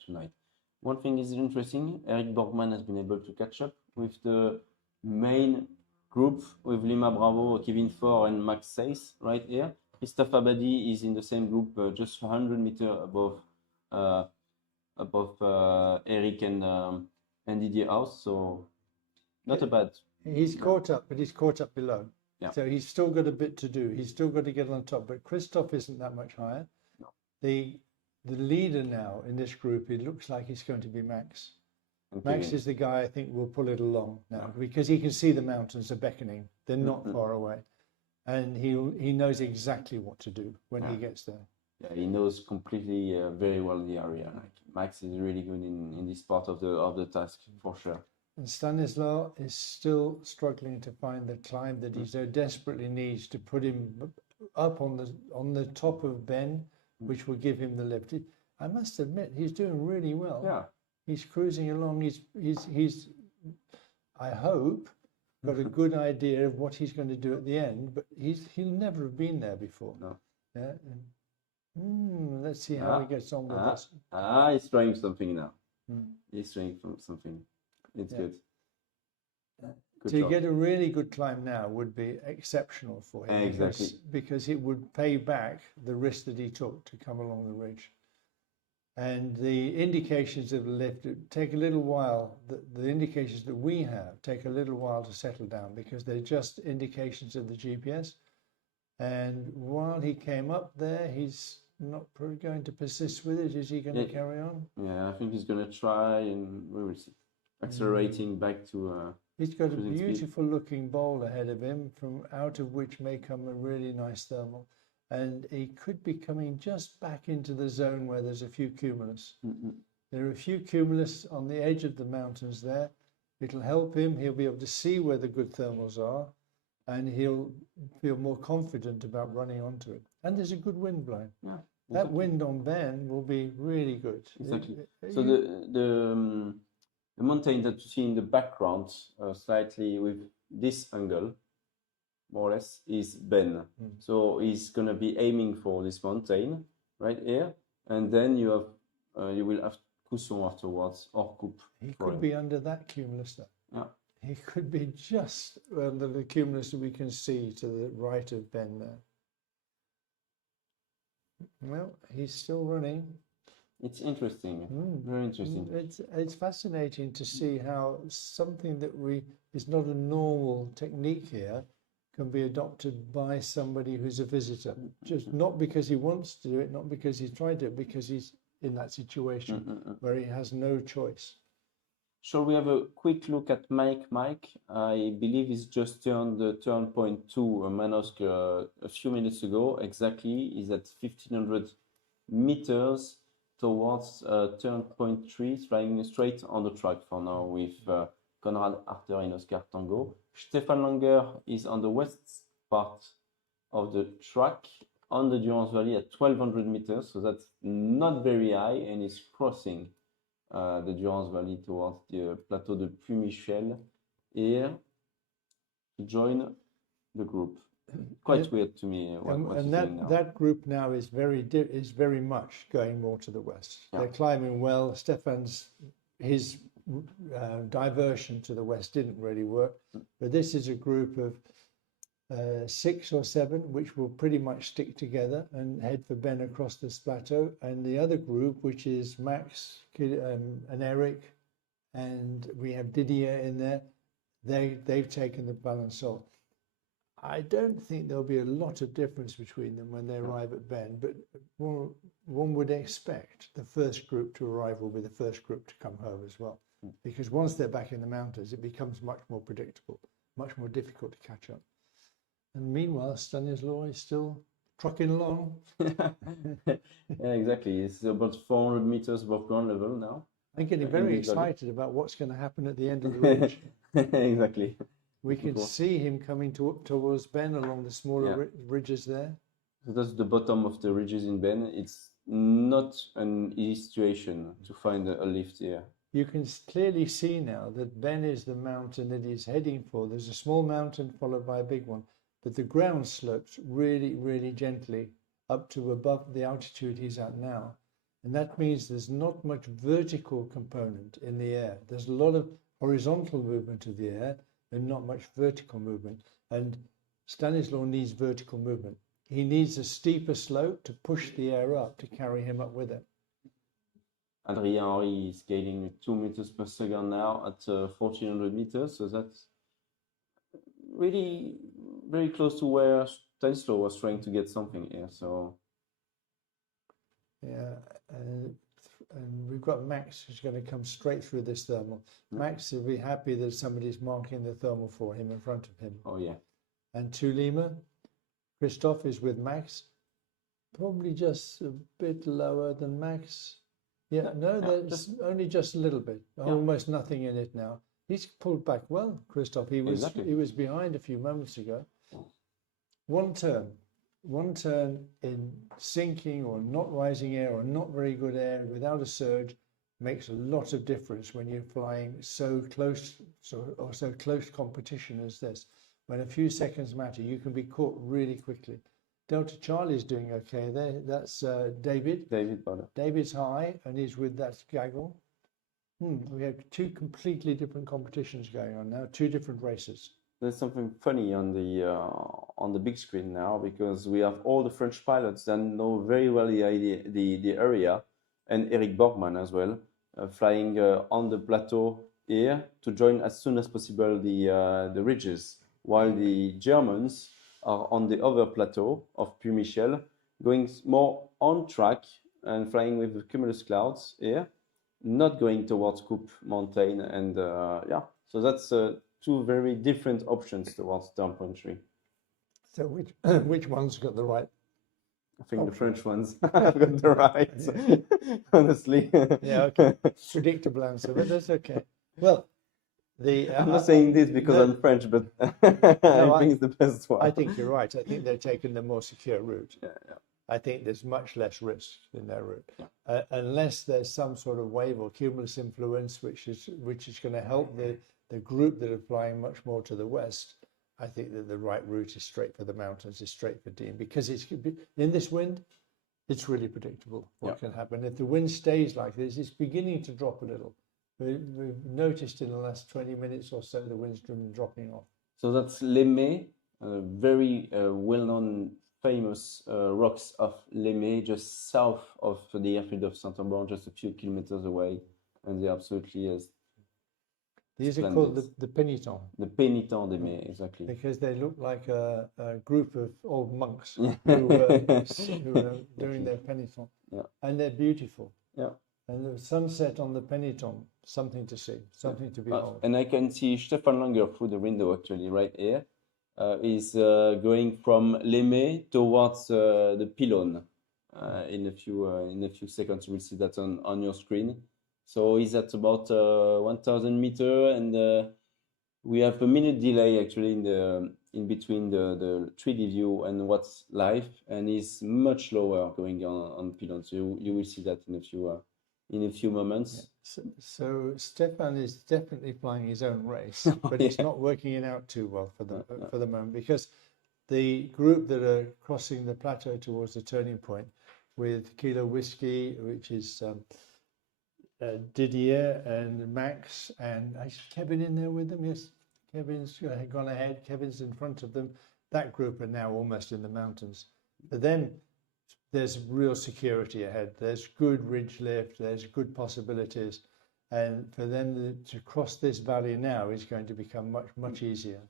tonight. One thing is interesting, Eric Borgman has been able to catch up with the main group with Lima Bravo, Kevin Faure and Max Seyss right here. Christophe Abadi is in the same group, just 100 meters above Eric and Didier House, so not a bad. He's caught up, but he's caught up below. Yeah. So he's still got a bit to do. He's still got to get on top, but Christophe isn't that much higher. No. The leader now in this group, it looks like it's going to be Max. Max is the guy I think will pull it along now because he can see the mountains are beckoning. They're not far away, and he knows exactly what to do when he gets there. Yeah, he knows completely very well the area. Like Max is really good in this part of the task for sure. And Stanislaw is still struggling to find the climb that he so desperately needs to put him up on the top of Ben, which will give him the lift. I must admit, he's doing really well. Yeah. He's cruising along. He's I hope, got a good idea of what he's going to do at the end, but he'll never have been there before. No. Yeah. Let's see how he gets on with this. He's trying something now. He's trying something. It's good. To get a really good climb now would be exceptional for him. Exactly. Because it would pay back the risk that he took to come along the ridge. And the indications of the lift take a little while. The indications that we have take a little while to settle down because they're just indications of the GPS. And while he came up there, he's not going to persist with it. Is he going to carry on? Yeah, I think he's going to try, and we will see. Accelerating back to. He's got a beautiful looking bowl ahead of him, from out of which may come a really nice thermal. And he could be coming just back into the zone where there's a few cumulus. There are a few cumulus on the edge of the mountains there. It'll help him. He'll be able to see where the good thermals are, and he'll feel more confident about running onto it. And there's a good wind blowing. Yeah, that wind on Ben will be really good. Exactly. So the mountain that you see in the background, slightly with this angle, more or less, is Ben. So he's going to be aiming for this mountain right here, and then you will have Cousson afterwards, or Coupe. He could be under that cumulus there. Yeah. He could be just under the cumulus that we can see to the right of Ben there. Well, he's still running. It's interesting, very interesting. It's fascinating to see how something that is not a normal technique here can be adopted by somebody who's a visitor. Just not because he wants to do it, not because he's tried to, because he's in that situation where he has no choice. Shall we have a quick look at Mike? I believe he's just turned the turnpoint 2 Manosque a few minutes ago. Exactly, he's at 1500 meters towards turnpoint 3, flying straight on the track for now with Konrad Harter in Oscar Tango. Stefan Langer is on the west part of the track on the Durance Valley at 1200 meters, so that's not very high, and is crossing the Durance Valley towards the Plateau de Puy-Michel here to join the group. Quite weird to me. That group now is very much going more to the west. They're climbing well. Stefan's his diversion to the west didn't really work, but this is a group of 6 or 7 which will pretty much stick together and head for Ben across this plateau, and the other group, which is Max and Eric, and we have Didier in there, they've taken the Balancol. I don't think there'll be a lot of difference between them when they arrive at Ben, but one would expect the first group to arrive will be the first group to come home as well, because once they're back in the mountains, it becomes much more predictable, much more difficult to catch up. And meanwhile, Stanislaw is still trucking along. Yeah, exactly. It's about 400 meters above ground level now. I'm getting very excited about what's going to happen at the end of the ridge. Exactly. We can see him coming towards Ben along the smaller ridges there. So that's the bottom of the ridges in Ben. It's not an easy situation to find a lift here. You can clearly see now that Ben is the mountain that he's heading for. There's a small mountain followed by a big one, but the ground slopes really, really gently up to above the altitude he's at now. And that means there's not much vertical component in the air. There's a lot of horizontal movement of the air and not much vertical movement. And Stanislaw needs vertical movement. He needs a steeper slope to push the air up to carry him up with it. Adrien Henry is gaining 2 meters per second now at 1400 meters, so that's really very close to where Stanislaw was trying to get something here. So yeah, and we've got Max who's going to come straight through this thermal. Max will be happy that somebody's marking the thermal for him in front of him. Oh yeah. And Tulima, Christophe is with Max, probably just a bit lower than Max. Yeah, no, there's only just a little bit, almost nothing in it now. He's pulled back well, Christophe. He was behind a few moments ago. One turn in sinking or not rising air or not very good air without a surge makes a lot of difference when you're flying so close competition as this. When a few seconds matter, you can be caught really quickly. Delta Charlie's doing okay there. That's David. David's high and he's with that gaggle. We have 2 completely different competitions going on now, 2 different races. There's something funny on the big screen now, because we have all the French pilots that know very well the area, and Eric Borgman as well, flying on the plateau here to join as soon as possible the ridges, while the Germans are on the other plateau of Puy-Michel, going more on track and flying with the cumulus clouds here, not going towards Coupe Mountain, and so that's 2 very different options towards turnpoint 3. So which one's got the right? I think the French ones have got the right, honestly. Yeah, okay. Predictable answer, but that's okay. Well, I'm not saying this because I'm French, but I think it's the best one. I think you're right. I think they're taking the more secure route. I think there's much less risk in their route, unless there's some sort of wave or cumulus influence, which is going to help the group that are flying much more to the west. I think that the right route is straight for the mountains, is straight for Dean, because it's in this wind. It's really predictable what can happen. If the wind stays like this, it's beginning to drop a little. We've noticed in the last 20 minutes or so the wind's been dropping off. So that's Lemay, very well-known, famous rocks of Lemay, just south of the airfield of St-Auban, just a few kilometers away, and they're absolutely these are called the pénitents. The pénitents des Mets, exactly. Because they look like a group of old monks who are doing their pénitents. And they're beautiful. And the sunset on the pénitent, something to see, something to behold. And I can see Stefan Langer through the window, actually, right here. Is going from Lemay towards the pylon. In a few seconds, we'll see that on your screen. So he's at about 1,000 meters, and we have a minute delay actually in between the 3D view and what's live, and is much lower going on pylon. So you will see that in a few moments. Yeah. So Stefan is definitely flying his own race, but it's not working it out too well for the moment, because the group that are crossing the plateau towards the turning point with Kilo Whiskey, which is Didier and Max, and is Kevin in there with them? Yes, Kevin's gone ahead. Kevin's in front of them. That group are now almost in the mountains. But then there's real security ahead. There's good ridge lift. There's good possibilities. And for them to cross this valley now is going to become much easier.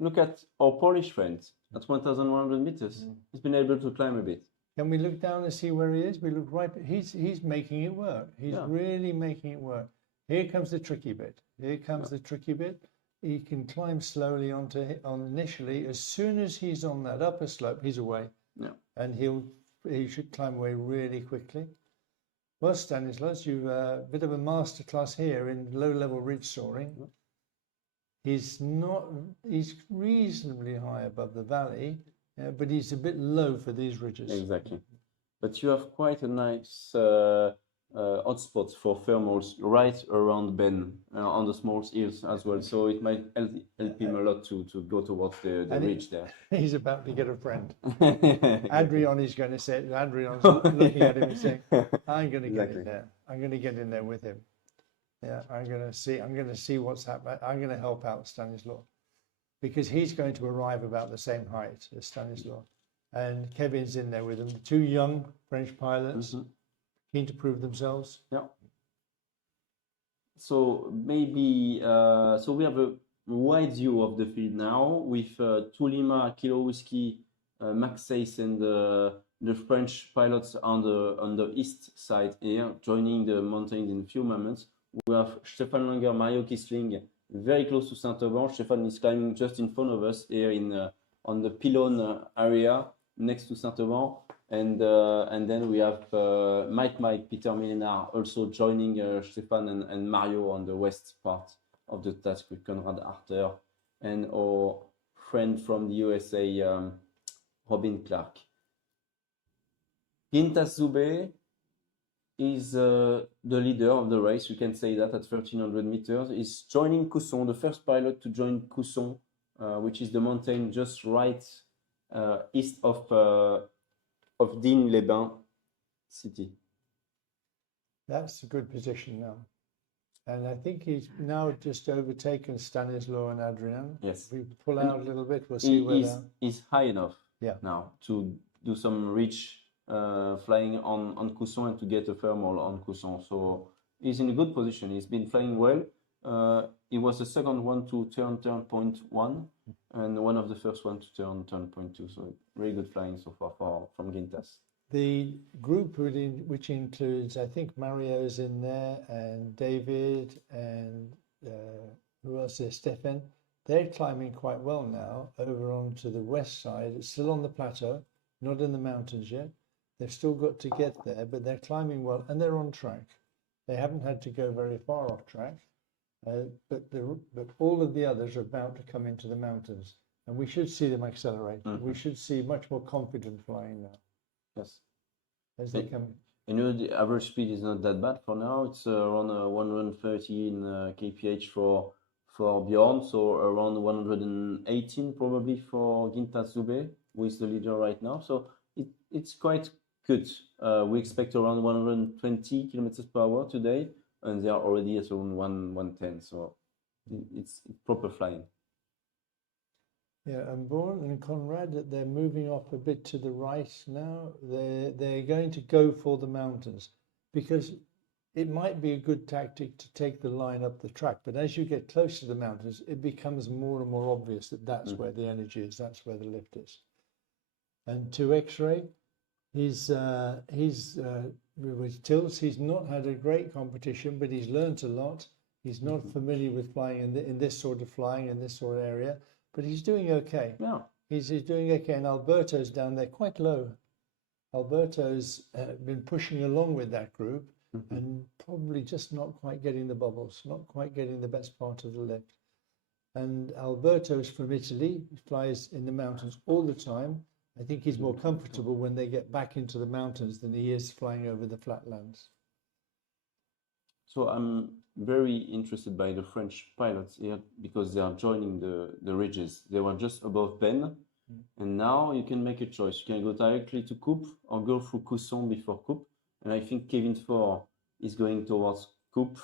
Look at our Polish friend at 1,100 meters. He's been able to climb a bit. Can we look down and see where he is? We look right. He's making it work. He's really making it work. Here comes the tricky bit. Here comes the tricky bit. He can climb slowly on initially. As soon as he's on that upper slope, he's away. Yeah. And he should climb away really quickly. Well, Stanislas, you've a bit of a masterclass here in low-level ridge soaring. He's reasonably high above the valley, but he's a bit low for these ridges. Exactly. But you have quite a nice hotspot for thermals right around Ben on the small hills as well. So it might help him a lot to go towards the ridge there. He's about to get a friend. Adrian is going to say, Adrian's looking at him and saying, I'm going to get in there. I'm going to get in there with him. Yeah, I'm going to see what's happening. I'm going to help out Stanislas, because he's going to arrive about the same height as Stanislas. And Kevin's in there with them. The two young French pilots, keen to prove themselves. Yeah. So maybe, so we have a wide view of the field now with Tulima, Kilo Whiskey, Max Sace, and the French pilots on the east side here, joining the mountains in a few moments. We have Stefan Langer, Mario Kisling, very close to Saint-Auban. Stefan is climbing just in front of us here on the pylon area next to Saint-Auban. And then we have Mike, Peter Millenard also joining Stefan and Mario on the west part of the task with Conrad Arter and our friend from the USA, Robin Clark. Gintas Zube is the leader of the race, we can say that, at 1,300 meters. He's joining Cousson, the first pilot to join Cousson, which is the mountain just right east of Digne-les-Bains city. That's a good position now. And I think he's now just overtaken Stanislas and Adrian. Yes. If we pull out a little bit, we'll see where he's high enough now to do some reach flying on Cousson and to get a thermal on Cousson. So he's in a good position. He's been flying well. He was the second one to turn point 1 and one of the first one to turn point 2. So really good flying so far from Gintas. The group which includes, I think Mario's in there, and David, and who else is Stefan. They're climbing quite well now over onto the west side. It's still on the plateau, not in the mountains yet. They've still got to get there, but they're climbing well and they're on track. They haven't had to go very far off track, but all of the others are about to come into the mountains, and we should see them accelerate. We should see much more confident flying now. Yes. As they come. You know, the average speed is not that bad for now. It's around 113 kph for Bjorn, so around 118 probably for Gintas Zube, who is the leader right now. So it's quite good. We expect around 120 kilometers per hour today, and they are already at around 110. So it's proper flying. Yeah, and Born and Conrad, they're moving off a bit to the right now. They're going to go for the mountains, because it might be a good tactic to take the line up the track, but as you get close to the mountains, it becomes more and more obvious that that's where the energy is, that's where the lift is. And to X-Ray, he's with tilts. He's not had a great competition, but he's learnt a lot. He's not familiar with flying in this sort of flying in this sort of area. But he's doing okay. Yeah. He's doing okay. And Alberto's down there quite low. Alberto's been pushing along with that group and probably just not quite getting the bubbles, not quite getting the best part of the lift. And Alberto's from Italy. He flies in the mountains all the time. I think he's more comfortable when they get back into the mountains than he is flying over the flatlands. So I'm very interested by the French pilots here because they are joining the ridges. They were just above Ben, and now you can make a choice. You can go directly to Coupe or go through Cousson before Coupe. And I think Kevin Faure is going towards Coupe.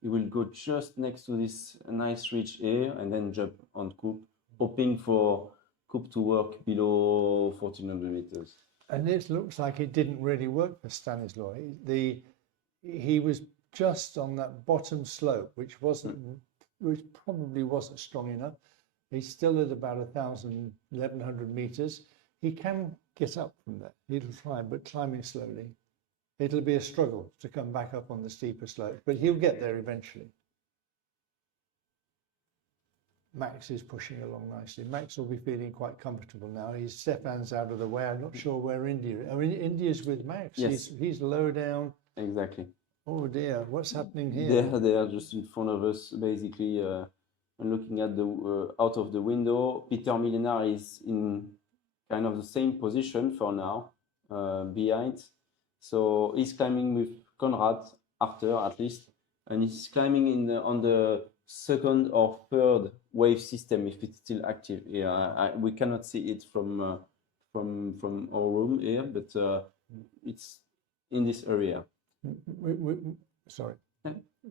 He will go just next to this nice ridge here and then jump on Coupe, hoping for Coupe to work below 1400 meters. And it looks like it didn't really work for Stanislaw. He was just on that bottom slope, which probably wasn't strong enough. He's still at about 1,100 meters. He can get up from there. He'll climb, but climbing slowly. It'll be a struggle to come back up on the steeper slope, but he'll get there eventually. Max is pushing along nicely. Max will be feeling quite comfortable now. Stefan's out of the way. I'm not sure where India is. I mean, India's with Max. Yes. He's low down. Exactly. Oh dear, what's happening here? They are just in front of us, basically. And looking at the out of the window, Peter Millenard is in kind of the same position for now, behind. So he's climbing with Conrad after at least, and he's climbing on the second or third wave system if it's still active here. We cannot see it from our room here, but it's in this area. Sorry.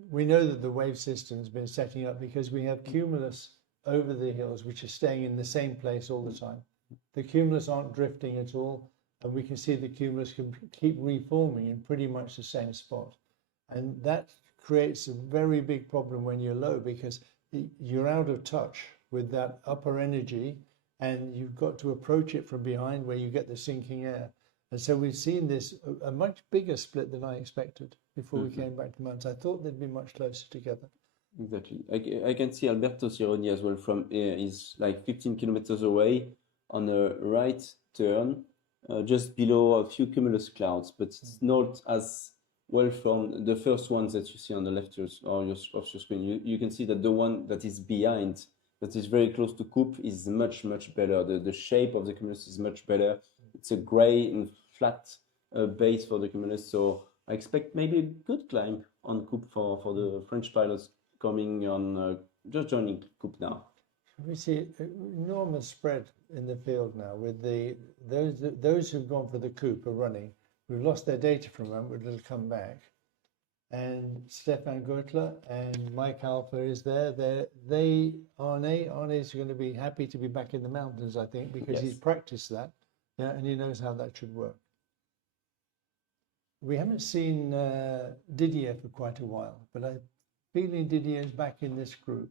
We know that the wave system's been setting up because we have cumulus over the hills, which are staying in the same place all the time. The cumulus aren't drifting at all, and we can see the cumulus can keep reforming in pretty much the same spot. And that creates a very big problem when you're low because you're out of touch with that upper energy, and you've got to approach it from behind where you get the sinking air. And so we've seen this, a much bigger split than I expected before we came back to the mountains. I thought they'd be much closer together. Exactly. I can see Alberto Sironi as well from here. He's like 15 kilometers away on a right turn, just below a few cumulus clouds, but it's not as well formed. The first ones that you see on the left of your screen, you can see that the one that is behind, that is very close to Coupe, is much, much better. The shape of the cumulus is much better. It's a gray and flat base for the cumulus, so I expect maybe a good climb on Coupe for the French pilots coming on, just joining Coupe now. We see enormous spread in the field now with those who've gone for the Coupe are running. We've lost their data for a moment, but it'll come back. And Stefan Goetler and Mike Alpha is there. Arne is going to be happy to be back in the mountains, I think, because he's practiced that. Yeah, and he knows how that should work. We haven't seen Didier for quite a while, but I'm feeling Didier is back in this group.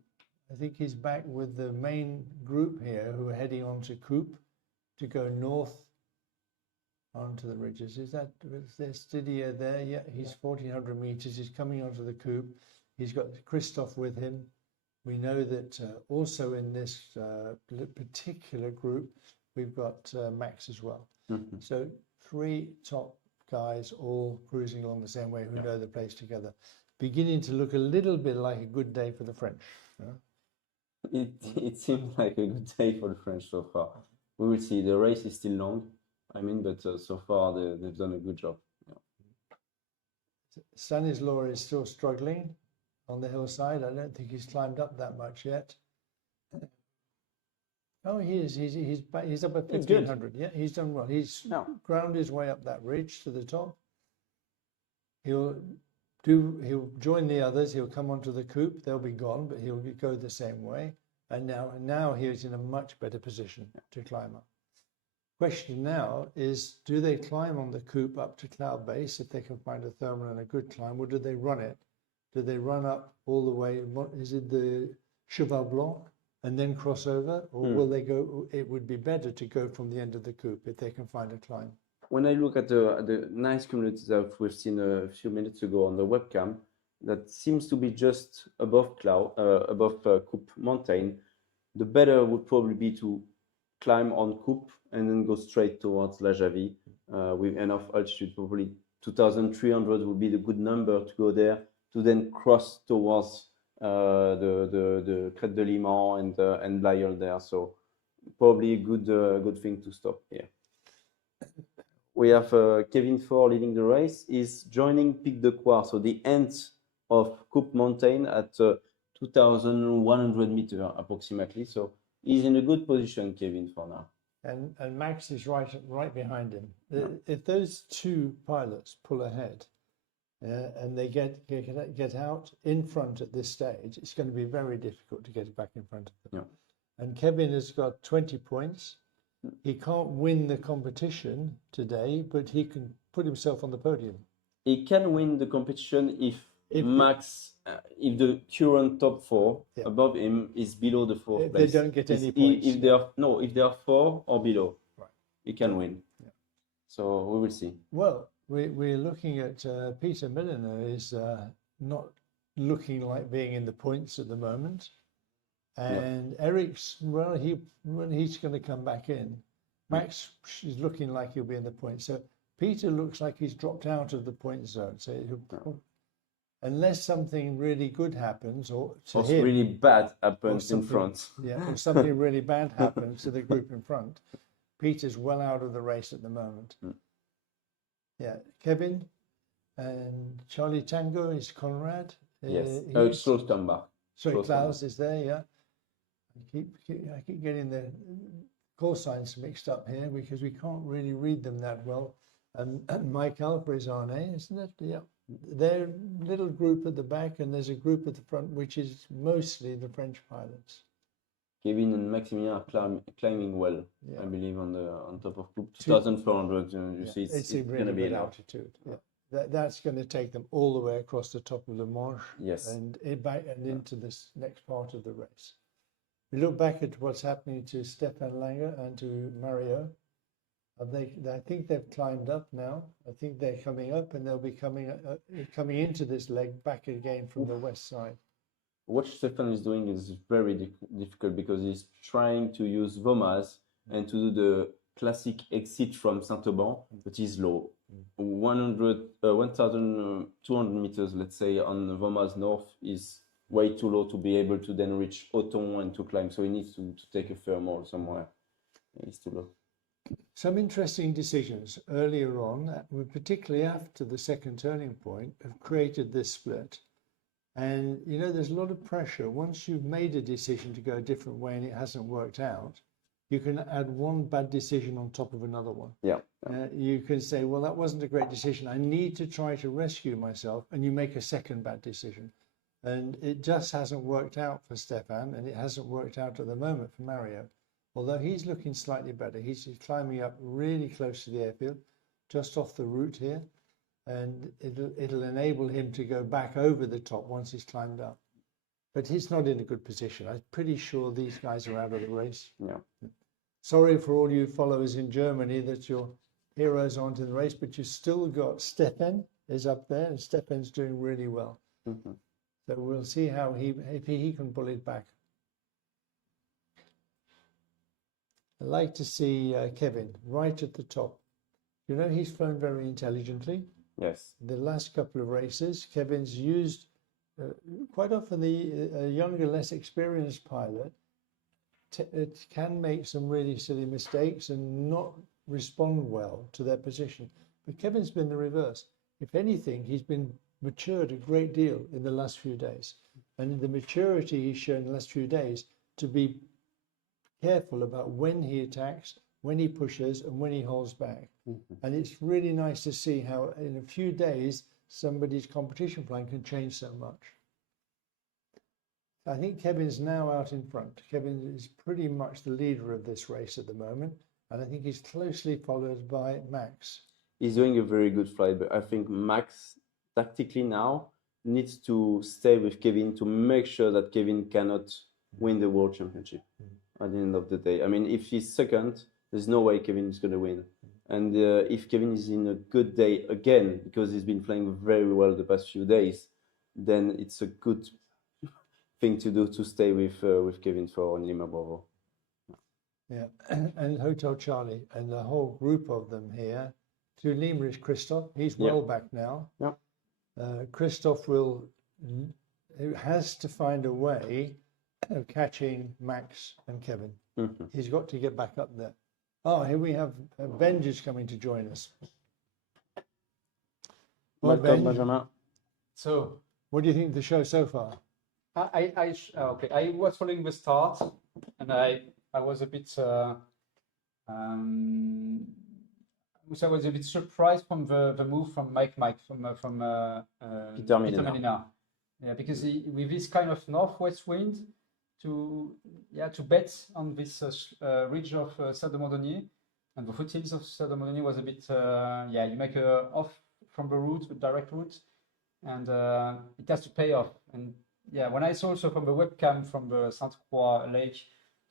I think he's back with the main group here who are heading on to Coupe to go north onto the ridges. Is there Didier there? Yeah, he's 1,400 meters. He's coming onto the Coupe. He's got Christophe with him. We know that also in this particular group, we've got Max as well. So 3 top guys all cruising along the same way who know the place together. Beginning to look a little bit like a good day for the French. It seems like a good day for the French so far. We will see. The race is still long, but so far they've done a good job. Stanislaw is still struggling on the hillside. I don't think he's climbed up that much yet. Oh, he is. He's up at 1,500. Yeah, he's done well. He's ground his way up that ridge to the top. He'll join the others. He'll come onto the Coupe. They'll be gone, but he'll go the same way. And now he's in a much better position to climb up. Question now is, do they climb on the Coupe up to cloud base if they can find a thermal and a good climb, or do they run it? Do they run up all the way? Is it the Cheval Blanc and then cross over, or will they go? It would be better to go from the end of the Coupe if they can find a climb. When I look at the nice community that we've seen a few minutes ago on the webcam, that seems to be just above Coupe Mountain, the better would probably be to climb on Coupe and then go straight towards La Javie with enough altitude. Probably 2,300 would be the good number to go there, to then cross towards the Crête de Liman and Lyell there. So probably a good thing to stop here. We have Kevin Faure leading the race. Is joining Pic de Coire, so the end of Coupe Mountain at 2,100 meters approximately. So he's in a good position, Kevin, for now. And Max is right behind him. If those two pilots pull ahead and they get out in front at this stage, it's going to be very difficult to get back in front of them. Yeah. And Kevin has got 20 points. He can't win the competition today, but he can put himself on the podium. He can win the competition if Max, if the current top four above him is below the fourth place. They don't get any points. If they are 4 or below, right, he can win. Yeah. So we will see. Well, we're looking at Peter Milliner is not looking like being in the points at the moment. And Eric's, when he's going to come back in. Max is looking like he'll be in the points. So Peter looks like he's dropped out of the point zone. So unless something really good happens, or him, really bad happens in front. Or something really bad happens to the group in front, Peter's well out of the race at the moment. Yeah, Kevin and Charlie Tango is Conrad. Yes, Stoltenbach. Sorry, Klaus is there, yeah. I keep getting the call signs mixed up here because we can't really read them that well. And Mike Alprizane, isn't it? Yeah. They're a little group at the back, and there's a group at the front, which is mostly the French pilots. Kevin and Maximilien are climbing well, I believe, on top of 2,400. You see, it's a really going to be good altitude. That's going to take them all the way across the top of the Manche, and back and into this next part of the race. We look back at what's happening to Stefan Langer and to Mario. I think they've climbed up now. I think they're coming up, and they'll be coming into this leg back again from the west side. What Stefan is doing is very difficult because he's trying to use Vomaz and to do the classic exit from Saint-Auban, but he's low. 1,200 meters, let's say, on Vomaz North is way too low to be able to then reach Auton and to climb. So he needs to take a thermal somewhere. It's too low. Some interesting decisions earlier on, particularly after the second turning point, have created this split. And, there's a lot of pressure. Once you've made a decision to go a different way and it hasn't worked out, you can add one bad decision on top of another one. Yeah. You can say, well, that wasn't a great decision. I need to try to rescue myself. And you make a second bad decision. And it just hasn't worked out for Stefan, and it hasn't worked out at the moment for Mario. Although he's looking slightly better. He's climbing up really close to the airfield, just off the route here. And it'll enable him to go back over the top once he's climbed up. But he's not in a good position. I'm pretty sure these guys are out of the race. Yeah. Sorry for all you followers in Germany that your heroes aren't in the race, but you've still got Stefan is up there, and Stefan's doing really well. Mm-hmm. So we'll see if he can pull it back. I'd like to see Kevin right at the top. He's flown very intelligently. Yes. The last couple of races, Kevin's used quite often a younger, less experienced pilot it can make some really silly mistakes and not respond well to their position. But Kevin's been the reverse. If anything, he's been matured a great deal in the last few days. And the maturity he's shown in the last few days to be careful about when he attacks, when he pushes, and when he holds back. Mm-hmm. And it's really nice to see how in a few days somebody's competition plan can change so much. I think Kevin's now out in front. Kevin is pretty much the leader of this race at the moment, and I think he's closely followed by Max. He's doing a very good flight, but I think Max tactically now needs to stay with Kevin to make sure that Kevin cannot win the World Championship at the end of the day. I mean, if he's second, there's no way Kevin is going to win. And if Kevin is in a good day again, because he's been playing very well the past few days, then it's a good thing to do to stay with Kevin for Lima Bravo. Yeah, and Hotel Charlie and the whole group of them here. To Lima is Christophe. He's well back now. Yeah. Christophe will it has to find a way of catching Max and Kevin. He's got to get back up there. Oh, here we have Benji's coming to join us. Well, Welcome, Ben, Benjamin. So, what do you think of the show so far? okay. I was following the start, and I was a bit which I was a bit surprised from the move from Mike from Peter Peter Milner. Milner. Yeah, because with this kind of northwest wind, to bet on this ridge of Saint-Auban and the foothills of Saint-Auban was a bit you make a off from the route, the direct route, and it has to pay off. And yeah, when I saw also from the webcam from the Squa lake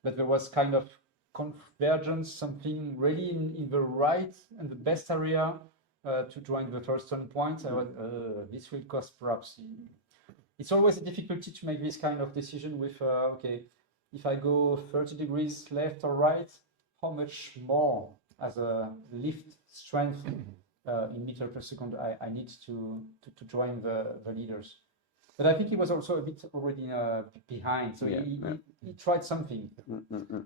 that there was kind of convergence, something really in the right and the best area to join the first turnpoint, I was this will cost perhaps. It's always a difficulty to make this kind of decision with okay, if I go 30 degrees left or right, how much more as a lift strength in meter per second I need to join the leaders. But I think he was also a bit already behind, so he tried something.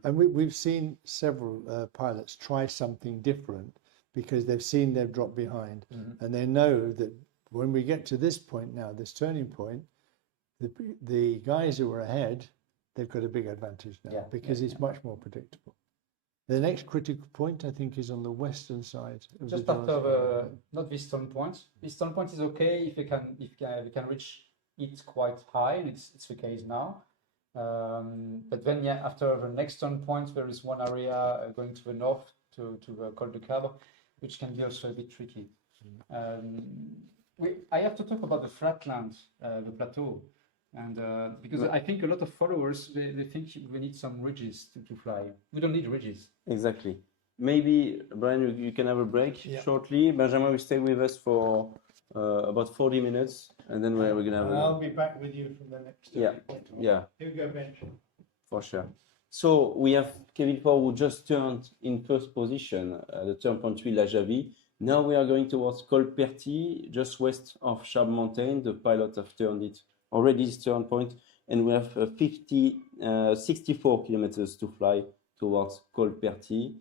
And we've seen several pilots try something different because they've seen they've dropped behind, and they know that when we get to this point now, this turning point, the guys who are ahead, they've got a big advantage now because it's much more predictable. The next critical point, I think, is on the western side. Just after not this turnpoint. This turnpoint is okay if we can reach it quite high, and it's the case now. But then, after the next turnpoint, there is one area going to the north to Col de Cabre, which can be also a bit tricky. I have to talk about the flatland, the plateau, and because I think a lot of followers they think we need some ridges to fly. We don't need ridges. Exactly. Maybe Brian, you can have a break shortly. Benjamin will stay with us for about 40 minutes, and then we're gonna have. I'll be back with you from the next. Yeah. Here we go, Ben. For sure. So we have Kevin Ford who just turned in first position, the turnpoint 3 La Javie. Now we are going towards Col Perty, just west of Chab Mountain. The pilots have turned it already, this turnpoint, and we have 64 kilometers to fly towards Col Perty.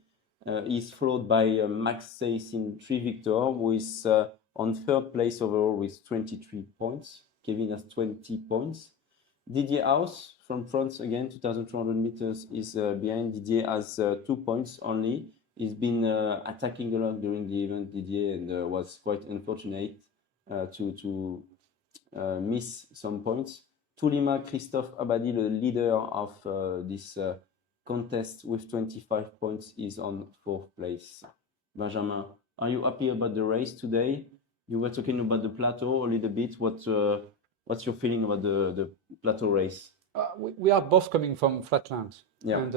He's followed by Max Sace in 3 Victor, who is on third place overall with 23 points. Kevin has 20 points. Didier House from France, again, 2,200 meters is behind. Didier has 2 points only. He's been attacking a lot during the event, Didier, and was quite unfortunate to miss some points. Toulima Christophe Abadi, the leader of this contest with 25 points, is on 4th place. Benjamin, are you happy about the race today? You were talking about the plateau a little bit. What's your feeling about the plateau race? We are both coming from flatland, Yeah. and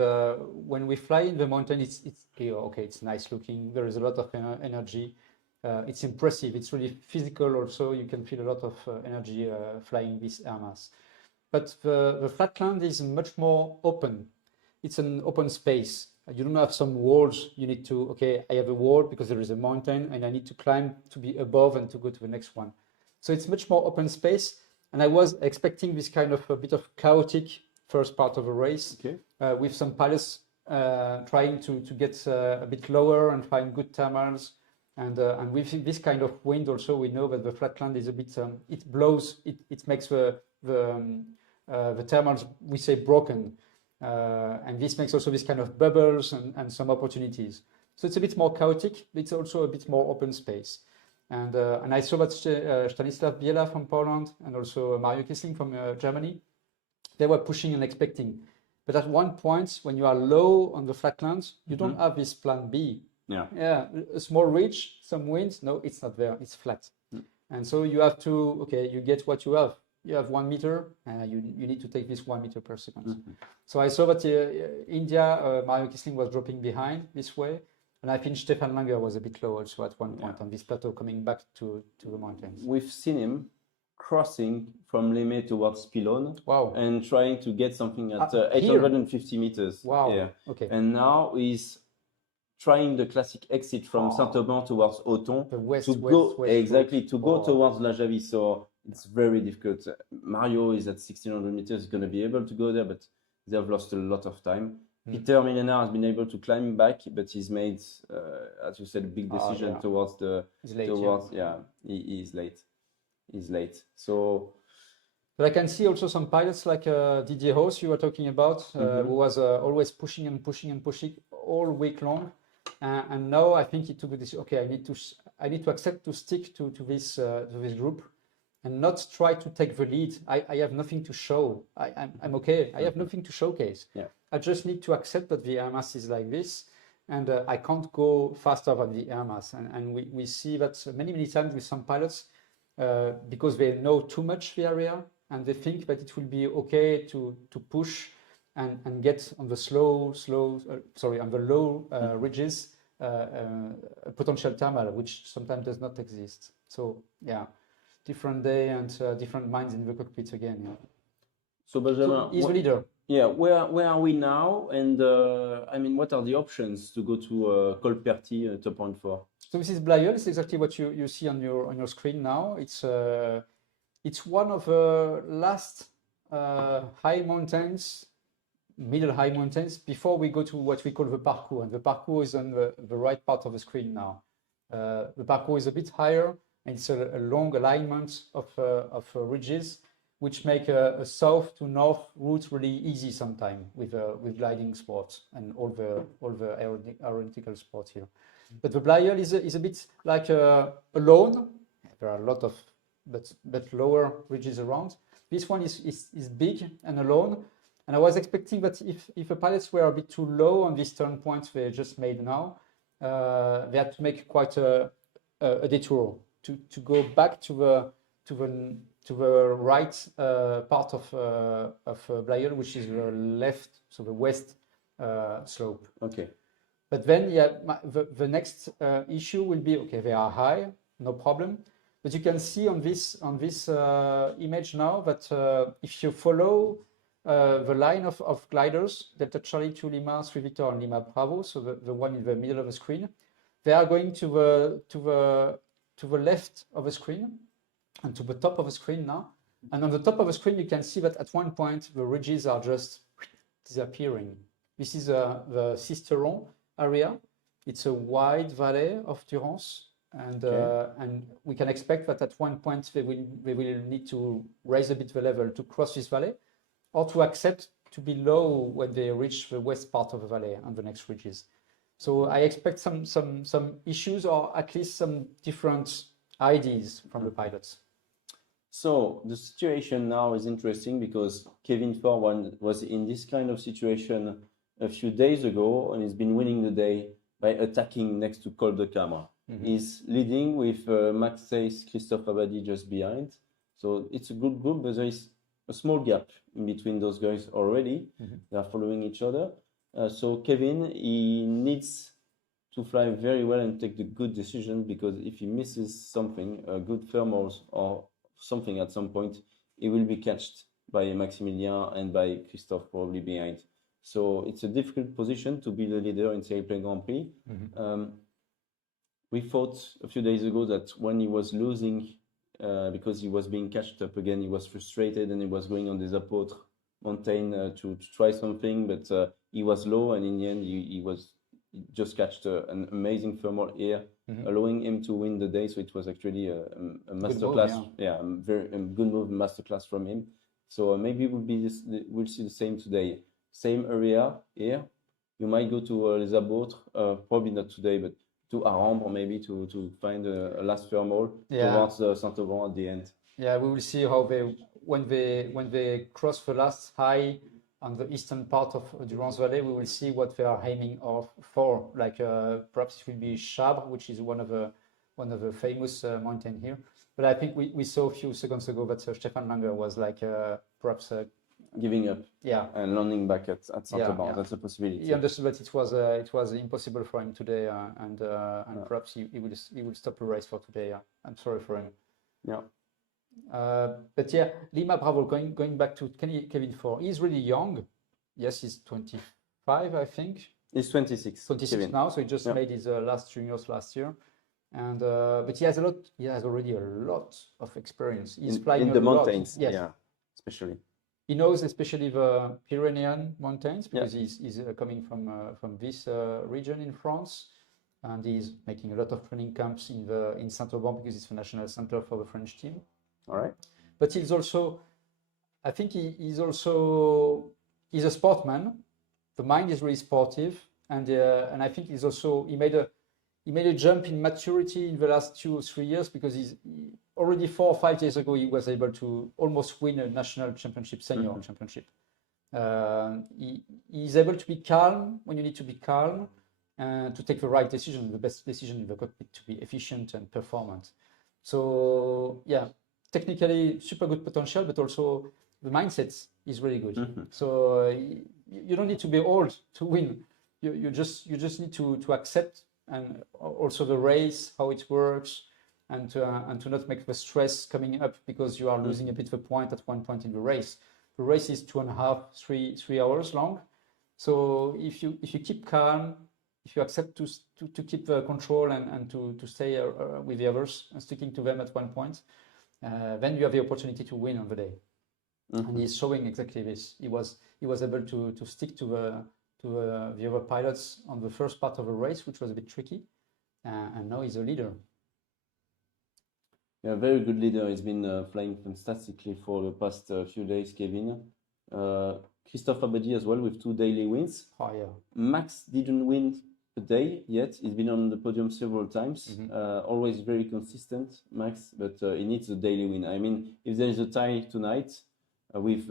when we fly in the mountain, it's clear. Okay, it's nice looking. There is a lot of energy. It's impressive. It's really physical. Also, you can feel a lot of energy flying this air mass. But the flatland is much more open. It's an open space. You don't have some walls. You need to, okay, I have a wall because there is a mountain and I need to climb to be above and to go to the next one. So it's much more open space. And I was expecting this kind of a bit of chaotic first part of a race, with some pilots trying to get a bit lower and find good thermals. And with this kind of wind also, we know that the flatland is a bit, it blows, it makes the thermals, we say, broken. And this makes also this kind of bubbles and some opportunities. So it's a bit more chaotic, but it's also a bit more open space. And I saw that Stanislav Biela from Poland and also Mario Kissling from Germany, they were pushing and expecting. But at one point, when you are low on the flatlands, you don't have this plan B. Yeah, a small ridge, some wind. No, it's not there. It's flat. And so you have to, okay, you get what you have. You have 1 meter, and you need to take this 1 meter per second. So I saw that India, Mario Kissling was dropping behind this way. And I think Stefan Langer was a bit low also at one point on this plateau coming back to the mountains. We've seen him crossing from Les Mets towards Pilon and trying to get something at 850 meters. Wow. Yeah. Okay. And now he's trying the classic exit from Saint-Auban towards Auton the west, to west, go west exactly route. to go towards La Javie. So it's very difficult. Mario is at 1600 meters, he's going to be able to go there, but they have lost a lot of time. Peter Millenard has been able to climb back, but he's made, as you said, a big decision towards the. He's late, he is late. He's late. So. But I can see also some pilots like Didier Haus you were talking about, who was always pushing and pushing and pushing all week long, and now I think he took this. Okay, I need to accept to stick to this group, and not try to take the lead. I have nothing to show. I'm okay. I have nothing to showcase. Yeah. I just need to accept that the air mass is like this, and I can't go faster than the air mass. And we see that many times with some pilots, because they know too much the area, and they think that it will be okay to push and get on the on the low ridges a potential thermal, which sometimes does not exist. So yeah, different day and different minds in the cockpit again. Yeah. So Benjamin, he's the leader. Yeah, where are we now? And I mean, what are the options to go to Colperti turnpoint 4? So this is Blayeul. It's exactly what you see on your screen now. It's one of the last high mountains, middle high mountains, before we go to what we call the parcours. And the parcours is on the right part of the screen now. The parcours is a bit higher, and it's a long alignment of ridges, which make a south to north route really easy sometimes with gliding sports and all the aeronautical sports here. But the Blayeul is a bit like a lawn. There are a lot of but lower ridges around. This one is big and alone, and I was expecting that if the pilots were a bit too low on this turn point they just made now, they had to make quite a detour to go back to the right part of Blayeul, which is the left, so the west slope. Okay. But then the next issue will be, okay, they are high, no problem. But you can see on this image now that if you follow the line of gliders, Delta Charlie 2 Lima 3 Victor and Lima Bravo, so the one in the middle of the screen, they are going to the left of the screen and to the top of the screen now. And on the top of the screen, you can see that at one point the ridges are just disappearing. This is the Sisteron area. It's a wide valley of Durance. And we can expect that at one point they will need to raise a bit the level to cross this valley, or to accept to be low when they reach the west part of the valley on the next ridges. So I expect some issues, or at least some different ideas from the pilots. So the situation now is interesting because Kevin Forwan was in this kind of situation a few days ago, and he's been winning the day by attacking next to Col de Camre. He's leading with Max Seis, Christophe Abadi just behind. So it's a good group, but there is a small gap in between those guys already. They are following each other. So Kevin, he needs to fly very well and take the good decision, because if he misses something, good thermals or something at some point, he will be catched by Maximilien and by Christophe probably behind. So it's a difficult position to be the leader in Sailplane Grand Prix. We thought a few days ago that when he was losing, because he was being catched up again, he was frustrated and he was going on the Apôtres mountain to try something, but he was low, and in the end he just catched an amazing thermal air, allowing him to win the day. So it was actually a masterclass. A very good move, masterclass from him. So maybe we'll see the same today. Same area here. You might go to Les Apôtres, probably not today, but to Arambre maybe to find a last thermal towards Saint-Auban at the end. Yeah, we will see how when they cross the last high on the eastern part of Durance Valley, we will see what they are aiming for. Like perhaps it will be Chabre, which is one of the famous mountain here. But I think we saw a few seconds ago that Stefan Langer was like perhaps giving up, yeah, and landing back at Saint-Auban. That's a possibility. He understood that it was impossible for him today, and perhaps he will stop the race for today. I'm sorry for him. Yeah. But yeah, Lima Bravo. Going back to Kevin Ford. He's really young. Yes, he's 25, I think. He's 26. 26 now. So he just made his last juniors last year. and but he has a lot. He has already a lot of experience. He's flying in the a lot. mountains, Yes. yeah, especially. He knows especially the Pyrenean mountains because he's coming from this region in France, and he's making a lot of training camps in Saint-Auban because it's the national center for the French team. All right. But he's also, I think he's a sportsman. The mind is really sportive, and I think he made a jump in maturity in the last 2 or 3 years because already 4 or 5 years ago he was able to almost win a national championship, senior championship. He's able to be calm when you need to be calm, and to take the right decision, the best decision in the cockpit, to be efficient and performant. So yeah, technically super good potential, but also the mindset is really good. So you don't need to be old to win. You just need to accept, and also the race, how it works, and to not make the stress coming up because you are losing a bit of a point at one point in the race. The race is 2.5, 3 hours long. So if you keep calm, if you accept to keep the control and to stay with the others and sticking to them at one point, then you have the opportunity to win on the day. And he's showing exactly this. He was able to stick to the other pilots on the first part of the race, which was a bit tricky, and now he's a leader. Yeah, very good leader. He's been flying fantastically for the past few days, Kevin. Christophe Abadi as well with 2 daily wins. Oh yeah. Max didn't win a day yet. He's been on the podium several times. Always very consistent, Max, but he needs a daily win. I mean, if there is a tie tonight with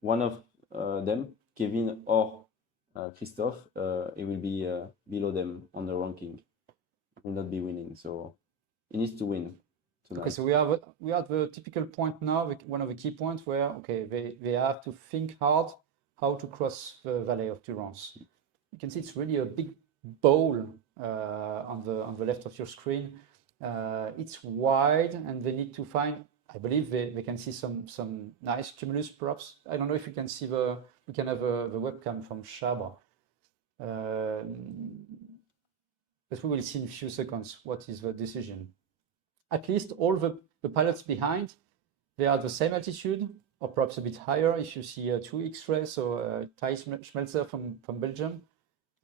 one of them, Kevin or Christophe, he will be below them on the ranking. He will not be winning, so he needs to win tonight. Okay, so we have the typical point now, one of the key points where they have to think hard how to cross the Valley of Durance. You can see it's really a big bowl on the left of your screen. It's wide, and they need to find. I believe they can see some nice cumulus, perhaps. I don't know if you can see we can have the webcam from Sabre. But we will see in a few seconds what is the decision. At least all the pilots behind, they are at the same altitude, or perhaps a bit higher if you see 2 X-Ray, so Thijs Schmelzer from Belgium.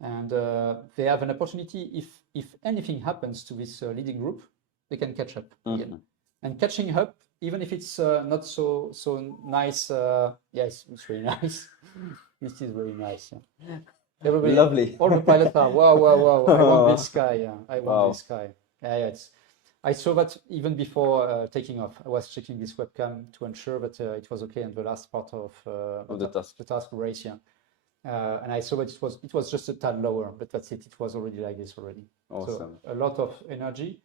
And they have an opportunity, if anything happens to this leading group, they can catch up again. And catching up, even if it's not so nice, yes, it's really nice. This is very nice. Yeah. Everybody, lovely. All the pilots are wow. I want this guy. Yeah, I want this guy. Yeah. I saw that even before taking off. I was checking this webcam to ensure that it was okay in the last part of the task race. Yeah. And I saw that it was just a tad lower, but that's it. It was already like this already. Awesome. So a lot of energy,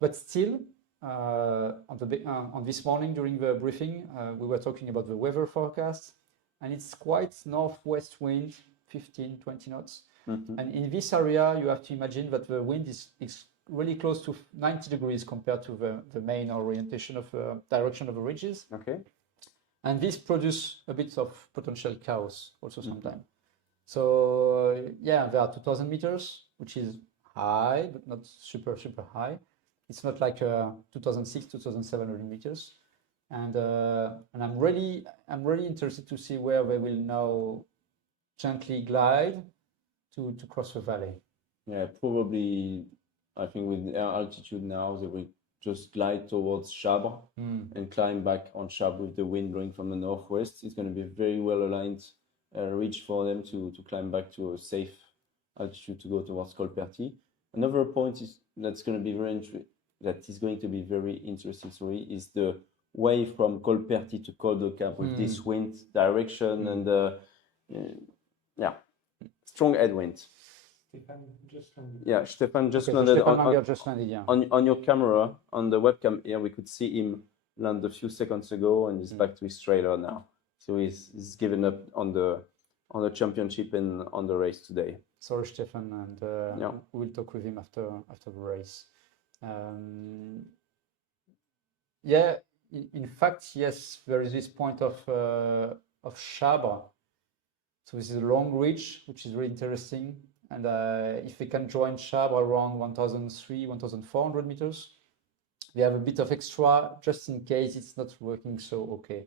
but still on this morning during the briefing, we were talking about the weather forecast, and it's quite northwest wind, 15-20 knots. And in this area, you have to imagine that the wind is really close to 90 degrees compared to the main orientation of direction of the ridges. Okay. And this produces a bit of potential chaos also sometimes. So yeah, there are 2,000 meters, which is high, but not super high. It's not like 2,600, 2,700 meters. And I'm really interested to see where they will now gently glide to cross the valley. Yeah, probably. I think with air altitude now, they will just glide towards Sabre and climb back on Sabre with the wind blowing from the northwest. It's going to be a very well aligned ridge for them to climb back to a safe altitude to go towards Colperti. Another point that's going to be very interesting is the way from Colperti to Col de Cap with this wind direction and strong headwind. Stefan just landed on your camera, on the webcam here. We could see him land a few seconds ago, and he's back to his trailer now. So he's given up on the championship and on the race today. Sorry, Stefan, and we'll talk with him after the race. In fact, yes, there is this point of Sabre. So this is a long ridge, which is really interesting. And if we can join Chabre around 1,300, 1,400 meters, we have a bit of extra just in case it's not working so okay.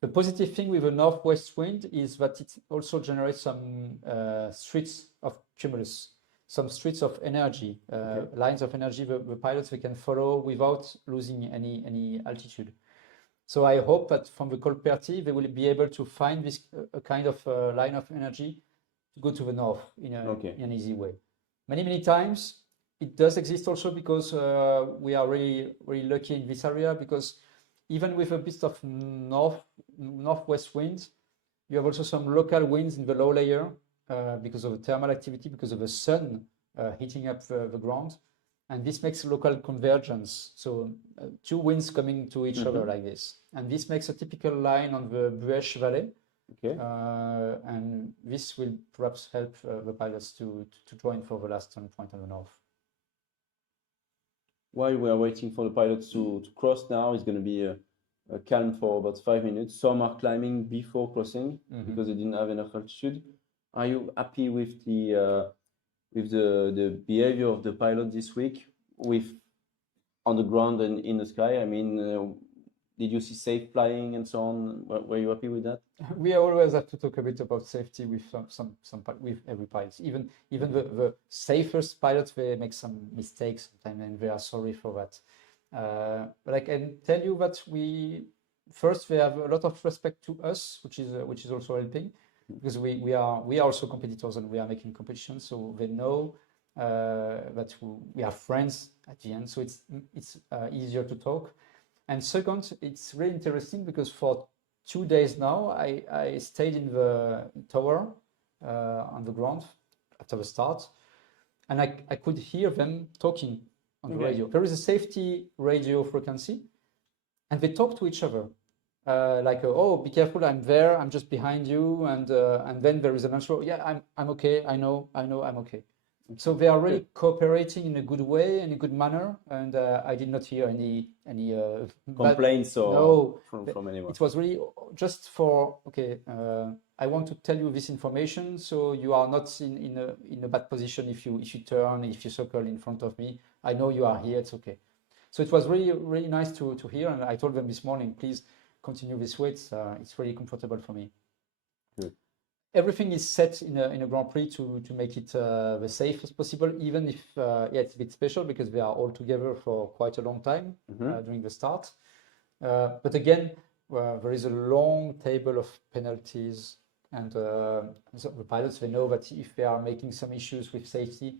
The positive thing with a northwest wind is that it also generates some streets of cumulus, some streets of energy, lines of energy the pilots they can follow without losing any altitude. So I hope that from the Colperti they will be able to find this a kind of line of energy to go to the north in an easy way. Many times it does exist also because we are really lucky in this area, because even with a bit of northwest winds, you have also some local winds in the low layer because of the thermal activity, because of the sun heating up the ground. And this makes local convergence. So two winds coming to each other like this. And this makes a typical line on the Bueche Valley. And this will perhaps help the pilots to join for the last turnpoint on the north. While we are waiting for the pilots to cross now, it's going to be a calm for about 5 minutes. Some are climbing before crossing because they didn't have enough altitude. Are you happy with the behavior of the pilot this week, with on the ground and in the sky? I mean, did you see safe flying and so on? Were you happy with that? We always have to talk a bit about safety with with every pilot. Even the safest pilots, they make some mistakes sometimes, and they are sorry for that. But I can tell you that they have a lot of respect to us, which is also helping, because we are also competitors and we are making competition, so they know that we are friends at the end, so it's easier to talk. And second, it's really interesting because for 2 days now, I stayed in the tower on the ground after the start, and I could hear them talking on the radio. There is a safety radio frequency, and they talk to each other. Like, oh, be careful, I'm there, I'm just behind you, and then there is an answer, yeah, I'm okay, I know, I'm okay. So they are really cooperating in a good way, in a good manner, and I did not hear any complaints from anyone. It was really just for I want to tell you this information, so you are not in a bad position if you turn, if you circle in front of me. I know you are here, it's okay. So it was really nice to hear, and I told them this morning, please continue this way. It's really comfortable for me. Good. Everything is set in a Grand Prix to make it the safest possible, even if it's a bit special because we are all together for quite a long time during the start. But again, there is a long table of penalties, and so the pilots, they know that if they are making some issues with safety,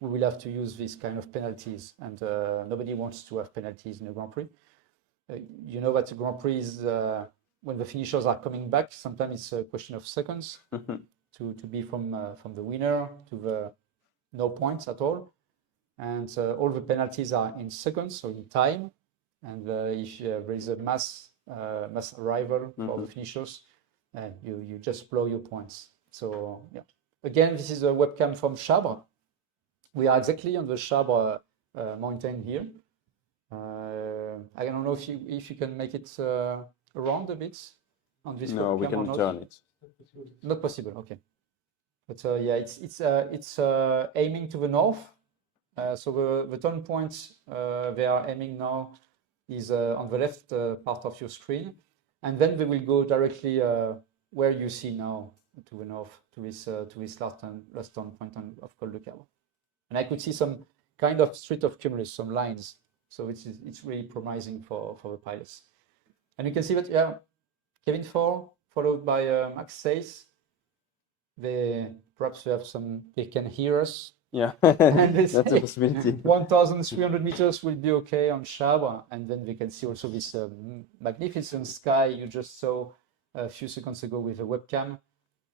we will have to use these kind of penalties, and nobody wants to have penalties in a Grand Prix. You know that the Grand Prix is when the finishers are coming back, sometimes it's a question of seconds to be from the winner to the no points at all, and all the penalties are in seconds, so in time. And if there is a mass arrival for the finishers, you just blow your points. So yeah, again, this is a webcam from Chabre. We are exactly on the Chabre mountain here. I don't know if you can make it around a bit on this. No, we can turn it. Not possible. Okay, but yeah, it's aiming to the north. So the turn points they are aiming now is on the left part of your screen, and then they will go directly where you see now to the north to this last turn point of Col de Cabre. And I could see some kind of street of cumulus, some lines. So it's really promising for the pilots. And you can see that, Kevin 4, followed by Max 6. Perhaps they can hear us. Yeah, and that's a possibility. 1,300 meters will be okay on Chabre. And then we can see also this magnificent sky you just saw a few seconds ago with a webcam.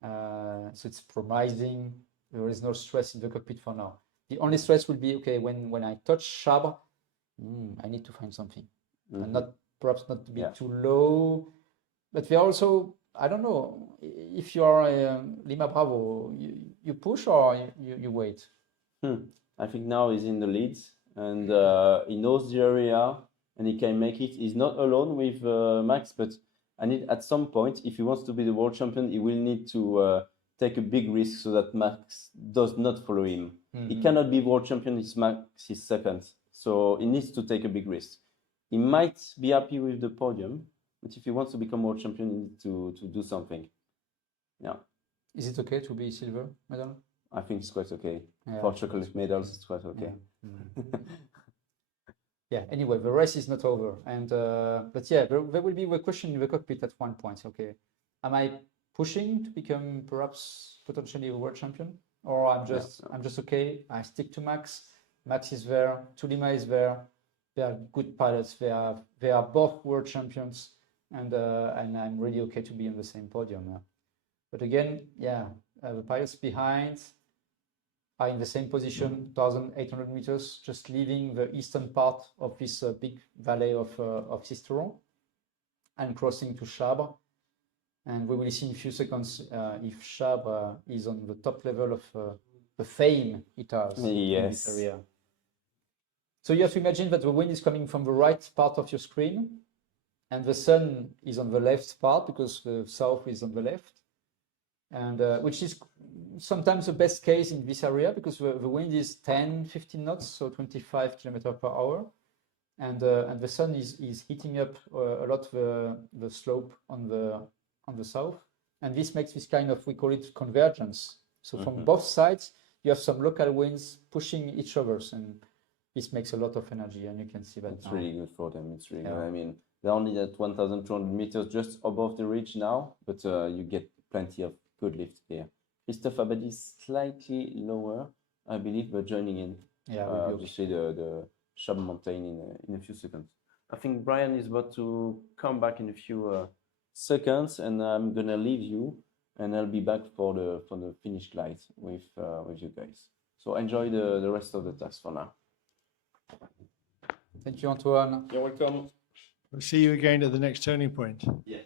So it's promising. There is no stress in the cockpit for now. The only stress will be, when I touch Chabre, I need to find something. And perhaps not to be too low. But we are also, I don't know, if you are Lima Bravo, you push or you wait? I think now he's in the leads, and he knows the area and he can make it. He's not alone with Max, but at some point, if he wants to be the world champion, he will need to take a big risk so that Max does not follow him. He Mhm. cannot be world champion if Max is second, so he needs to take a big risk. He might be happy with the podium, but if he wants to become world champion, he needs to do something. Yeah, Is it okay to be silver medal? I think it's quite okay. Yeah, For chocolate medals, it's quite okay. Yeah, anyway, the race is not over. And but yeah, there will be a question in the cockpit at one point. Okay, am I pushing to become perhaps potentially a world champion? Or I'm just okay, I stick to Max. Max is there, Tulima is there. They are good pilots. They are both world champions, and I'm really okay to be on the same podium. Yeah. But again, yeah, the pilots behind are in the same position, 1,800 meters, just leaving the eastern part of this big valley of Sisteron and crossing to Chabre. And we will see in a few seconds if Chabre is on the top level of the fame it has in this area. So you have to imagine that the wind is coming from the right part of your screen, and the sun is on the left part because the south is on the left, and which is sometimes the best case in this area because the wind is 10-15 knots, so 25 kilometers per hour, and the sun is heating up a lot the slope on the south, and this makes this kind of, we call it convergence. So from both sides you have some local winds pushing each other, and this makes a lot of energy, and you can see that It's now. really good for them. It's really good. Yeah. I mean, they're only at 1,200 meters, just above the ridge now, but you get plenty of good lift here. Christophe Abadi is slightly lower, I believe, but joining in. Yeah, obviously the Chabre mountain in a few seconds. I think Brian is about to come back in a few seconds, and I'm gonna leave you, and I'll be back for the finish glide with you guys. So enjoy the rest of the task for now. Thank you, Antoine. You're welcome. We'll see you again at the next turning point. Yes.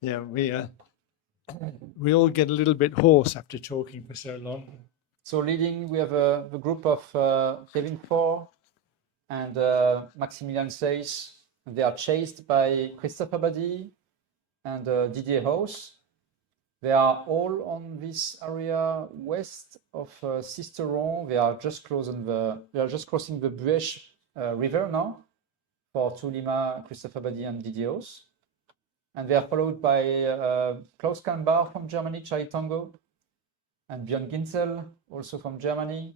Yeah, we all get a little bit hoarse after talking for so long. So leading, we have the group of Kevin Four and Maximilian Seyss. They are chased by Christophe Abadi and Didier Hauss. They are all on this area west of Sisteron. They are just crossing the Buèche river now for Tulima, Christophe Abadi, and Didier Hauss. And they are followed by Klaus Kahnbauer from Germany, Charlie Tango, and Björn Ginzel, also from Germany.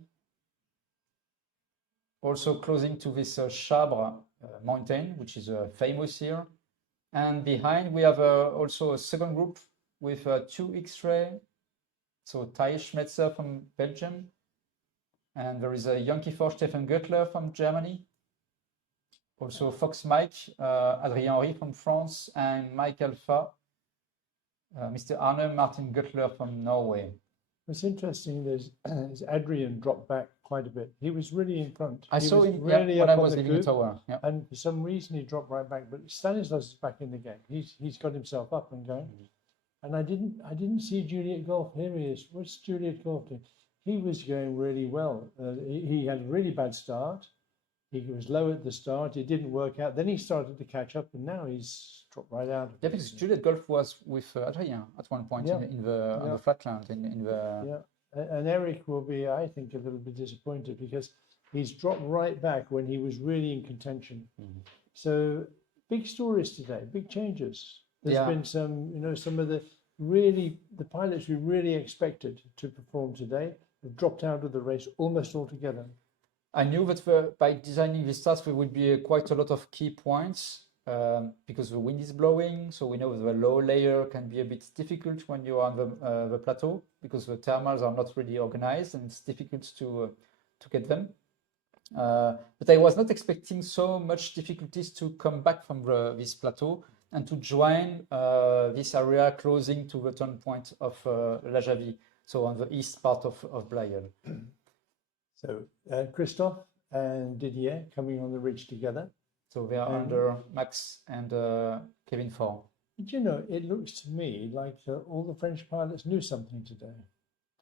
Also closing to this Chabre mountain, which is famous here. And behind we have also a second group with two X-ray. So Thais Schmetzer from Belgium. And there is a Yankee for Stefan Göttler from Germany. Also Fox Mike, Adrien Henry from France, and Mike Alpha, Mr. Arne Martin Göttler from Norway. What's interesting is Adrian dropped back quite a bit. He was really in front. I saw him really when up I on was the leaving the group, tower. Yeah. and for some reason he dropped right back. But Stanislas is back in the game. He's got himself up and going. And I didn't see Juliet Golf. Here he is. What's Juliet Golf doing? He was going really well. He had a really bad start. He was low at the start. It didn't work out. Then he started to catch up, and now he's dropped right out. Yeah, because Juliet Golf was with Adrien at one point in the on the flatland in the. And Eric will be, I think, a little bit disappointed because he's dropped right back when he was really in contention. So big stories today, big changes. There's been some of the pilots we really expected to perform today have dropped out of the race almost altogether. I knew that by designing this task there would be quite a lot of key points because the wind is blowing. So we know the low layer can be a bit difficult when you are on the plateau because the thermals are not really organized and it's difficult to get them. But I was not expecting so much difficulties to come back from this plateau and to join this area closing to the turn point of La Javie, so on the east part of Blaye. So Christophe and Didier coming on the ridge together. So they are under Max and Kevin Four. But it looks to me like all the French pilots knew something today.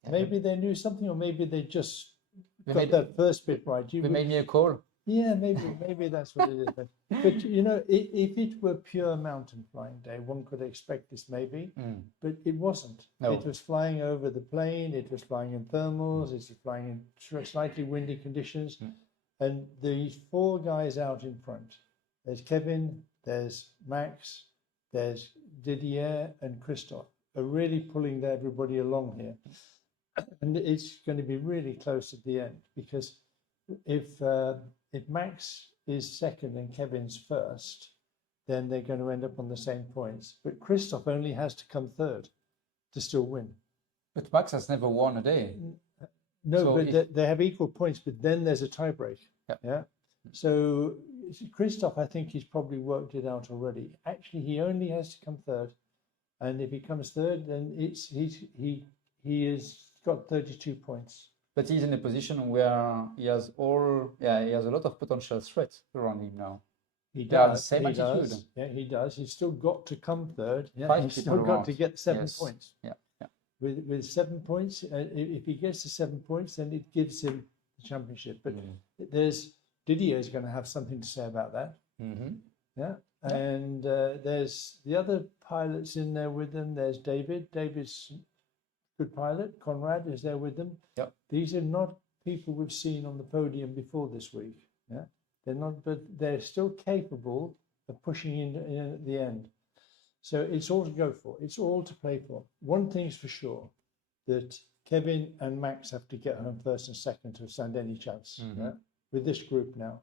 Maybe they knew something, or maybe they just got that first bit right. They made me a call. Yeah, maybe that's what it is. But you know, if it were pure mountain flying day, one could expect this maybe, but it wasn't. No. It was flying over the plain. It was flying in thermals. It was flying in slightly windy conditions, and these four guys out in front. There's Kevin, there's Max, there's Didier, and Christophe are really pulling everybody along here, and it's going to be really close at the end because if Max is second and Kevin's first, then they're going to end up on the same points. But Christophe only has to come third to still win. But Max has never won a day. No, So but they have equal points, but then there's a tiebreak. Yeah. So Christophe, I think he's probably worked it out already. Actually, he only has to come third. And if he comes third, then he has got 32 points. But he's in a position where he has a lot of potential threats around him now. He They are the does. same he attitude. does. Yeah, he does. He's still got to come third. Yeah, Five he's people still got around. to get 7 Yes. points. Yeah. With 7 points, if he gets to 7 points, then it gives him the championship. But there's Didier is going to have something to say about that. Yeah. And there's the other pilots in there with them. There's David. David's good pilot. Conrad is there with them. Yep. These are not people we've seen on the podium before this week. Yeah. They're not, but they're still capable of pushing in at the end. So it's all to go for. It's all to play for. One thing's for sure, that Kevin and Max have to get home first and second to stand any chance with this group now.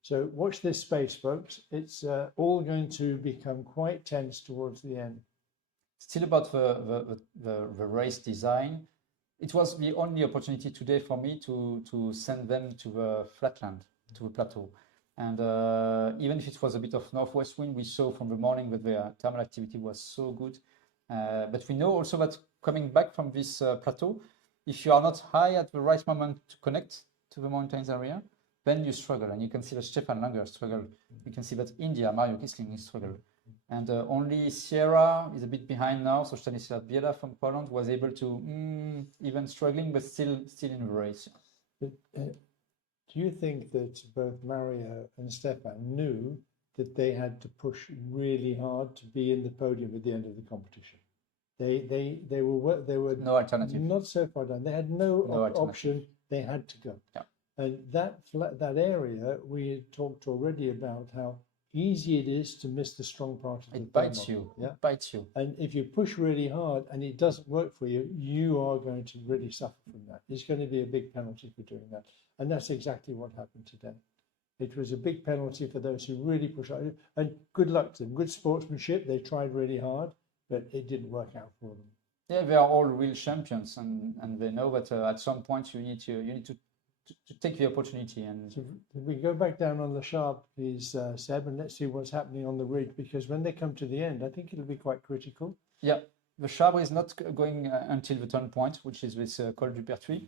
So watch this space, folks. It's all going to become quite tense towards the end. Still about the race design, it was the only opportunity today for me to send them to the flatland, to the plateau. And even if it was a bit of northwest wind, we saw from the morning that the thermal activity was so good. But we know also that coming back from this plateau, if you are not high at the right moment to connect to the mountains area, then you struggle. And you can see that Stefan Langer struggled. You can see that India, Mario Kisling struggled. And only Sierra is a bit behind now. So Stanisław Biela from Poland was able to, even struggling, but still in the race. But, do you think that both Mario and Stefan knew that they had to push really hard to be in the podium at the end of the competition? They were no alternative. Not so far down. They had no option. They had to go. Yeah. And that area we had talked already about how easy it is to miss the strong part of the It bites thermal. you. Yeah, It bites you. and if you push really hard and it doesn't work for you, you are going to really suffer from that. It's going to be a big penalty for doing that. And that's exactly what happened today. It was a big penalty for those who really push hard. And good luck to them. Good sportsmanship. They tried really hard, but it didn't work out for them. Yeah, they are all real champions, and they know that at some point you need to take the opportunity. And So if we go back down on the Sharp, please, Seb, and let's see what's happening on the ridge, because when they come to the end, I think it'll be quite critical. yeah, the Chabre is not going until the turnpoint, which is this Col du Pertuis.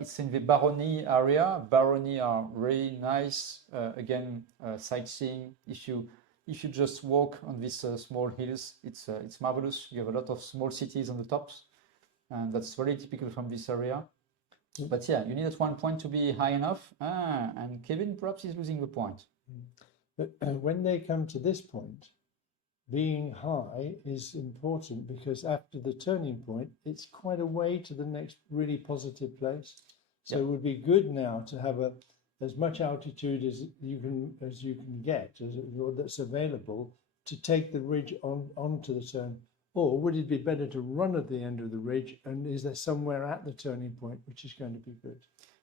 It's in the Baronnie area. Baronnie are really nice. Again, sightseeing. If you just walk on these small hills, it's marvelous. You have a lot of small cities on the tops, and that's very typical from this area. But yeah, you need at one point to be high enough. And Kevin perhaps is losing the point. But when they come to this point, being high is important, because after the turning point, it's quite a way to the next really positive place. So it would be good now to have as much altitude as you can get, or that's available, to take the ridge onto the turn. Or would it be better to run at the end of the ridge, and is there somewhere at the turning point which is going to be good?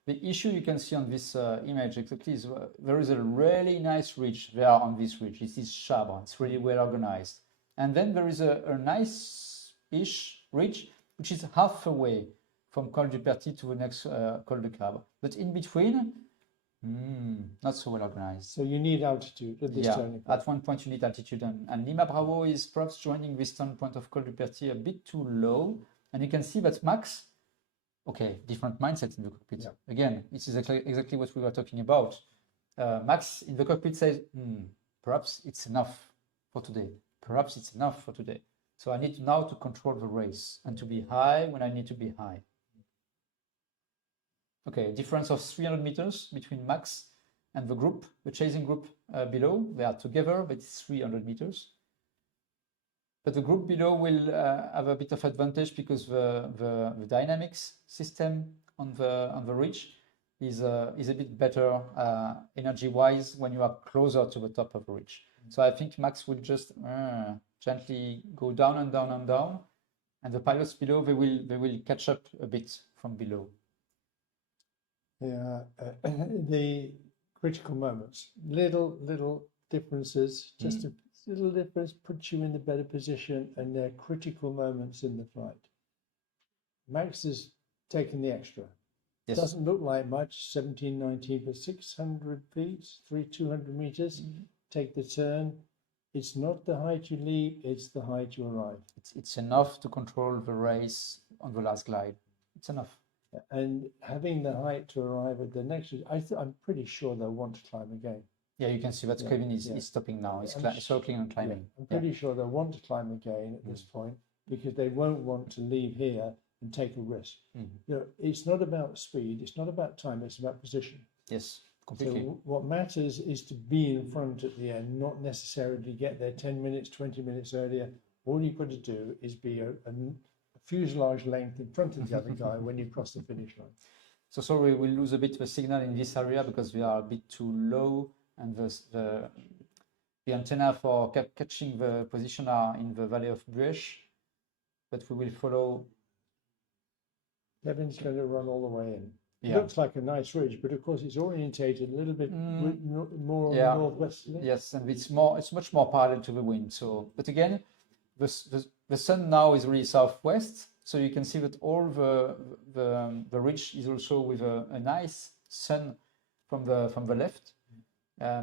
The issue you can see on this image exactly is there is a really nice ridge there on this ridge. This is Chabre. It's really well organized. And then there is a nice-ish ridge, which is halfway from Col du Pertuis to the next Col de Cabre. But in between, not so well organized. So you need altitude at this turning point. At one point you need altitude. And Lima Bravo is perhaps joining this turn point of Col du Pertuis a bit too low. And you can see that Max, okay, different mindset in the cockpit. Yeah. Again, this is exactly what we were talking about. Max in the cockpit says, perhaps it's enough for today. Perhaps it's enough for today. So I need now to control the race and to be high when I need to be high. Okay, difference of 300 meters between Max and the group, the chasing group below. They are together, but it's 300 meters. But the group below will have a bit of advantage because the dynamics system on the ridge is a bit better energy-wise when you are closer to the top of the ridge. So I think Max will just gently go down and down and down, and the pilots below they will catch up a bit from below. Yeah, the critical moments, little differences, just a little difference puts you in the better position, and they're critical moments in the flight. Max is taking the extra. Yes. Doesn't look like much, 17, 19, but 600 feet, 200 meters, take the turn. It's not the height you leave, it's the height you arrive. It's enough to control the race on the last glide. It's enough. And having the height to arrive at the next, I'm pretty sure they'll want to climb again. Yeah, you can see that Kevin is stopping now. He's circling and climbing. I'm pretty sure they'll want to climb again at this point, because they won't want to leave here and take a risk. You know, it's not about speed, it's not about time, it's about position. Yes, completely. So what matters is to be in front at the end, not necessarily get there 10 minutes, 20 minutes earlier. All you've got to do is be a fuselage length in front of the other guy when you cross the finish line. So sorry, we'll lose a bit the signal in this area because we are a bit too low, and the antenna for catching the position are in the valley of Bueche, but we will follow. Kevin's going to run all the way in. Yeah. Looks like a nice ridge, but of course it's orientated a little bit more on the northwesterly. Yes, and it's much more parallel to the wind. So, but again, the sun now is really southwest, so you can see that all the ridge is also with a nice sun from the left,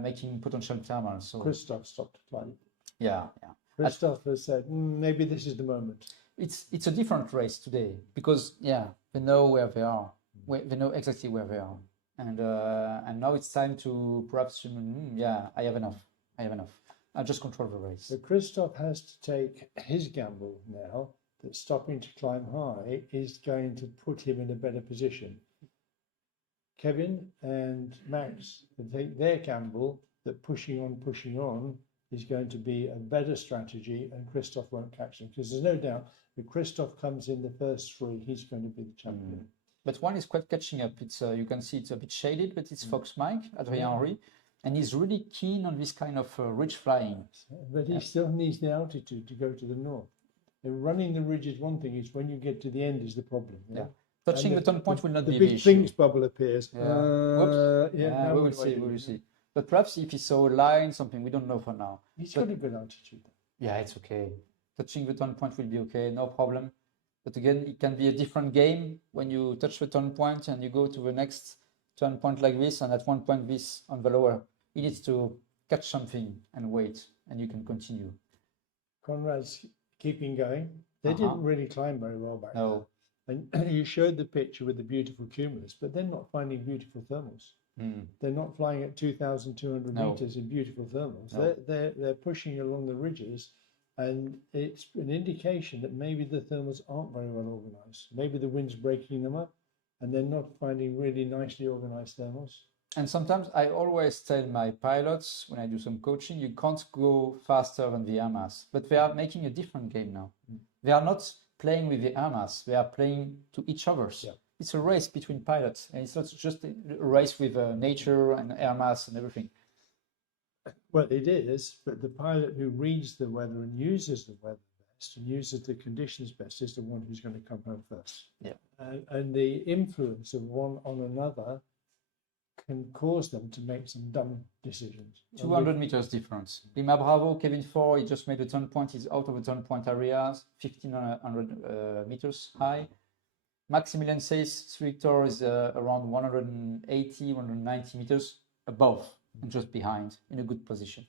making potential thermal. So Christoph stopped climbing. Yeah. Christoph has said, maybe this is the moment. It's a different race today because they know where they are. They know exactly where they are, and now it's time to perhaps I have enough. I'll just control the race. So Christoph has to take his gamble now that stopping to climb high is going to put him in a better position. Kevin and Max will take their gamble that pushing on is going to be a better strategy, and Christoph won't catch them, because there's no doubt if Christoph comes in the first three, he's going to be the champion. But one is quite catching up. It's you can see it's a bit shaded, but it's Fox Mike, Adrien Henry, and he's really keen on this kind of ridge flying. But he still needs the altitude to go to the north. And running the ridge is one thing, it's when you get to the end is the problem. Touching the turn point will not be the the big issue. Finks bubble appears. We will see. But perhaps if he saw a line, something, we don't know for now. He's got a good altitude. Yeah, it's okay. Touching the turn point will be okay, no problem. But again, it can be a different game when you touch the turn point and you go to the next turn point like this, and at one point this on the lower, he needs to catch something and wait, and you can continue. Conrad's keeping going. They didn't really climb very well back then. And you showed the picture with the beautiful cumulus, but they're not finding beautiful thermals. They're not flying at 2,200 meters in beautiful thermals. They're pushing along the ridges, and it's an indication that maybe the thermals aren't very well organized. Maybe the wind's breaking them up, and they're not finding really nicely organized thermals. And sometimes I always tell my pilots when I do some coaching, you can't go faster than the air mass, but they are making a different game now. They are not playing with the air mass, they are playing to each other. It's a race between pilots, and it's not just a race with nature and air mass and everything. Well, it is, but the pilot who reads the weather and uses the weather best and uses the conditions best is the one who's going to come home first. And the influence of one on another can cause them to make some dumb decisions. 200 meters difference. Lima Bravo, Kevin 4, he just made a turn point. He's out of the turn point area, 1,500 meters high. Maximilian says Victor is around 180, 190 meters above and just behind, in a good position.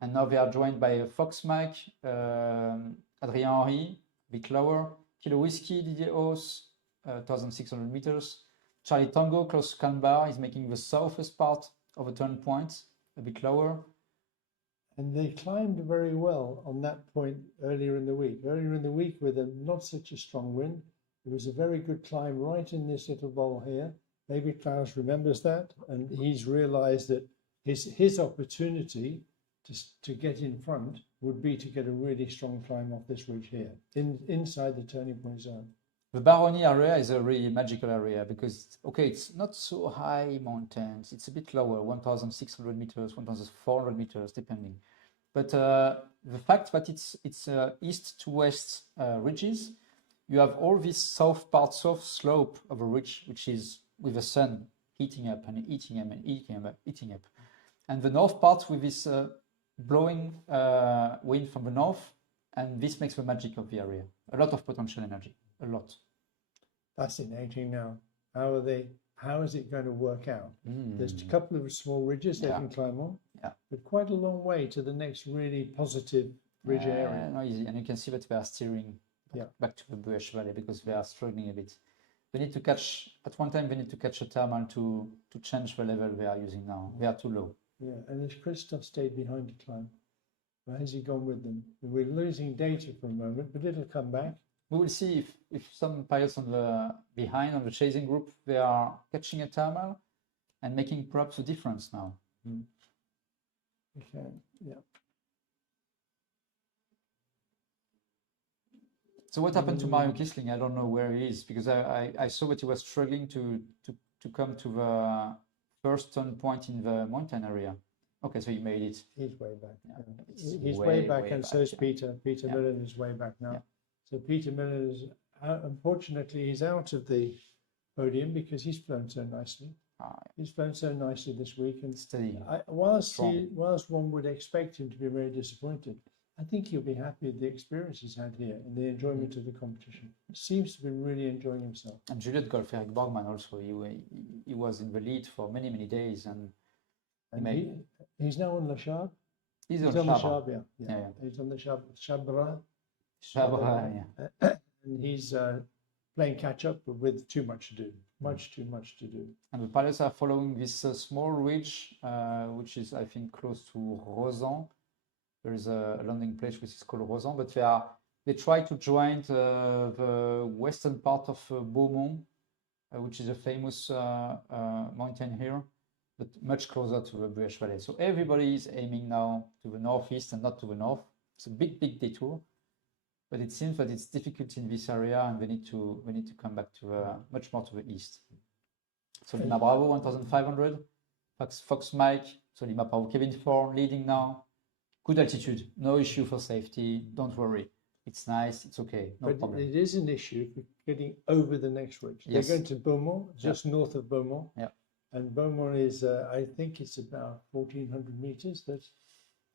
And now they are joined by Fox Mike, Adrien Henry, a bit lower, Kilo Whiskey, Didier Haus, 1,600 meters. Charlie Tango, Klaus Kalmbar, is making the southwest part of a turn point, a bit lower. And they climbed very well on that point earlier in the week. Earlier in the week, with not such a strong wind, it was a very good climb right in this little bowl here. maybe Klaus remembers that, and he's realised that his opportunity to get in front would be to get a really strong climb off this ridge here, inside the turning point zone. The Barony area is a really magical area because, okay, it's not so high mountains. It's a bit lower, 1,600 meters, 1,400 meters, depending. But the fact that it's east to west ridges, you have all this south slope of a ridge, which is with the sun heating up and eating up and eating up. And the north part with this blowing wind from the north, and this makes the magic of the area. A lot of potential energy. A lot. Fascinating. Now, how is it going to work out? There's a couple of small ridges they can climb on, but quite a long way to the next really positive ridge area. Not easy, and you can see that they are steering back to the Bueche Valley because they are struggling a bit. They need to catch, at one time they need to catch a thermal to change the level they are using now. They are too low. Yeah, and has Christoph stayed behind to climb? Or has he gone with them? We're losing data for a moment, but it'll come back. We will see if some pilots on the chasing group, they are catching a thermal and making perhaps a difference now. Okay, yeah. So what happened to Mario Kisling? I don't know where he is because I saw that he was struggling to come to the first turn point in the mountain area. Okay, so he made it. He's way back. Yeah. He's way back, and so is Peter. Peter Millen is way back now. So Peter Millen is, unfortunately, he's out of the podium because he's flown so nicely. He's flown so nicely this week, and steady. Whilst one would expect him to be very disappointed, I think he'll be happy with the experience he's had here and the enjoyment of the competition. He seems to be really enjoying himself. And Juliet Golf, Eric Borgman also, he was in the lead for many, many days. And he's now on the Chab? He's on the Chab, yeah. He's on the Chabra. And he's playing catch up, but with too much to do. Much too much to do. And the pilots are following this small ridge, which is, I think, close to Rosan. There is a landing place which is called Rosan, but they try to join the western part of Beaumont, which is a famous mountain here, but much closer to the Bueche Valley. So everybody is aiming now to the northeast and not to the north. It's a big detour, but it seems that it's difficult in this area, and we need to come back to much more to the east. So Lima Bravo 1,500, Fox Mike, so Lima Bravo Kevin 4 leading now. Good altitude, no issue for safety. Don't worry, it's nice, it's okay, no problem. It is an issue for getting over the next ridge. They're going to Beaumont, just north of Beaumont. Yeah. And Beaumont is, I think it's about 1,400 meters.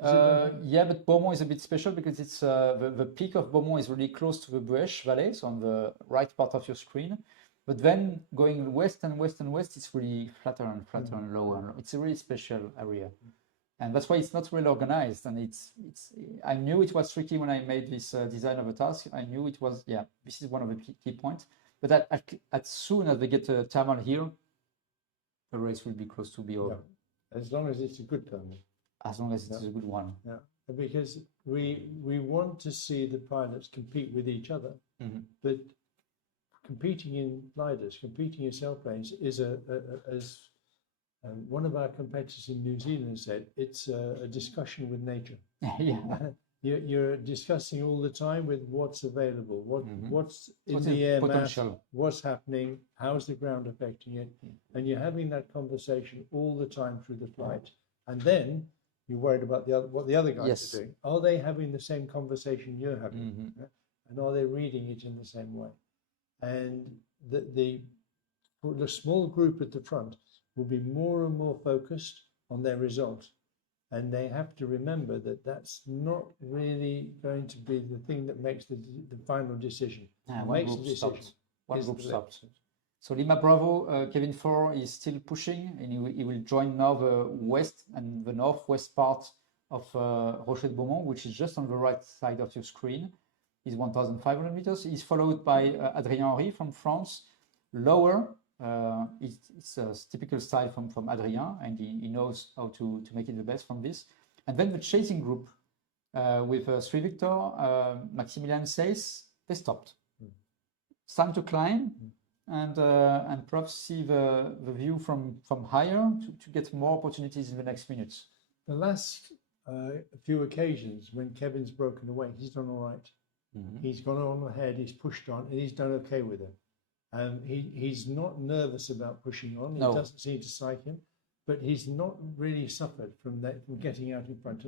Yeah, but Beaumont is a bit special because it's the peak of Beaumont is really close to the Bueche Valley, so on the right part of your screen. But then going west and west and west, it's really flatter and flatter and lower. It's a really special area. And that's why it's not well organized. And I knew it was tricky when I made this design of a task. I knew it was, this is one of the key points. But as soon as they get a thermal here, the race will be close to be over. Yeah. As long as it's a good thermal. As long as it's a good one. Yeah. Because we want to see the pilots compete with each other. But competing in gliders, competing in sailplanes is as one of our competitors in New Zealand said, it's a discussion with nature. You're discussing all the time with what's available, what's in the air mass, what's happening, how's the ground affecting it, and you're having that conversation all the time through the flight. And then you're worried about what the other guys are doing. Are they having the same conversation you're having? And are they reading it in the same way? And the small group at the front will be more and more focused on their result. And they have to remember that that's not really going to be the thing that makes the final decision. One group stops. So Lima Bravo, Kevin 4 is still pushing, and he will join now the west and the northwest part of Rocher de Beaumont, which is just on the right side of your screen. He's 1,500 meters. He's followed by Adrien Henry from France, lower. It's a typical style from Adrien, and he knows how to make it the best from this. And then the chasing group with Sri Victor, Maximilian Seyss, they stopped. It's time to climb. and perhaps see the view from higher to get more opportunities in the next minutes. The last few occasions when Kevin's broken away, he's done all right. He's gone on ahead, he's pushed on, and he's done okay with it. He's not nervous about pushing on. No. It doesn't seem to psych him, but he's not really suffered from getting out in front.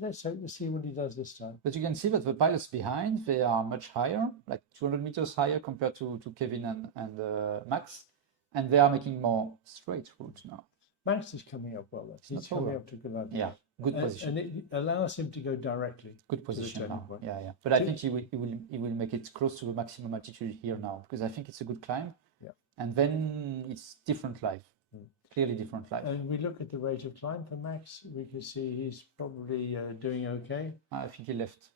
Let's hope to see what he does this time. But you can see that the pilots behind, they are much higher, like 200 meters higher compared to Kevin and Max, and they are making more straight routes now. Max is coming up well. He's coming up to a good level. Yeah, good position. And it allows him to go directly. Good position now. Yeah. But I think he will make it close to the maximum altitude here now, because I think it's a good climb. Yeah. And then it's different life. Clearly different life. And we look at the rate of climb for Max, we can see he's probably doing okay. I think he left,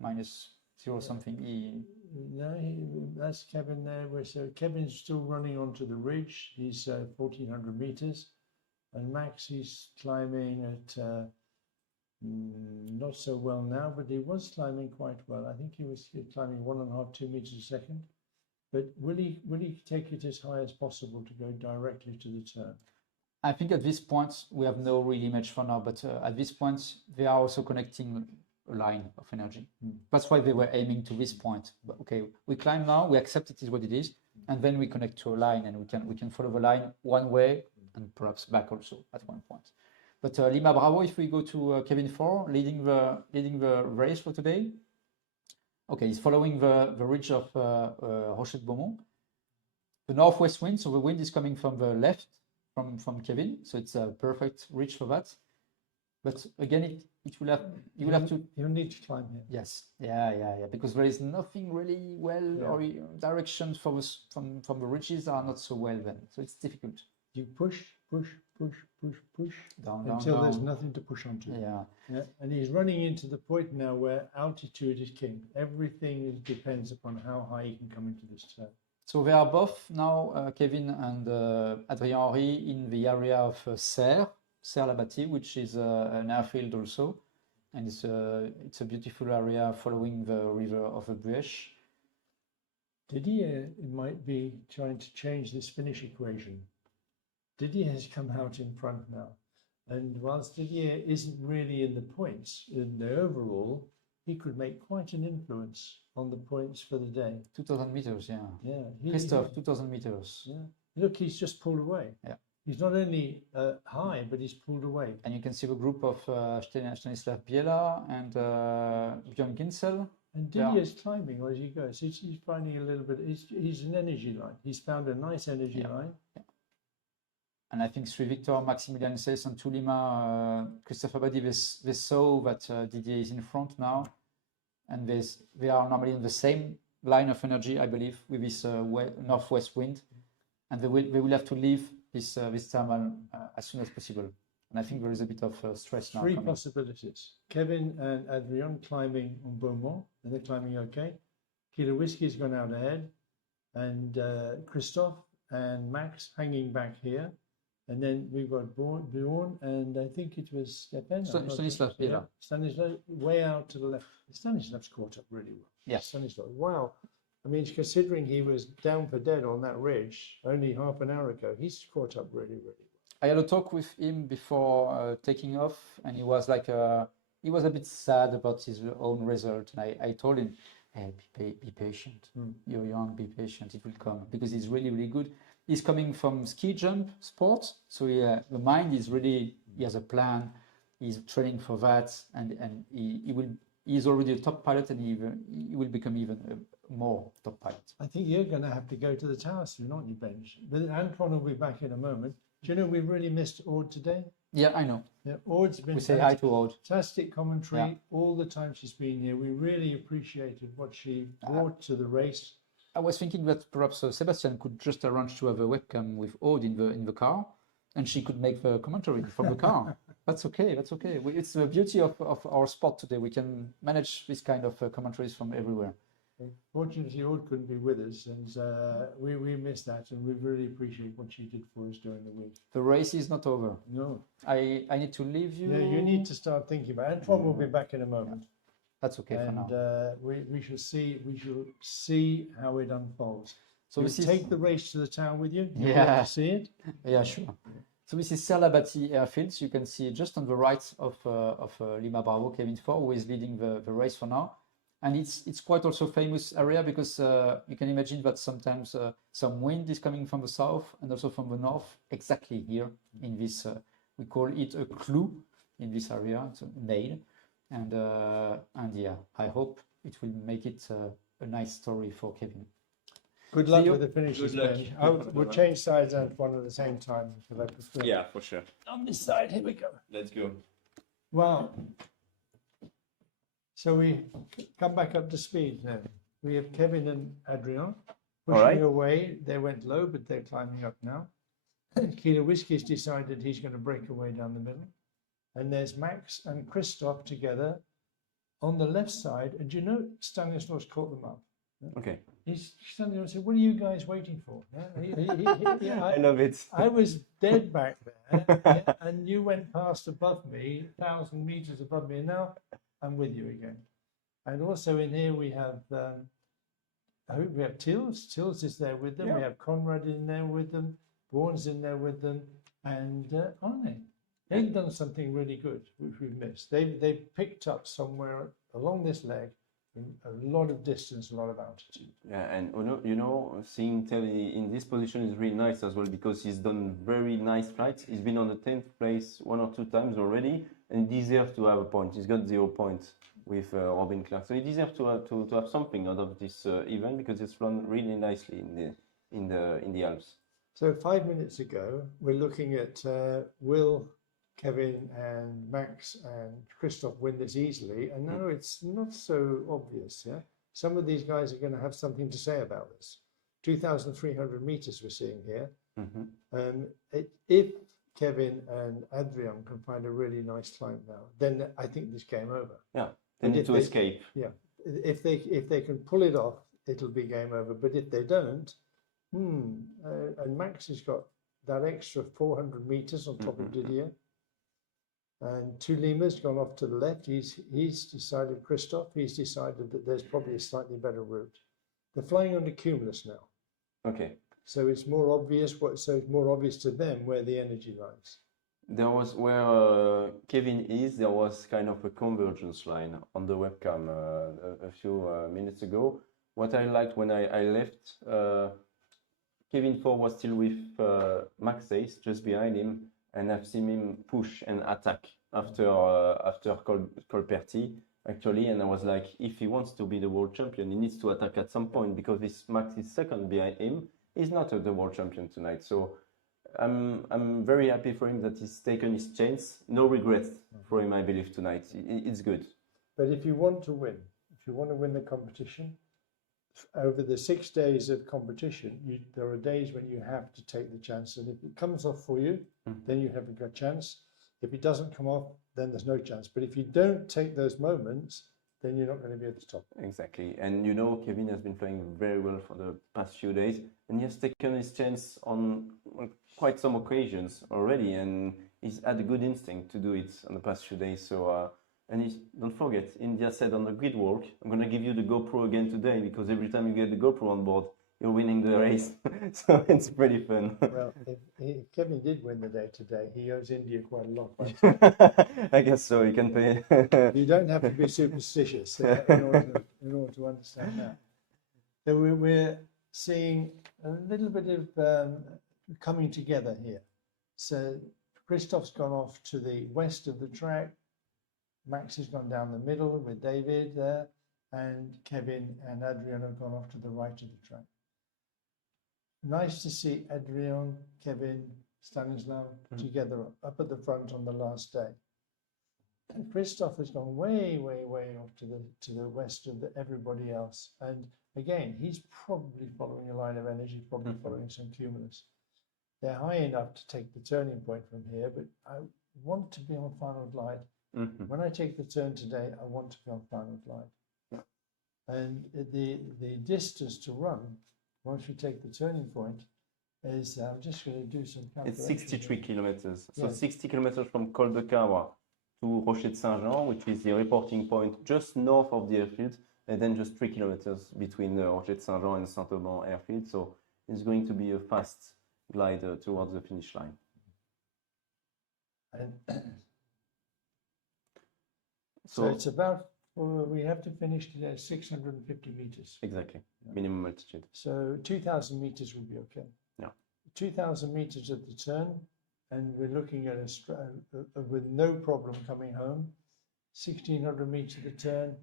minus 0 something. That's Kevin there. So Kevin's still running onto the ridge. He's 1,400 meters. And Max, he's climbing at not so well now, but he was climbing quite well. I think he was climbing 1.5, 2 meters a second. But will he take it as high as possible to go directly to the turn? I think at this point, we have no really much for now, but at this point, they are also connecting a line of energy. That's why they were aiming to this point. But okay, we climb now, we accept it is what it is, and then we connect to a line, and we can follow the line one way and perhaps back also at one point. But Lima Bravo, if we go to Kevin 4, leading the race for today. Okay, he's following the ridge of Rochette-Beaumont. The northwest wind, so the wind is coming from the left, from Kevin, so it's a perfect ridge for that. But again, you will have to. You'll need to climb here. Yes, yeah, because there is nothing really well, or directions from the ridges are not so well then, so it's difficult. You push down until there's nothing to push onto. Yeah. And he's running into the point now where altitude is king. Everything depends upon how high he can come into this turn. So they are both now, Kevin and Adrien Henry, in the area of Serre-la-Bâtie, which is an airfield also, and it's a beautiful area following the river of the Buech. Didier might be trying to change this finish equation. Didier has come out in front now, and whilst Didier isn't really in the points in the overall, he could make quite an influence on the points for the day. 2,000 meters, yeah. Yeah. Christophe, 2,000 meters. Yeah. Look, he's just pulled away. Yeah. He's not only high, but he's pulled away. And you can see the group of Stanislav Biela and Björn Ginsel. And Didier's climbing as he goes. He's finding a little bit. He's an energy line. He's found a nice energy line. Yeah. And I think 3 Victor, Maximilian Seyss, and 2 Lima, Christophe Abadi, they saw that Didier is in front now. And they are normally in the same line of energy, I believe, with this northwest wind. And they will have to leave this thermal as soon as possible. And I think there is a bit of stress now. 3 possibilities. Kevin and Adrien climbing on Beaumont, and they're climbing okay. Kilo Whiskey's gone out ahead. And Christophe and Max hanging back here. And then we've got Bjorn, and I think it was Stanislav Biela. Stanislav, way out to the left. Stanislav's caught up really well. Yeah. Stanislav, wow. I mean, considering he was down for dead on that ridge only half an hour ago, he's caught up really, really well. I had a talk with him before taking off, and he was like, he was a bit sad about his own result. And I told him, hey, be patient. You're young, be patient. It will come, because he's really, really good. He's coming from ski jump sport, so the mind is really, he has a plan, he's training for that, and he's already a top pilot, and he will become even more top pilot. I think you're going to have to go to the tower soon, aren't you, Benj? But Antoine will be back in a moment. Do you know we really missed Aude today? Yeah, I know. Yeah, Aude's been we say hi to Aude. Fantastic commentary all the time she's been here. We really appreciated what she brought to the race. I was thinking that perhaps Sebastian could just arrange to have a webcam with Aude in the car, and she could make the commentary from the car. That's okay. That's okay. It's the beauty of our sport today. We can manage this kind of commentaries from everywhere. Fortunately, Aude couldn't be with us, and we missed that, and we really appreciate what she did for us during the week. The race is not over. No. I need to leave you. Yeah, you need to start thinking about it. Antoine will be back in a moment. That's okay for now. And we shall see how it unfolds. So you this is take the race to the town with you? You yeah, to see it? yeah, sure. So this is Sailplane airfield. So you can see just on the right of Lima Bravo, Kevin Ford, who is leading the race for now. And it's quite also famous area because you can imagine that sometimes some wind is coming from the south and also from the north, exactly here in this, we call it a clou in this area, it's a nail. And yeah, I hope it will make it a nice story for Kevin. Good luck with the finishes, Ben. We'll change sides, Antoine, at the same time because I prefer. Yeah, for sure. On this side, here we go. Let's go. Well, so we come back up to speed now. We have Kevin and Adrian pushing away. They went low, but they're climbing up now. Kilo Whiskey's decided he's going to break away down the middle. And there's Max and Christoph together on the left side. And you know, Stanislaus caught them up. Okay. He's standing there and said, "What are you guys waiting for?" Yeah, I love it. I was dead back there, yeah, and you went past above me, 1,000 meters above me, and now I'm with you again. And also in here we have Tils. Tils is there with them. Yeah. We have Conrad in there with them. Vaughan's in there with them, and Arne. They've done something really good, which we've missed. They've picked up somewhere along this leg a lot of distance, a lot of altitude. Yeah, and you know, seeing Telly in this position is really nice as well because he's done very nice flights. He's been on the 10th place 1 or 2 times already, and he deserves to have a point. He's got 0 points with Robin Clark, so he deserves to have something out of this event because it's run really nicely in the Alps. So 5 minutes ago, we're looking at will Kevin and Max and Christoph win this easily, and now it's not so obvious. Yeah, some of these guys are going to have something to say about this. 2,300 meters we're seeing here. If Kevin and Adrian can find a really nice climb now, then I think this game over. Yeah, they need to escape. Yeah, if they can pull it off, it'll be game over. But if they don't, and Max has got that extra 400 meters on top of Didier. And 2 Lima's gone off to the left. He's decided, Christoph, he's decided that there's probably a slightly better route. They're flying under cumulus now. Okay. So it's more obvious it's more obvious to them where the energy lies. There was where Kevin is, there was kind of a convergence line on the webcam a few minutes ago. What I liked when I left, Kevin Ford was still with Max Ace just behind him. And I've seen him push and attack after Colperti, actually. And I was like, if he wants to be the world champion, he needs to attack at some point because this Max is second behind him. He's not the world champion tonight. So I'm very happy for him that he's taken his chance. No regrets for him, I believe, tonight. It's good. But if you want to win the competition, over the 6 days of competition, there are days when you have to take the chance, and if it comes off for you, then you have a good chance. If it doesn't come off, then there's no chance. But if you don't take those moments, then you're not going to be at the top. Exactly. And you know, Kevin has been flying very well for the past few days, and he has taken his chance on quite some occasions already, and he's had a good instinct to do it on the past few days. So. And don't forget, India said on the grid walk, I'm going to give you the GoPro again today because every time you get the GoPro on board, you're winning the race. So it's pretty fun. Well, if Kevin did win the day today, he owes India quite a lot. I guess so, you can pay. You don't have to be superstitious in order to understand that. So we're seeing a little bit of coming together here. So Christoph's gone off to the west of the track. Max has gone down the middle with David there, and Kevin and Adrian have gone off to the right of the track. Nice to see Adrian, Kevin, Stanislaw together up at the front on the last day. And Christoph has gone way, way, way off to the west of everybody else. And again, he's probably following a line of energy, probably following some cumulus. They're high enough to take the turning point from here, but I want to be on final glide. When I take the turn today, I want to be on final glide. Yeah. And the distance to run, once we take the turning point, is, I'm just going to do some calculations. It's 63 kilometers. So Yes. 60 kilometers from Col de Cawa to Rocher de Saint-Jean, which is the reporting point just north of the airfield. and then just 3 kilometers between Rocher de Saint-Jean and Saint-Auban airfield. So it's going to be a fast glide towards the finish line. And so it's about, we have to finish today at 650 meters. Exactly, minimum altitude. So 2,000 meters will be okay. Yeah. 2,000 meters at the turn, and we're looking at with no problem coming home. 1,600 meters at the turn,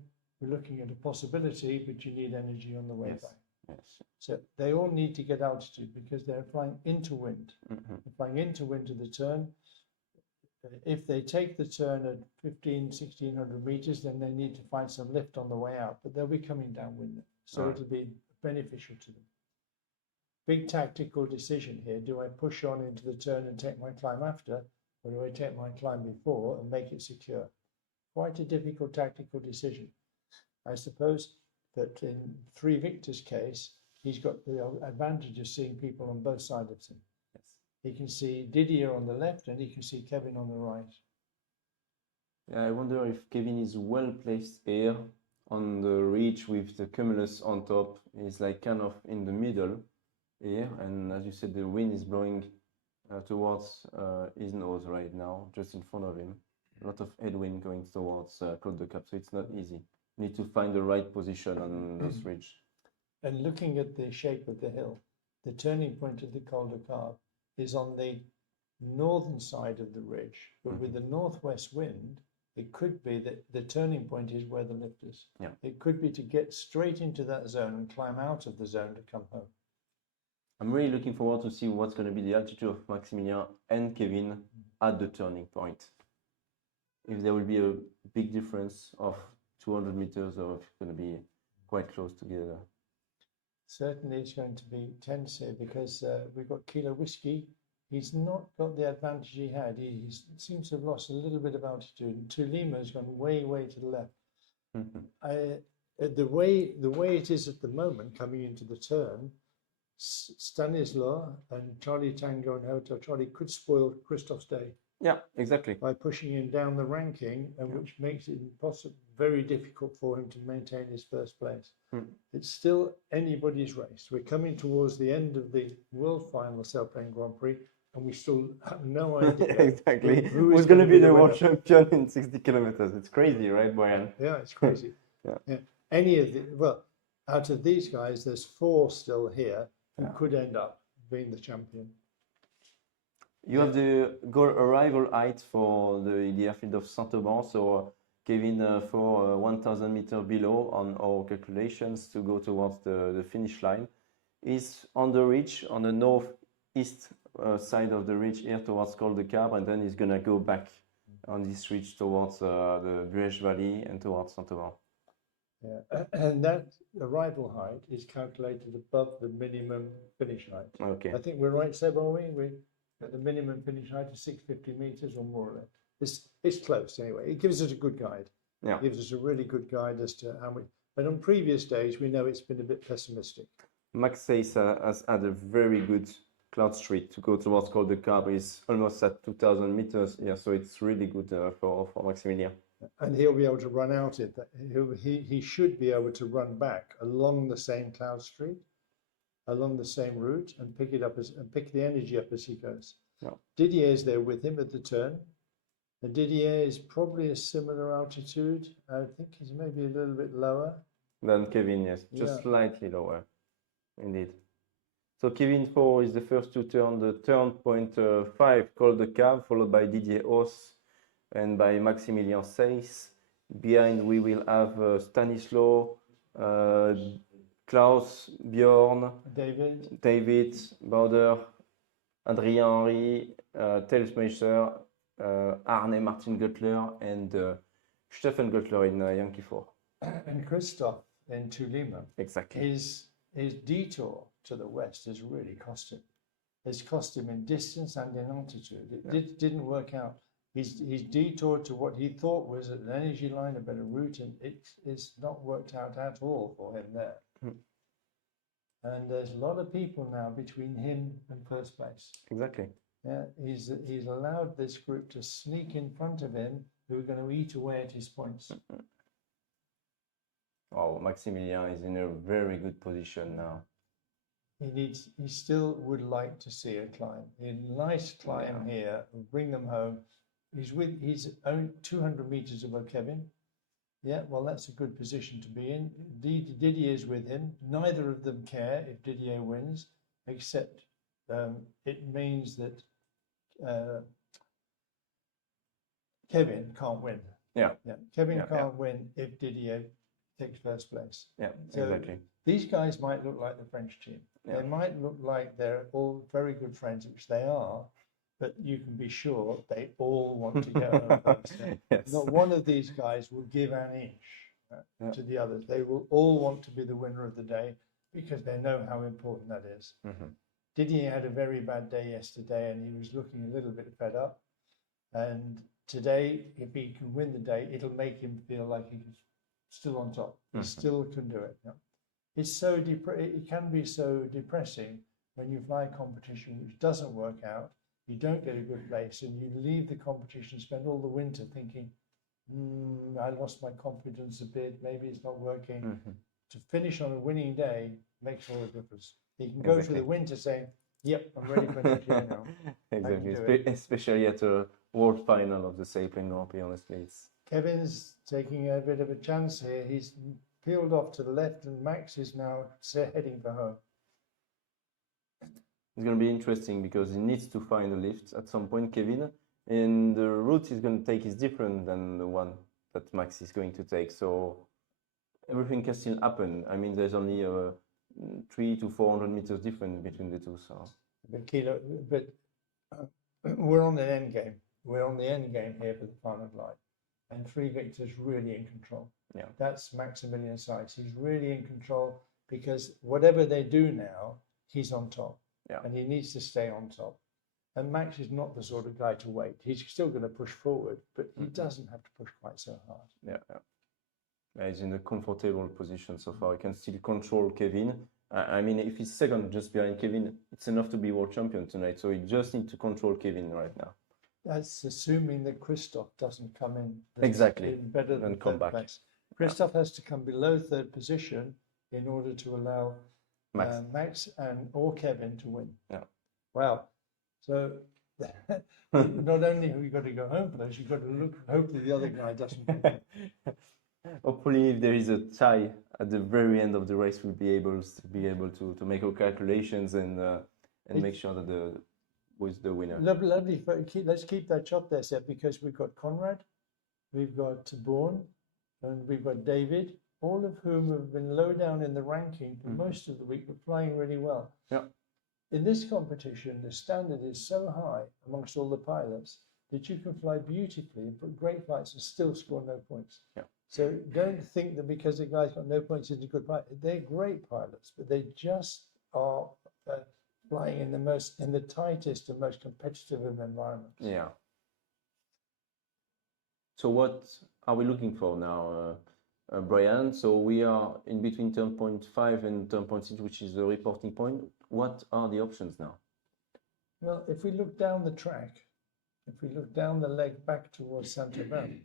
we're looking at a possibility, but you need energy on the way back. Yes. So they all need to get altitude because they're flying into wind. They're flying into wind to the turn. If they take the turn at 1,600 meters, then they need to find some lift on the way out, but they'll be coming downwind. So it'll be beneficial to them. Big tactical decision here. Do I push on into the turn and take my climb after, or do I take my climb before and make it secure? Quite a difficult tactical decision. I suppose that in 3 Victor's case, he's got the advantage of seeing people on both sides of him. He can see Didier on the left and he can see Kevin on the right. Yeah, I wonder if Kevin is well placed here on the ridge with the cumulus on top. He's like kind of in the middle here, and as you said, the wind is blowing towards his nose right now, just in front of him. A lot of headwind going towards Col de Cap, so it's not easy. You need to find the right position on this ridge. And looking at the shape of the hill, the turning point of the Col de Cap is on the northern side of the ridge, but with the northwest wind, it could be that the turning point is where the lift is. Yeah. It could be to get straight into that zone and climb out of the zone to come home. I'm really looking forward to see what's going to be the altitude of Maximilien and Kevin at the turning point. If there will be a big difference of 200 meters or if it's going to be quite close together. Certainly it's going to be tense here because we've got Kilo Whiskey. He's not got the advantage he had. He seems to have lost a little bit of altitude. And Tulima has gone way, way to the left. The way it is at the moment, coming into the turn, Stanislaw and Charlie Tango and Hotel Charlie could spoil Christoph's day. Yeah, exactly. By pushing him down the ranking, and which makes it very difficult for him to maintain his first place. It's still anybody's race. We're coming towards the end of the world final Sailplane Grand Prix, and we still have no idea exactly who's going to be the world champion in 60 kilometers. It's crazy, right, Brian? Yeah, it's crazy. Yeah. Any of the out of these guys, there's 4 still here who could end up being the champion. You have the goal arrival height for the airfield of Saint-Auban, so Kevin for 1,000 meters below on our calculations to go towards the finish line is on the ridge, on the northeast side of the ridge here towards Col de Cap, and then he's going to go back on this ridge towards the Buège Valley and towards Saint-Auban. Yeah, and that arrival height is calculated above the minimum finish height. Okay. I think we're right, Seb, are we? We're at the minimum finish height of 650 meters or more or less. It's close anyway. It gives us a good guide. Yeah. It gives us a really good guide as to how much. But on previous days, we know it's been a bit pessimistic. Max says has had a very good cloud streak to go towards Col de Cap. Is almost at 2,000 meters. Yeah, so it's really good for Maximilien. And he'll be able to run out it. He should be able to run back along the same cloud streak, along the same route, and pick it up and pick the energy up as he goes. Yeah. Didier's there with him at the turn. And Didier is probably a similar altitude. I think he's maybe a little bit lower than Kevin. Yes, just slightly lower, indeed. So Kevin 4 is the first to turn the turnpoint 5 Col de Cap, followed by Didier Haus and by Maximilien Seyss. Behind we will have Stanislaw, Klaus, Bjorn, David, Bauder, Adrien Henry, Telsmeister, Arne Martin Göttler, and Stefan Göttler in Yankee 4. And Christoph in Tulima. Exactly. His detour to the west has really cost him. It's cost him in distance and in altitude. It didn't work out. He's detoured to what he thought was an energy line, a better route, and it's not worked out at all for him there. And there's a lot of people now between him and first place. Exactly. Yeah, he's allowed this group to sneak in front of him, who are going to eat away at his points. Oh, Maximilian is in a very good position now. He still would like to see a climb. A nice climb here, and bring them home. He's only 200 meters above Kevin. Yeah, well, that's a good position to be in. Didier's with him. Neither of them care if Didier wins, except it means that Kevin can't win. Yeah. Kevin can't win if Didier takes first place. Yeah, so exactly. These guys might look like the French team. Yeah. They might look like they're all very good friends, which they are, but you can be sure they all want to get home first. Yes. Not one of these guys will give an inch to the others. They will all want to be the winner of the day because they know how important that is. Didier had a very bad day yesterday and he was looking a little bit fed up. And today, if he can win the day, it'll make him feel like he's still on top. He still can do it. It's so it can be so depressing when you fly a competition which doesn't work out, you don't get a good place, and you leave the competition, spend all the winter thinking, I lost my confidence a bit, maybe it's not working. To finish on a winning day makes all the difference. You can go through the winter saying, yep, I'm ready for next year now. Exactly, especially at a world final of the Sailplane Grand Prix, honestly. Kevin's taking a bit of a chance here. He's peeled off to the left and Max is now heading for home. It's going to be interesting because he needs to find a lift at some point, Kevin, and the route he's going to take is different than the one that Max is going to take. So everything can still happen. I mean, there's only 300 to 400 meters difference between the two. So, but we're on the end game. We're on the end game here for the final glide. And 3 Victor's really in control. Yeah. That's Maximilian Sykes. He's really in control because whatever they do now, he's on top. Yeah. And he needs to stay on top. And Max is not the sort of guy to wait. He's still going to push forward, but he doesn't have to push quite so hard. Yeah, he's in a comfortable position so far. He can still control Kevin. I mean, if he's second just behind Kevin, it's enough to be world champion tonight. So he just needs to control Kevin right now. That's assuming that Christoph doesn't come in. Exactly. Better than come back. Place. Christoph has to come below third position in order to allow Max and or Kevin to win. Yeah. Wow. So not only have you got to go home for those, you've got to look. Hopefully the other guy doesn't. Hopefully, if there is a tie at the very end of the race, we'll be able to make our calculations and make sure that who is the winner. Lovely. Let's keep that shot there, Seth, because we've got Conrad, we've got Bourne, and we've got David, all of whom have been low down in the ranking for most of the week, but flying really well. Yeah. In this competition, the standard is so high amongst all the pilots that you can fly beautifully and put great flights and still score no points. Yeah. So don't think that because the guy's got no points, he's a good pilot. They're great pilots, but they just are flying in the tightest and most competitive of environments. Yeah. So what are we looking for now, Brian? So we are in between turnpoint 5 and turnpoint 6, which is the reporting point. What are the options now? Well, if we look down the track, if we look down the leg back towards Saint-Auban,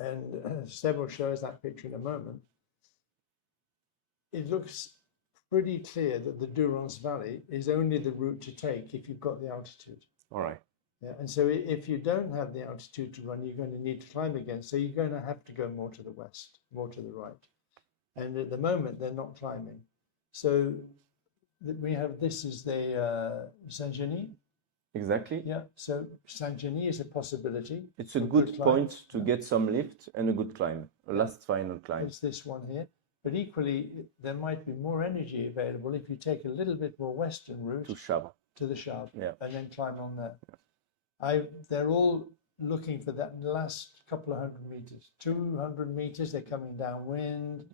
and Seb will show us that picture in a moment, it looks pretty clear that the Durance Valley is only the route to take if you've got the altitude. All right. Yeah, and so if you don't have the altitude to run, you're going to need to climb again. So you're going to have to go more to the west, more to the right. And at the moment, they're not climbing. So we have, this is the Saint-Genis. Exactly. Yeah, so Saint-Genis is a possibility. It's a good point to get some lift and a good climb, a last final climb. It's this one here. But equally, there might be more energy available if you take a little bit more western route to Chab. To the Chab, and then climb on there. Yeah. They're all looking for that last couple of 100 meters. 200 meters, they're coming downwind.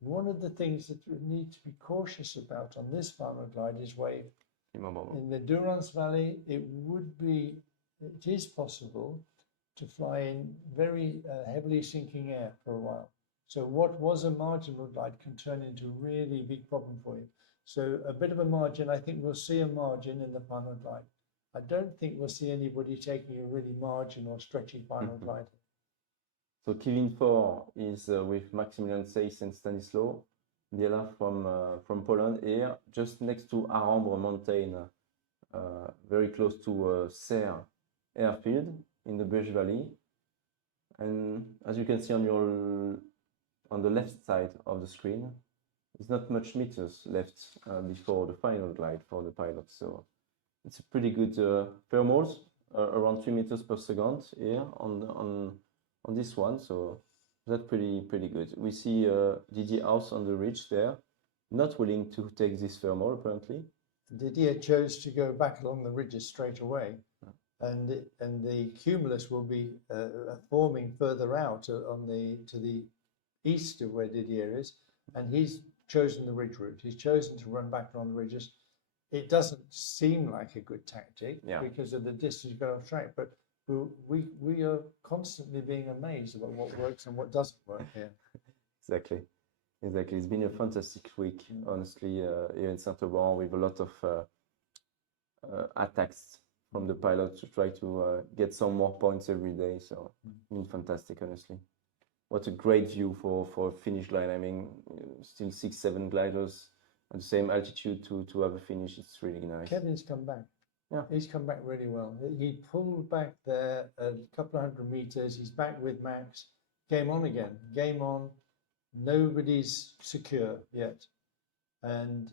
One of the things that we need to be cautious about on this final glide is wave. In the Durance Valley, it is possible to fly in very heavily sinking air for a while. So what was a marginal glide can turn into a really big problem for you. So a bit of a margin, I think we'll see a margin in the final glide. I don't think we'll see anybody taking a really margin or stretchy final glide. So Kevin 4 is with Maximilian Seiss and Stanislaw Biela from Poland here, just next to Arambre mountain, very close to Serre airfield in the Beche Valley. And as you can see on the left side of the screen, there's not much meters left before the final glide for the pilot. So it's a pretty good thermals, around 3 meters per second here on this one. So that's pretty good. We see Didier House on the ridge there, not willing to take this thermal apparently. Didier chose to go back along the ridges straight away, and the cumulus will be forming further out to the east of where Didier is, and he's chosen the ridge route. He's chosen to run back along the ridges. It doesn't seem like a good tactic because of the distance you got off track, but we are constantly being amazed about what works and what doesn't work here. Exactly. It's been a fantastic week, honestly, here in Saint-Auban, with a lot of attacks from the pilots to try to get some more points every day. So it's been fantastic, honestly. What a great view for a finish line. I mean, still 6-7 gliders at the same altitude to have a finish. It's really nice. Kevin's come back. Yeah, he's come back really well. He pulled back there a couple of 100 meters. He's back with Max. Game on again. Game on. Nobody's secure yet. And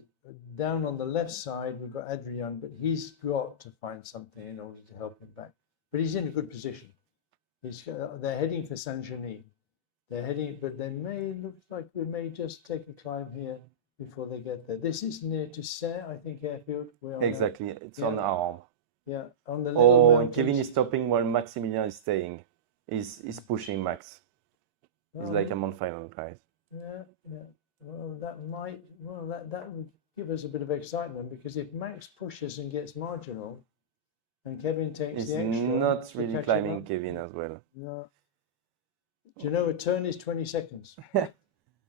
down on the left side, we've got Adrian, but he's got to find something in order to help him back. But he's in a good position. They're heading for Saint-Genis. They're heading, but looks like we may just take a climb here before they get there. This is near to Serre, I think, airfield. Exactly, it's on Arambre. Yeah, on the little and Kevin is stopping while Maximilian is staying. He's pushing Max. He's like I'm on final glide. Yeah. Well, that would give us a bit of excitement, because if Max pushes and gets marginal, and Kevin takes the extra, he's not really climbing Kevin as well. No. Do you know a turn is 20 seconds?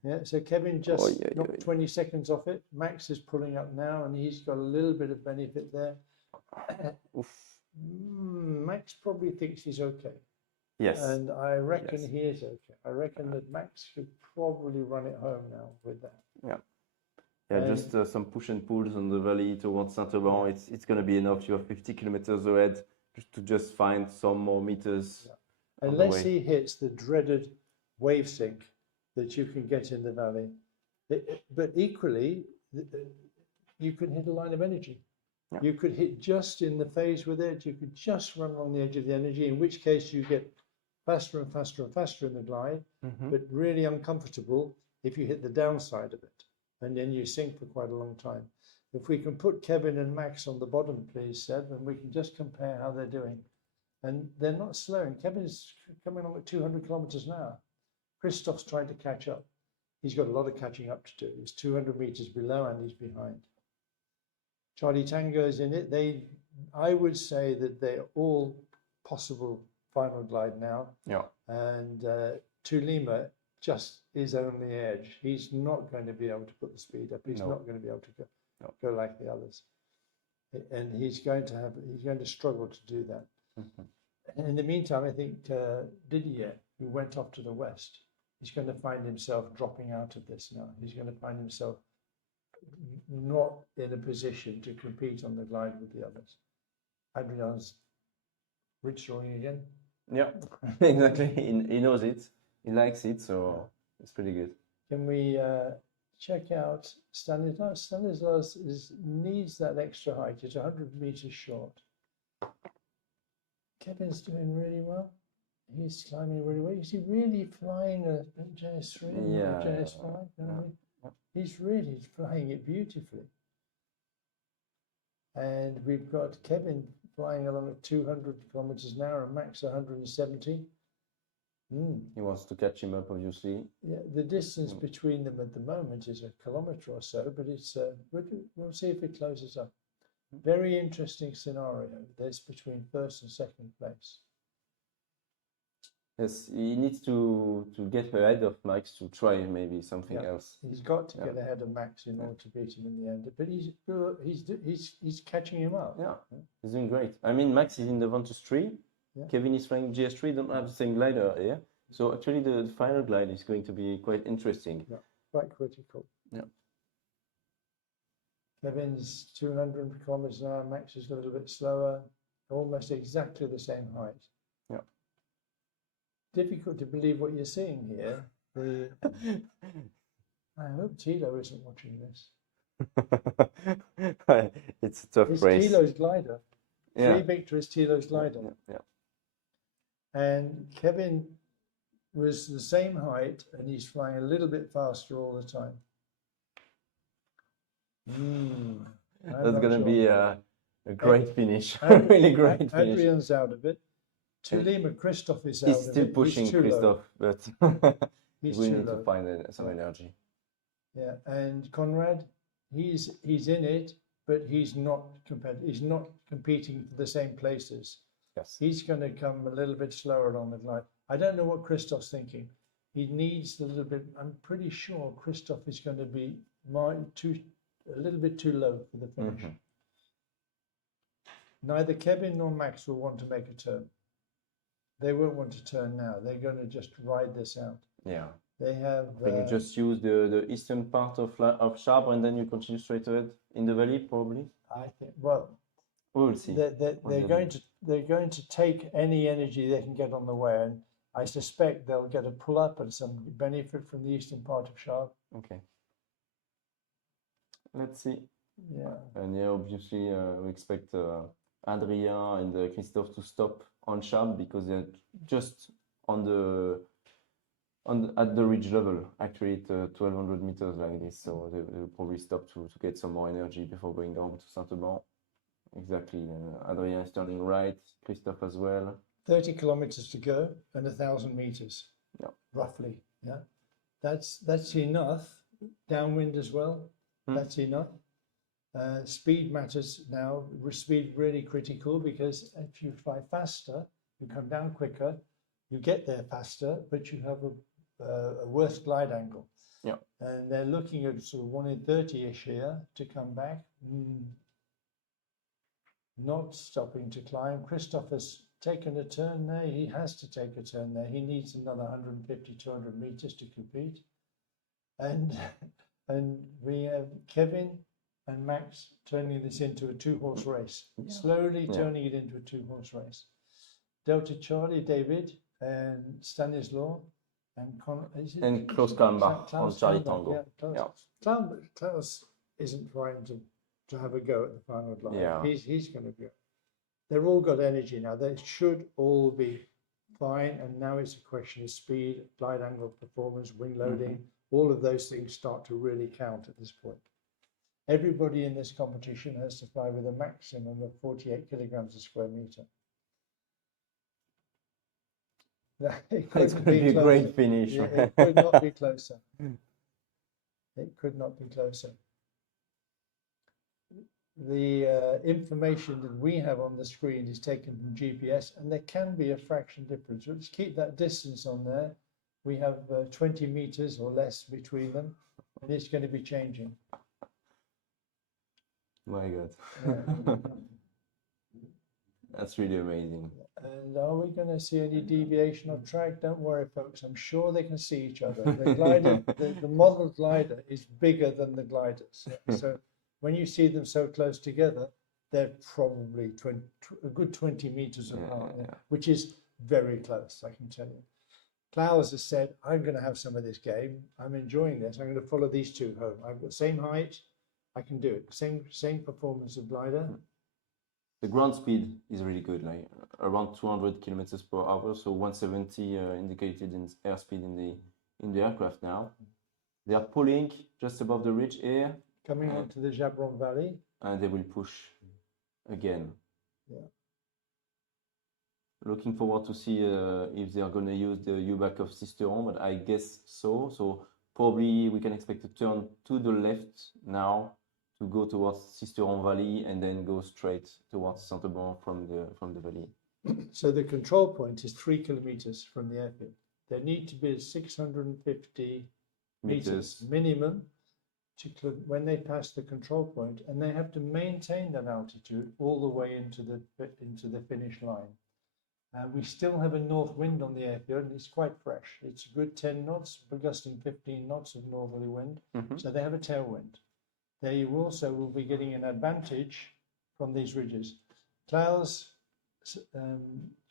Yeah, so Kevin just knocked 20 seconds off it. Max is pulling up now, and he's got a little bit of benefit there. Max probably thinks he's okay. Yes. And I reckon he is okay. I reckon that Max could probably run it home now with that. Yeah, just some push and pulls on the valley towards Saint-Auban. It's going to be enough. You have 50 kilometers ahead to find some more meters. Unless he hits the dreaded wave sink that you can get in the valley. But equally, you could hit a line of energy. Yeah. You could hit just in the phase with it. You could just run along the edge of the energy, in which case you get faster and faster and faster in the glide, but really uncomfortable if you hit the downside of it. And then you sink for quite a long time. If we can put Kevin and Max on the bottom, please, Seb, and we can just compare how they're doing. And they're not slowing. Kevin's coming along at 200 kilometers an hour. Christoph's trying to catch up. He's got a lot of catching up to do. He's 200 meters below and he's behind. Charlie Tango is in it. I would say that they're all possible final glide now. Yeah. And Tulima just is on the edge. He's not going to be able to put the speed up. He's not going to be able to go like the others. And he's going to struggle to do that. In the meantime, I think Didier, who went off to the west, he's going to find himself dropping out of this now. He's going to find himself not in a position to compete on the glide with the others. Adrian's ridge drawing again. Yeah, exactly. He knows it. He likes it, so it's pretty good. Can we check out Stanislaus? Stanislaus needs that extra height. He's 100 meters short. Kevin's doing really well. He's climbing really well. Is he really flying a JS3 or a JS5? He's really flying it beautifully. And we've got Kevin flying along at 200 kilometers an hour and Max 170. He wants to catch him up, obviously. Yeah, the distance between them at the moment is a kilometer or so, but it's we'll see if it closes up. Very interesting scenario. This between first and second place. Yes, he needs to get ahead of Max to try maybe something else. He's got to get ahead of Max in order to beat him in the end. But he's catching him up. Yeah, he's doing great. I mean, Max is in the Ventus 3. Yeah. Kevin is flying GS3. Don't have the same glider here. So actually, the final glide is going to be quite interesting. Yeah, quite critical. Yeah. Kevin's 200 kilometers an hour, Max is a little bit slower, almost exactly the same height. Yeah. Difficult to believe what you're seeing here. I hope Tilo isn't watching this. It's a tough It's race. Tilo's glider. Yeah. 3 victories, Tilo's glider. Yeah. And Kevin was the same height, and he's flying a little bit faster all the time. That's going to be a great finish. Adrian, really great finish. Adrian's out of it. Tulima Christoph is out of it. He's still pushing Christoph, but He's we too need to low. find some energy. Yeah, and Conrad, he's in it, but he's not competing for the same places. Yes. He's going to come a little bit slower on the glide. I don't know what Christoph's thinking. He needs a little bit. I'm pretty sure Christoph is going to be a little bit too low for the finish. Mm-hmm. Neither Kevin nor Max will want to make a turn. They won't want to turn now. They're going to just ride this out. Yeah. They have. Can you just use the eastern part of Squa and then you continue straight ahead in the valley, probably? I think. Well, we will see. They're going to take any energy they can get on the way, and I suspect they'll get a pull up and some benefit from the eastern part of Squa. Okay. Let's see. Yeah. And yeah, obviously we expect Adrien and Christophe to stop on Squa because they're just at the ridge level, actually at 1200 meters like this. So they'll probably stop to get some more energy before going down to Saint-Auban. Exactly. Adrien is turning right, Christophe as well. 30 kilometers to go and 1,000 meters. Yeah. Roughly. Yeah. That's enough. Downwind as well. That's enough. Speed matters now. Speed really critical because if you fly faster, you come down quicker, you get there faster, but you have a worse glide angle. Yeah. And they're looking at sort of 1 in 30-ish here to come back. Not stopping to climb. Christoph has taken a turn there. He has to take a turn there. He needs another 150, 200 meters to compete. And we have Kevin and Max turning this into a 2-horse race. Slowly turning it into a 2-horse race. Delta Charlie, David, and Stanislaw, and Klaus Kalmbach on Charlie Tango. Klaus isn't trying to have a go at the final glide. Yeah. He's going to go. They've all got energy now. They should all be fine. And now it's a question of speed, glide angle performance, wing loading. All of those things start to really count at this point. Everybody in this competition has to fly with a maximum of 48 kilograms a square meter. It's going to be a great finish. Yeah, it could not be closer. It could not be closer. The information that we have on the screen is taken from GPS, and there can be a fraction difference. Let's keep that distance on there. We have 20 meters or less between them, and it's going to be changing. My God. Yeah. That's really amazing. And are we going to see any deviation of track? Don't worry, folks. I'm sure they can see each other. The glider, the model glider is bigger than the gliders. So when you see them so close together, they're probably a good 20 meters apart, which is very close, I can tell you. Klaus has said, I'm going to have some of this game. I'm enjoying this. I'm going to follow these two home. I've got the same height. I can do it. Same performance of glider. The ground speed is really good, like around 200 kilometers per hour. So 170 indicated in airspeed in the aircraft now. They are pulling just above the ridge here. Coming onto the Jabron Valley. And they will push again. Yeah. Looking forward to see if they are going to use the U-back of Sisteron, but I guess so. So probably we can expect a turn to the left now to go towards Sisteron Valley and then go straight towards Saint-Auban from the valley. So the control point is 3 kilometers from the airfield. There need to be 650 meters minimum when they pass the control point, and they have to maintain that altitude all the way into the finish line. We still have a north wind on the airfield, and it's quite fresh. It's a good 10 knots, gusting 15 knots of northerly wind. So they have a tailwind. They also will be getting an advantage from these ridges. Klaus,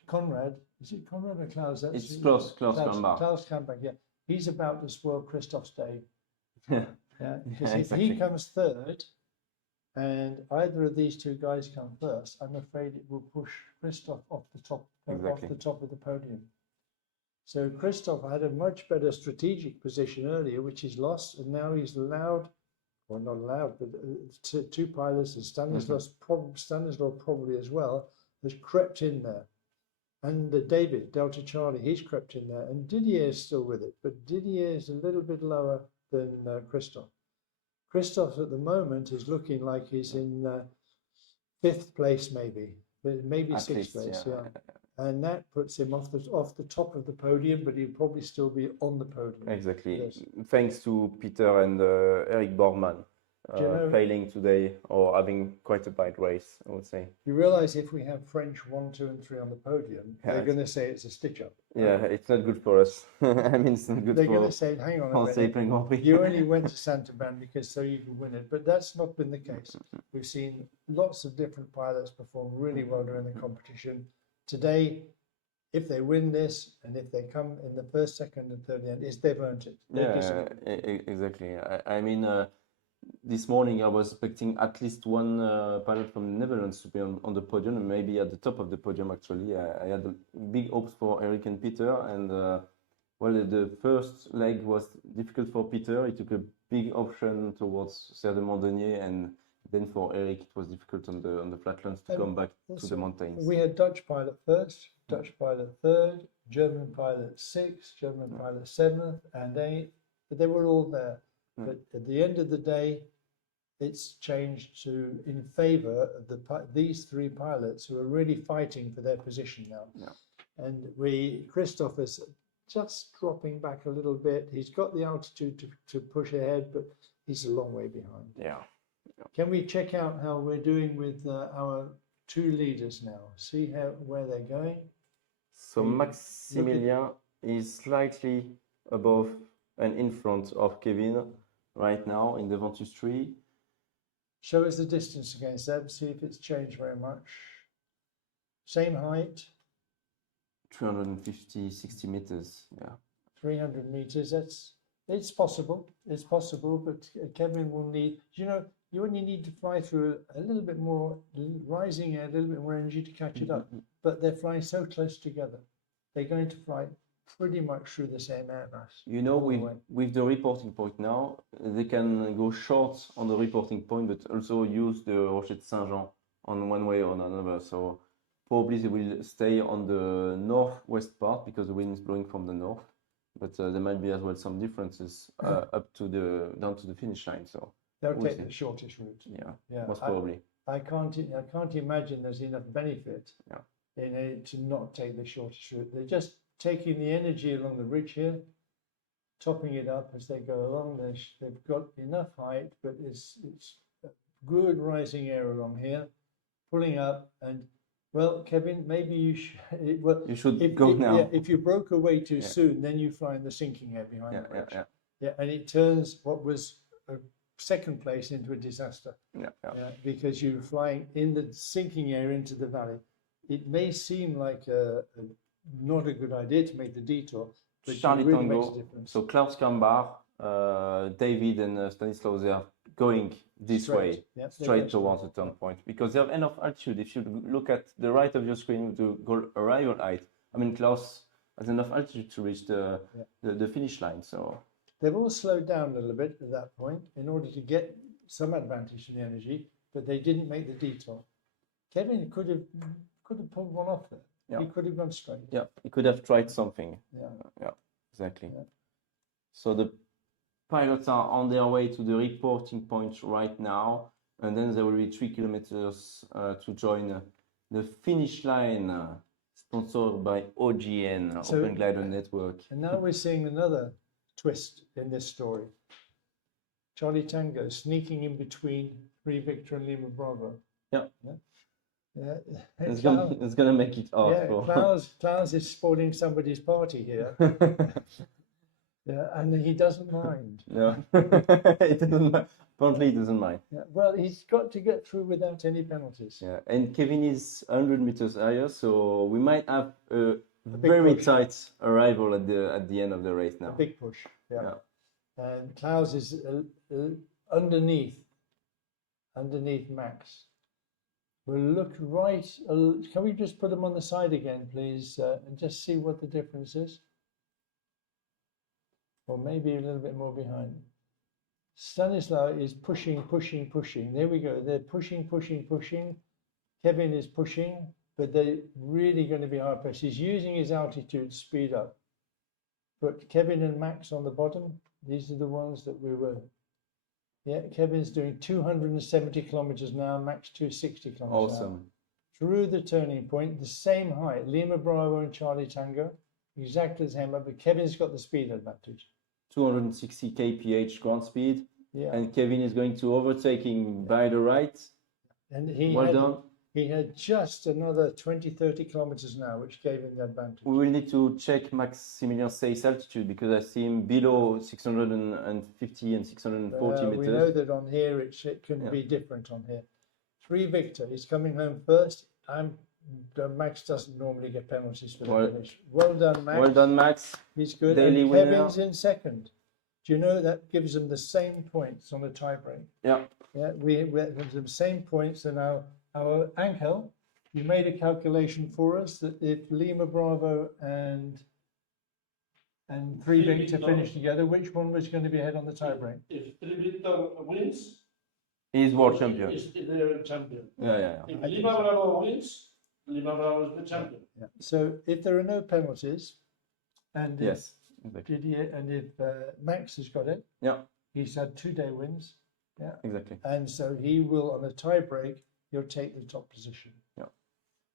Conrad, is it Conrad or Klaus? It's Klaus Klammbach. Klaus Klammbach, yeah. He's about to spoil Christoph's day. Yeah. Yeah, because Exactly. if he comes third, and either of these two guys come first, I'm afraid it will push Christoph off the top Exactly. of the podium. So Christoph had a much better strategic position earlier, which he's lost, and now he's allowed, well, not allowed, but two pilots, and Stanislav probably as well, has crept in there. And David, Delta Charlie, he's crept in there, and Didier is still with it, but Didier is a little bit lower than Christoph. Christoph at the moment is looking like he's in 5th place, maybe At 6th least, place, yeah. yeah. And that puts him off the top of the podium, but he'll probably still be on the podium. Exactly. Yes. Thanks to Peter and Eric Borgman Do you know- failing today or having quite a bad race, I would say. You realise if we have French 1, 2, and 3 on the podium, Yeah, they're going to say it's a stitch-up. Yeah, it's not good for us. I mean, it's not good They're for going to say, hang on a for minute, Sailplane Grand Prix. you only went to Saint-Auban because so you could win it. But that's not been the case. We've seen lots of different pilots perform really well during the competition. Today, if they win this, and if they come in the first, second, and third end, they've earned it. They deserve it. Exactly. I mean, this morning I was expecting at least one pilot from the Netherlands to be on the podium, and maybe at the top of the podium, actually. I had big hopes for Eric and Peter, and well, the first leg was difficult for Peter. He took a big option towards Sailplane, and then for Eric it was difficult on the flatlands to come back to the mountains. We had Dutch pilot first, Dutch pilot third, German pilot sixth, German pilot seventh, and eighth. But they were all there. But at the end of the day, it's changed to in favour of these three pilots who are really fighting for their position now. Yeah. And Christoph is just dropping back a little bit. He's got the altitude to push ahead, but he's a long way behind. Yeah. Can we check out how we're doing with our two leaders now? See where they're going? So Maximilien is slightly above and in front of Kevin right now in the Ventus 3. Show us the distance again, Seb. See if it's changed very much. Same height. 350, 60 meters. Yeah. 300 meters. It's possible. It's possible, but Kevin will need. You only need to fly through a little bit more rising air, a little bit more energy to catch it up. But they're flying so close together. They're going to fly pretty much through the same air mass. You know, with the reporting point now, they can go short on the reporting point, but also use the Rocher Saint-Jean on one way or another. So probably they will stay on the northwest part because the wind is blowing from the north. But there might be as well some differences up to down to the finish line. So they'll take the shortest route. Yeah, most probably. I can't imagine there's enough benefit in it to not take the shortest route. They're just taking the energy along the ridge here, topping it up as they go along. They've got enough height, but it's good rising air along here, pulling up. And well, Kevin, maybe you should. You should go now. Yeah, if you broke away too soon, then you fly in the sinking air behind the ridge. Yeah, and it turns what was a second place into a disaster. Because you're flying in the sinking air into the valley. It may seem like not a good idea to make the detour, but Charlie it really Tango, makes a difference. so Klaus Klammbach, David and Stanislav, they are going this way, straight towards the turnpoint, because they have enough altitude. If you look at the right of your screen, the goal arrival height, I mean, Klaus has enough altitude to reach the finish line. So they've all slowed down a little bit at that point in order to get some advantage in the energy, but they didn't make the detour. Kevin could have pulled one off there. He could have gone straight. Yeah, he could have tried something. Yeah, exactly. So the pilots are on their way to the reporting point right now, and then there will be 3 kilometers to join the finish line, sponsored by OGN, Open Glider Network. And now we're seeing another twist in this story. Charlie Tango sneaking in between 3 Victor and Lima Bravo. Yeah. Yeah. It's gonna make it hard. Yeah, Klaus is spoiling somebody's party here. Yeah, and he doesn't mind. No, it doesn't mind. Apparently, he doesn't mind. Yeah, well, he's got to get through without any penalties. Yeah, and Kevin is 100 meters higher, so we might have a big very push. tight arrival at the end of the race now. A big push. Yeah. And Klaus is underneath Max. We'll look right. Can we just put them on the side again, please, and just see what the difference is? Or maybe a little bit more behind. Stanislaw is pushing. There we go. They're pushing. Kevin is pushing, but they're really going to be hard pressed. He's using his altitude to speed up. Put Kevin and Max on the bottom. These are the ones that we were. Yeah, Kevin's doing 270 kilometers now, Max 260 kilometers Awesome. now. Through the turning point, the same height, Lima Bravo and Charlie Tango, exactly the same, but Kevin's got the speed advantage. 260 kph ground speed, and Kevin is going to overtaking by the right. And he had just another 20-30 kilometers now, which gave him the advantage. We will need to check Maximilian Seis altitude because I see him below 650 and 640 meters. We know that on here it can be different on here. 3 Victor, he's coming home first. Max doesn't normally get penalties for the finish. Well done, Max. Well done, Max. He's good. Daily and winner. Kevin's in second. Do you know that gives them the same points on a tie break? Yeah. Yeah, we have the same points, and our Angel, you made a calculation for us that if Lima Bravo and 3 Victor finish together, which one was going to be ahead on the tie break? If 3 Victor wins, he's world champion. They're champion. Yeah. If Lima Bravo wins, Lima Bravo is the champion. Yeah. So if there are no penalties, and yes, if Max has got it, he's had 2-day wins. Yeah, exactly. And so he will, on a tie break, he'll take the top position. Yeah.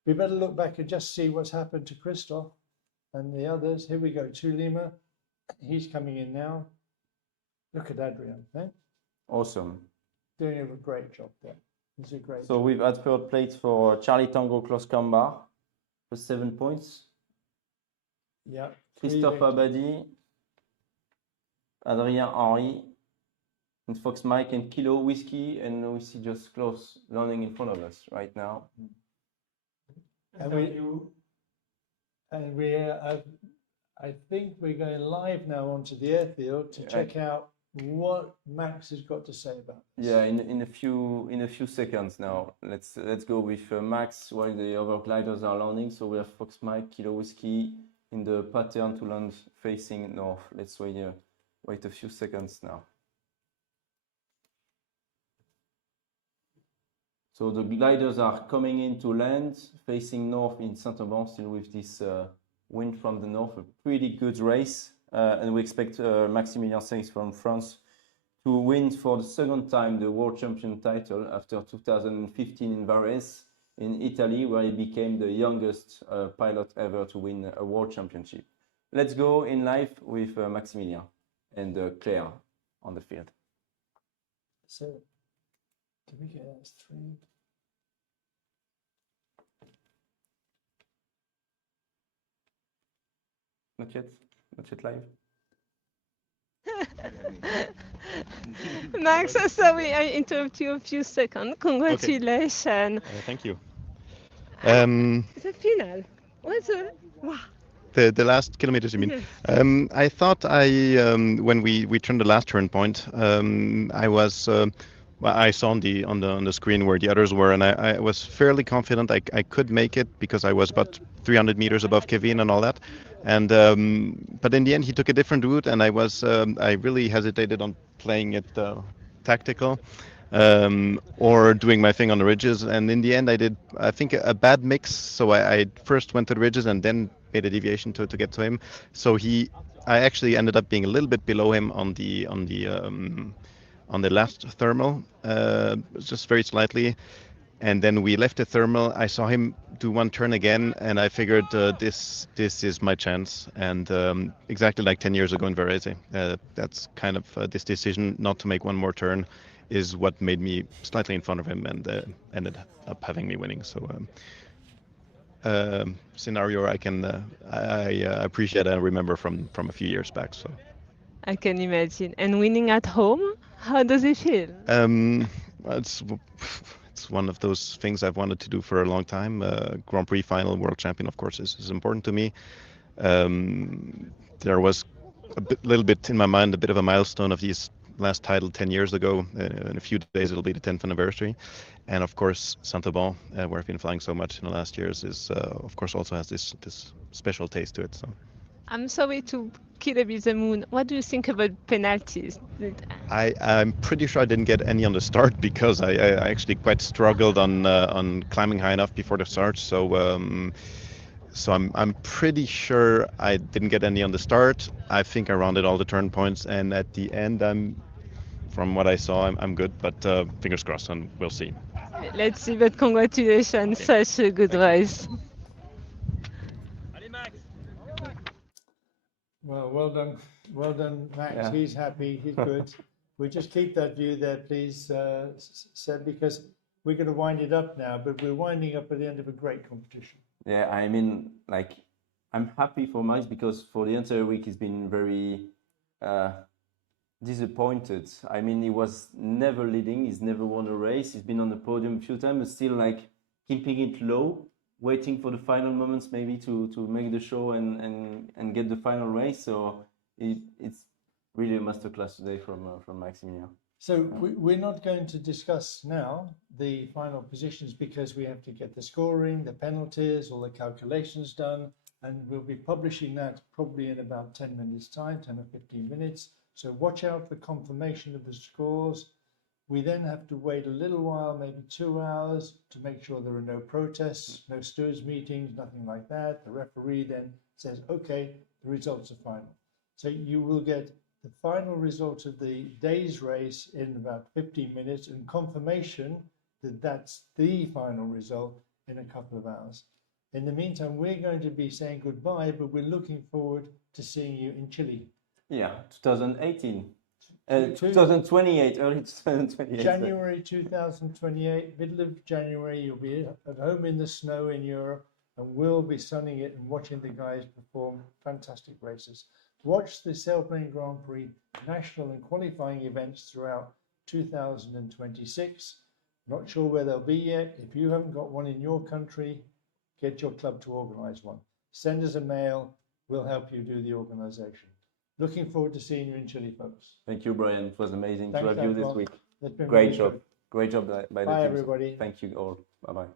We better look back and just see what's happened to Christoph and the others. Here we go, to Lima. He's coming in now. Look at Adrian. Eh? Awesome. Doing a great job there. He's a great So we've had third place for Charlie Tango Klaus Kambar for 7 points. Yeah. Christophe Abadi, Adrien Henry, and Fox Mike and Kilo Whiskey, and we see just Klaus landing in front of us right now. And I think we're going live now onto the airfield to check out what Max has got to say about this. Yeah, in a few seconds now. Let's go with Max while the other gliders are landing. So we have Fox Mike, Kilo Whiskey in the pattern to land facing north. Let's wait a few seconds now. So the gliders are coming in to land facing north in Saint-Auban, still with this wind from the north. A pretty good race, and we expect Maximilien Seis from France to win for the second time the world champion title after 2015 in Varese in Italy, where he became the youngest pilot ever to win a world championship. Let's go in live with Maximilien and Claire on the field. So, did we get that 3? Not yet live. Max, sorry, I interrupt you a few seconds. Congratulations. Thank you. The final. What's it? Wow. The last kilometers, you mean? Yes. I thought when we turned the last turn point, I was I saw on the screen where the others were, and I was fairly confident I could make it because I was about 300 meters above Kevin and all that. And but in the end, he took a different route, and I really hesitated on playing it tactical or doing my thing on the ridges. And in the end, I did, I think, a bad mix. So I first went to the ridges and then made a deviation to get to him. So I actually ended up being a little bit below him on the last thermal, just very slightly. And then we left the thermal. I saw him do one turn again, and I figured this is my chance. And exactly like 10 years ago in Varese, that's kind of this decision not to make one more turn is what made me slightly in front of him and ended up having me winning. So scenario I appreciate and remember from a few years back. So I can imagine. And winning at home, how does it feel? It's one of those things I've wanted to do for a long time. Grand Prix final, world champion, of course, is important to me. There was little bit in my mind, a bit of a milestone of these last title 10 years ago. In a few days, it'll be the 10th anniversary. And of course, Saint-Auban, where I've been flying so much in the last years, is of course also has this special taste to it. So I'm sorry to kill a bit the moon. What do you think about penalties? I'm pretty sure I didn't get any on the start because I actually quite struggled on climbing high enough before the start. So I'm pretty sure I didn't get any on the start. I think I rounded all the turn points, and at the end, from what I saw, I'm good. But fingers crossed, and we'll see. Let's see, but congratulations, such a good race. Well done, Max. Yeah. He's happy, he's good. We just keep that view there, please, Seb, because we're going to wind it up now, but we're winding up at the end of a great competition. Yeah, I mean, like, I'm happy for Max because for the entire week he's been very disappointed. I mean, he was never leading, he's never won a race, he's been on the podium a few times, but still like keeping it low, waiting for the final moments maybe to make the show and get the final race. So it's really a masterclass today from Maximilian. So we're not going to discuss now the final positions because we have to get the scoring, the penalties, all the calculations done, and we'll be publishing that probably in about 10 minutes time, 10 or 15 minutes. So watch out for confirmation of the scores. We then have to wait a little while, maybe 2 hours, to make sure there are no protests, no stewards meetings, nothing like that. The referee then says, okay, the results are final. So you will get the final results of the day's race in about 15 minutes and confirmation that that's the final result in a couple of hours. In the meantime, we're going to be saying goodbye, but we're looking forward to seeing you in Chile. Yeah, 2018. 2028, early 2028. January 2028, middle of January, you'll be at home in the snow in Europe, and we'll be sunning it and watching the guys perform fantastic races. Watch the Sailplane Grand Prix national and qualifying events throughout 2026. Not sure where they'll be yet. If you haven't got one in your country, get your club to organize one. Send us a mail. We'll help you do the organization. Looking forward to seeing you in Chile, folks. Thank you, Brian. It was amazing Thanks, to have you this Antoine. week. That's been Great really job. good. Great job by the Bye, team. everybody. Thank you all. Bye-bye.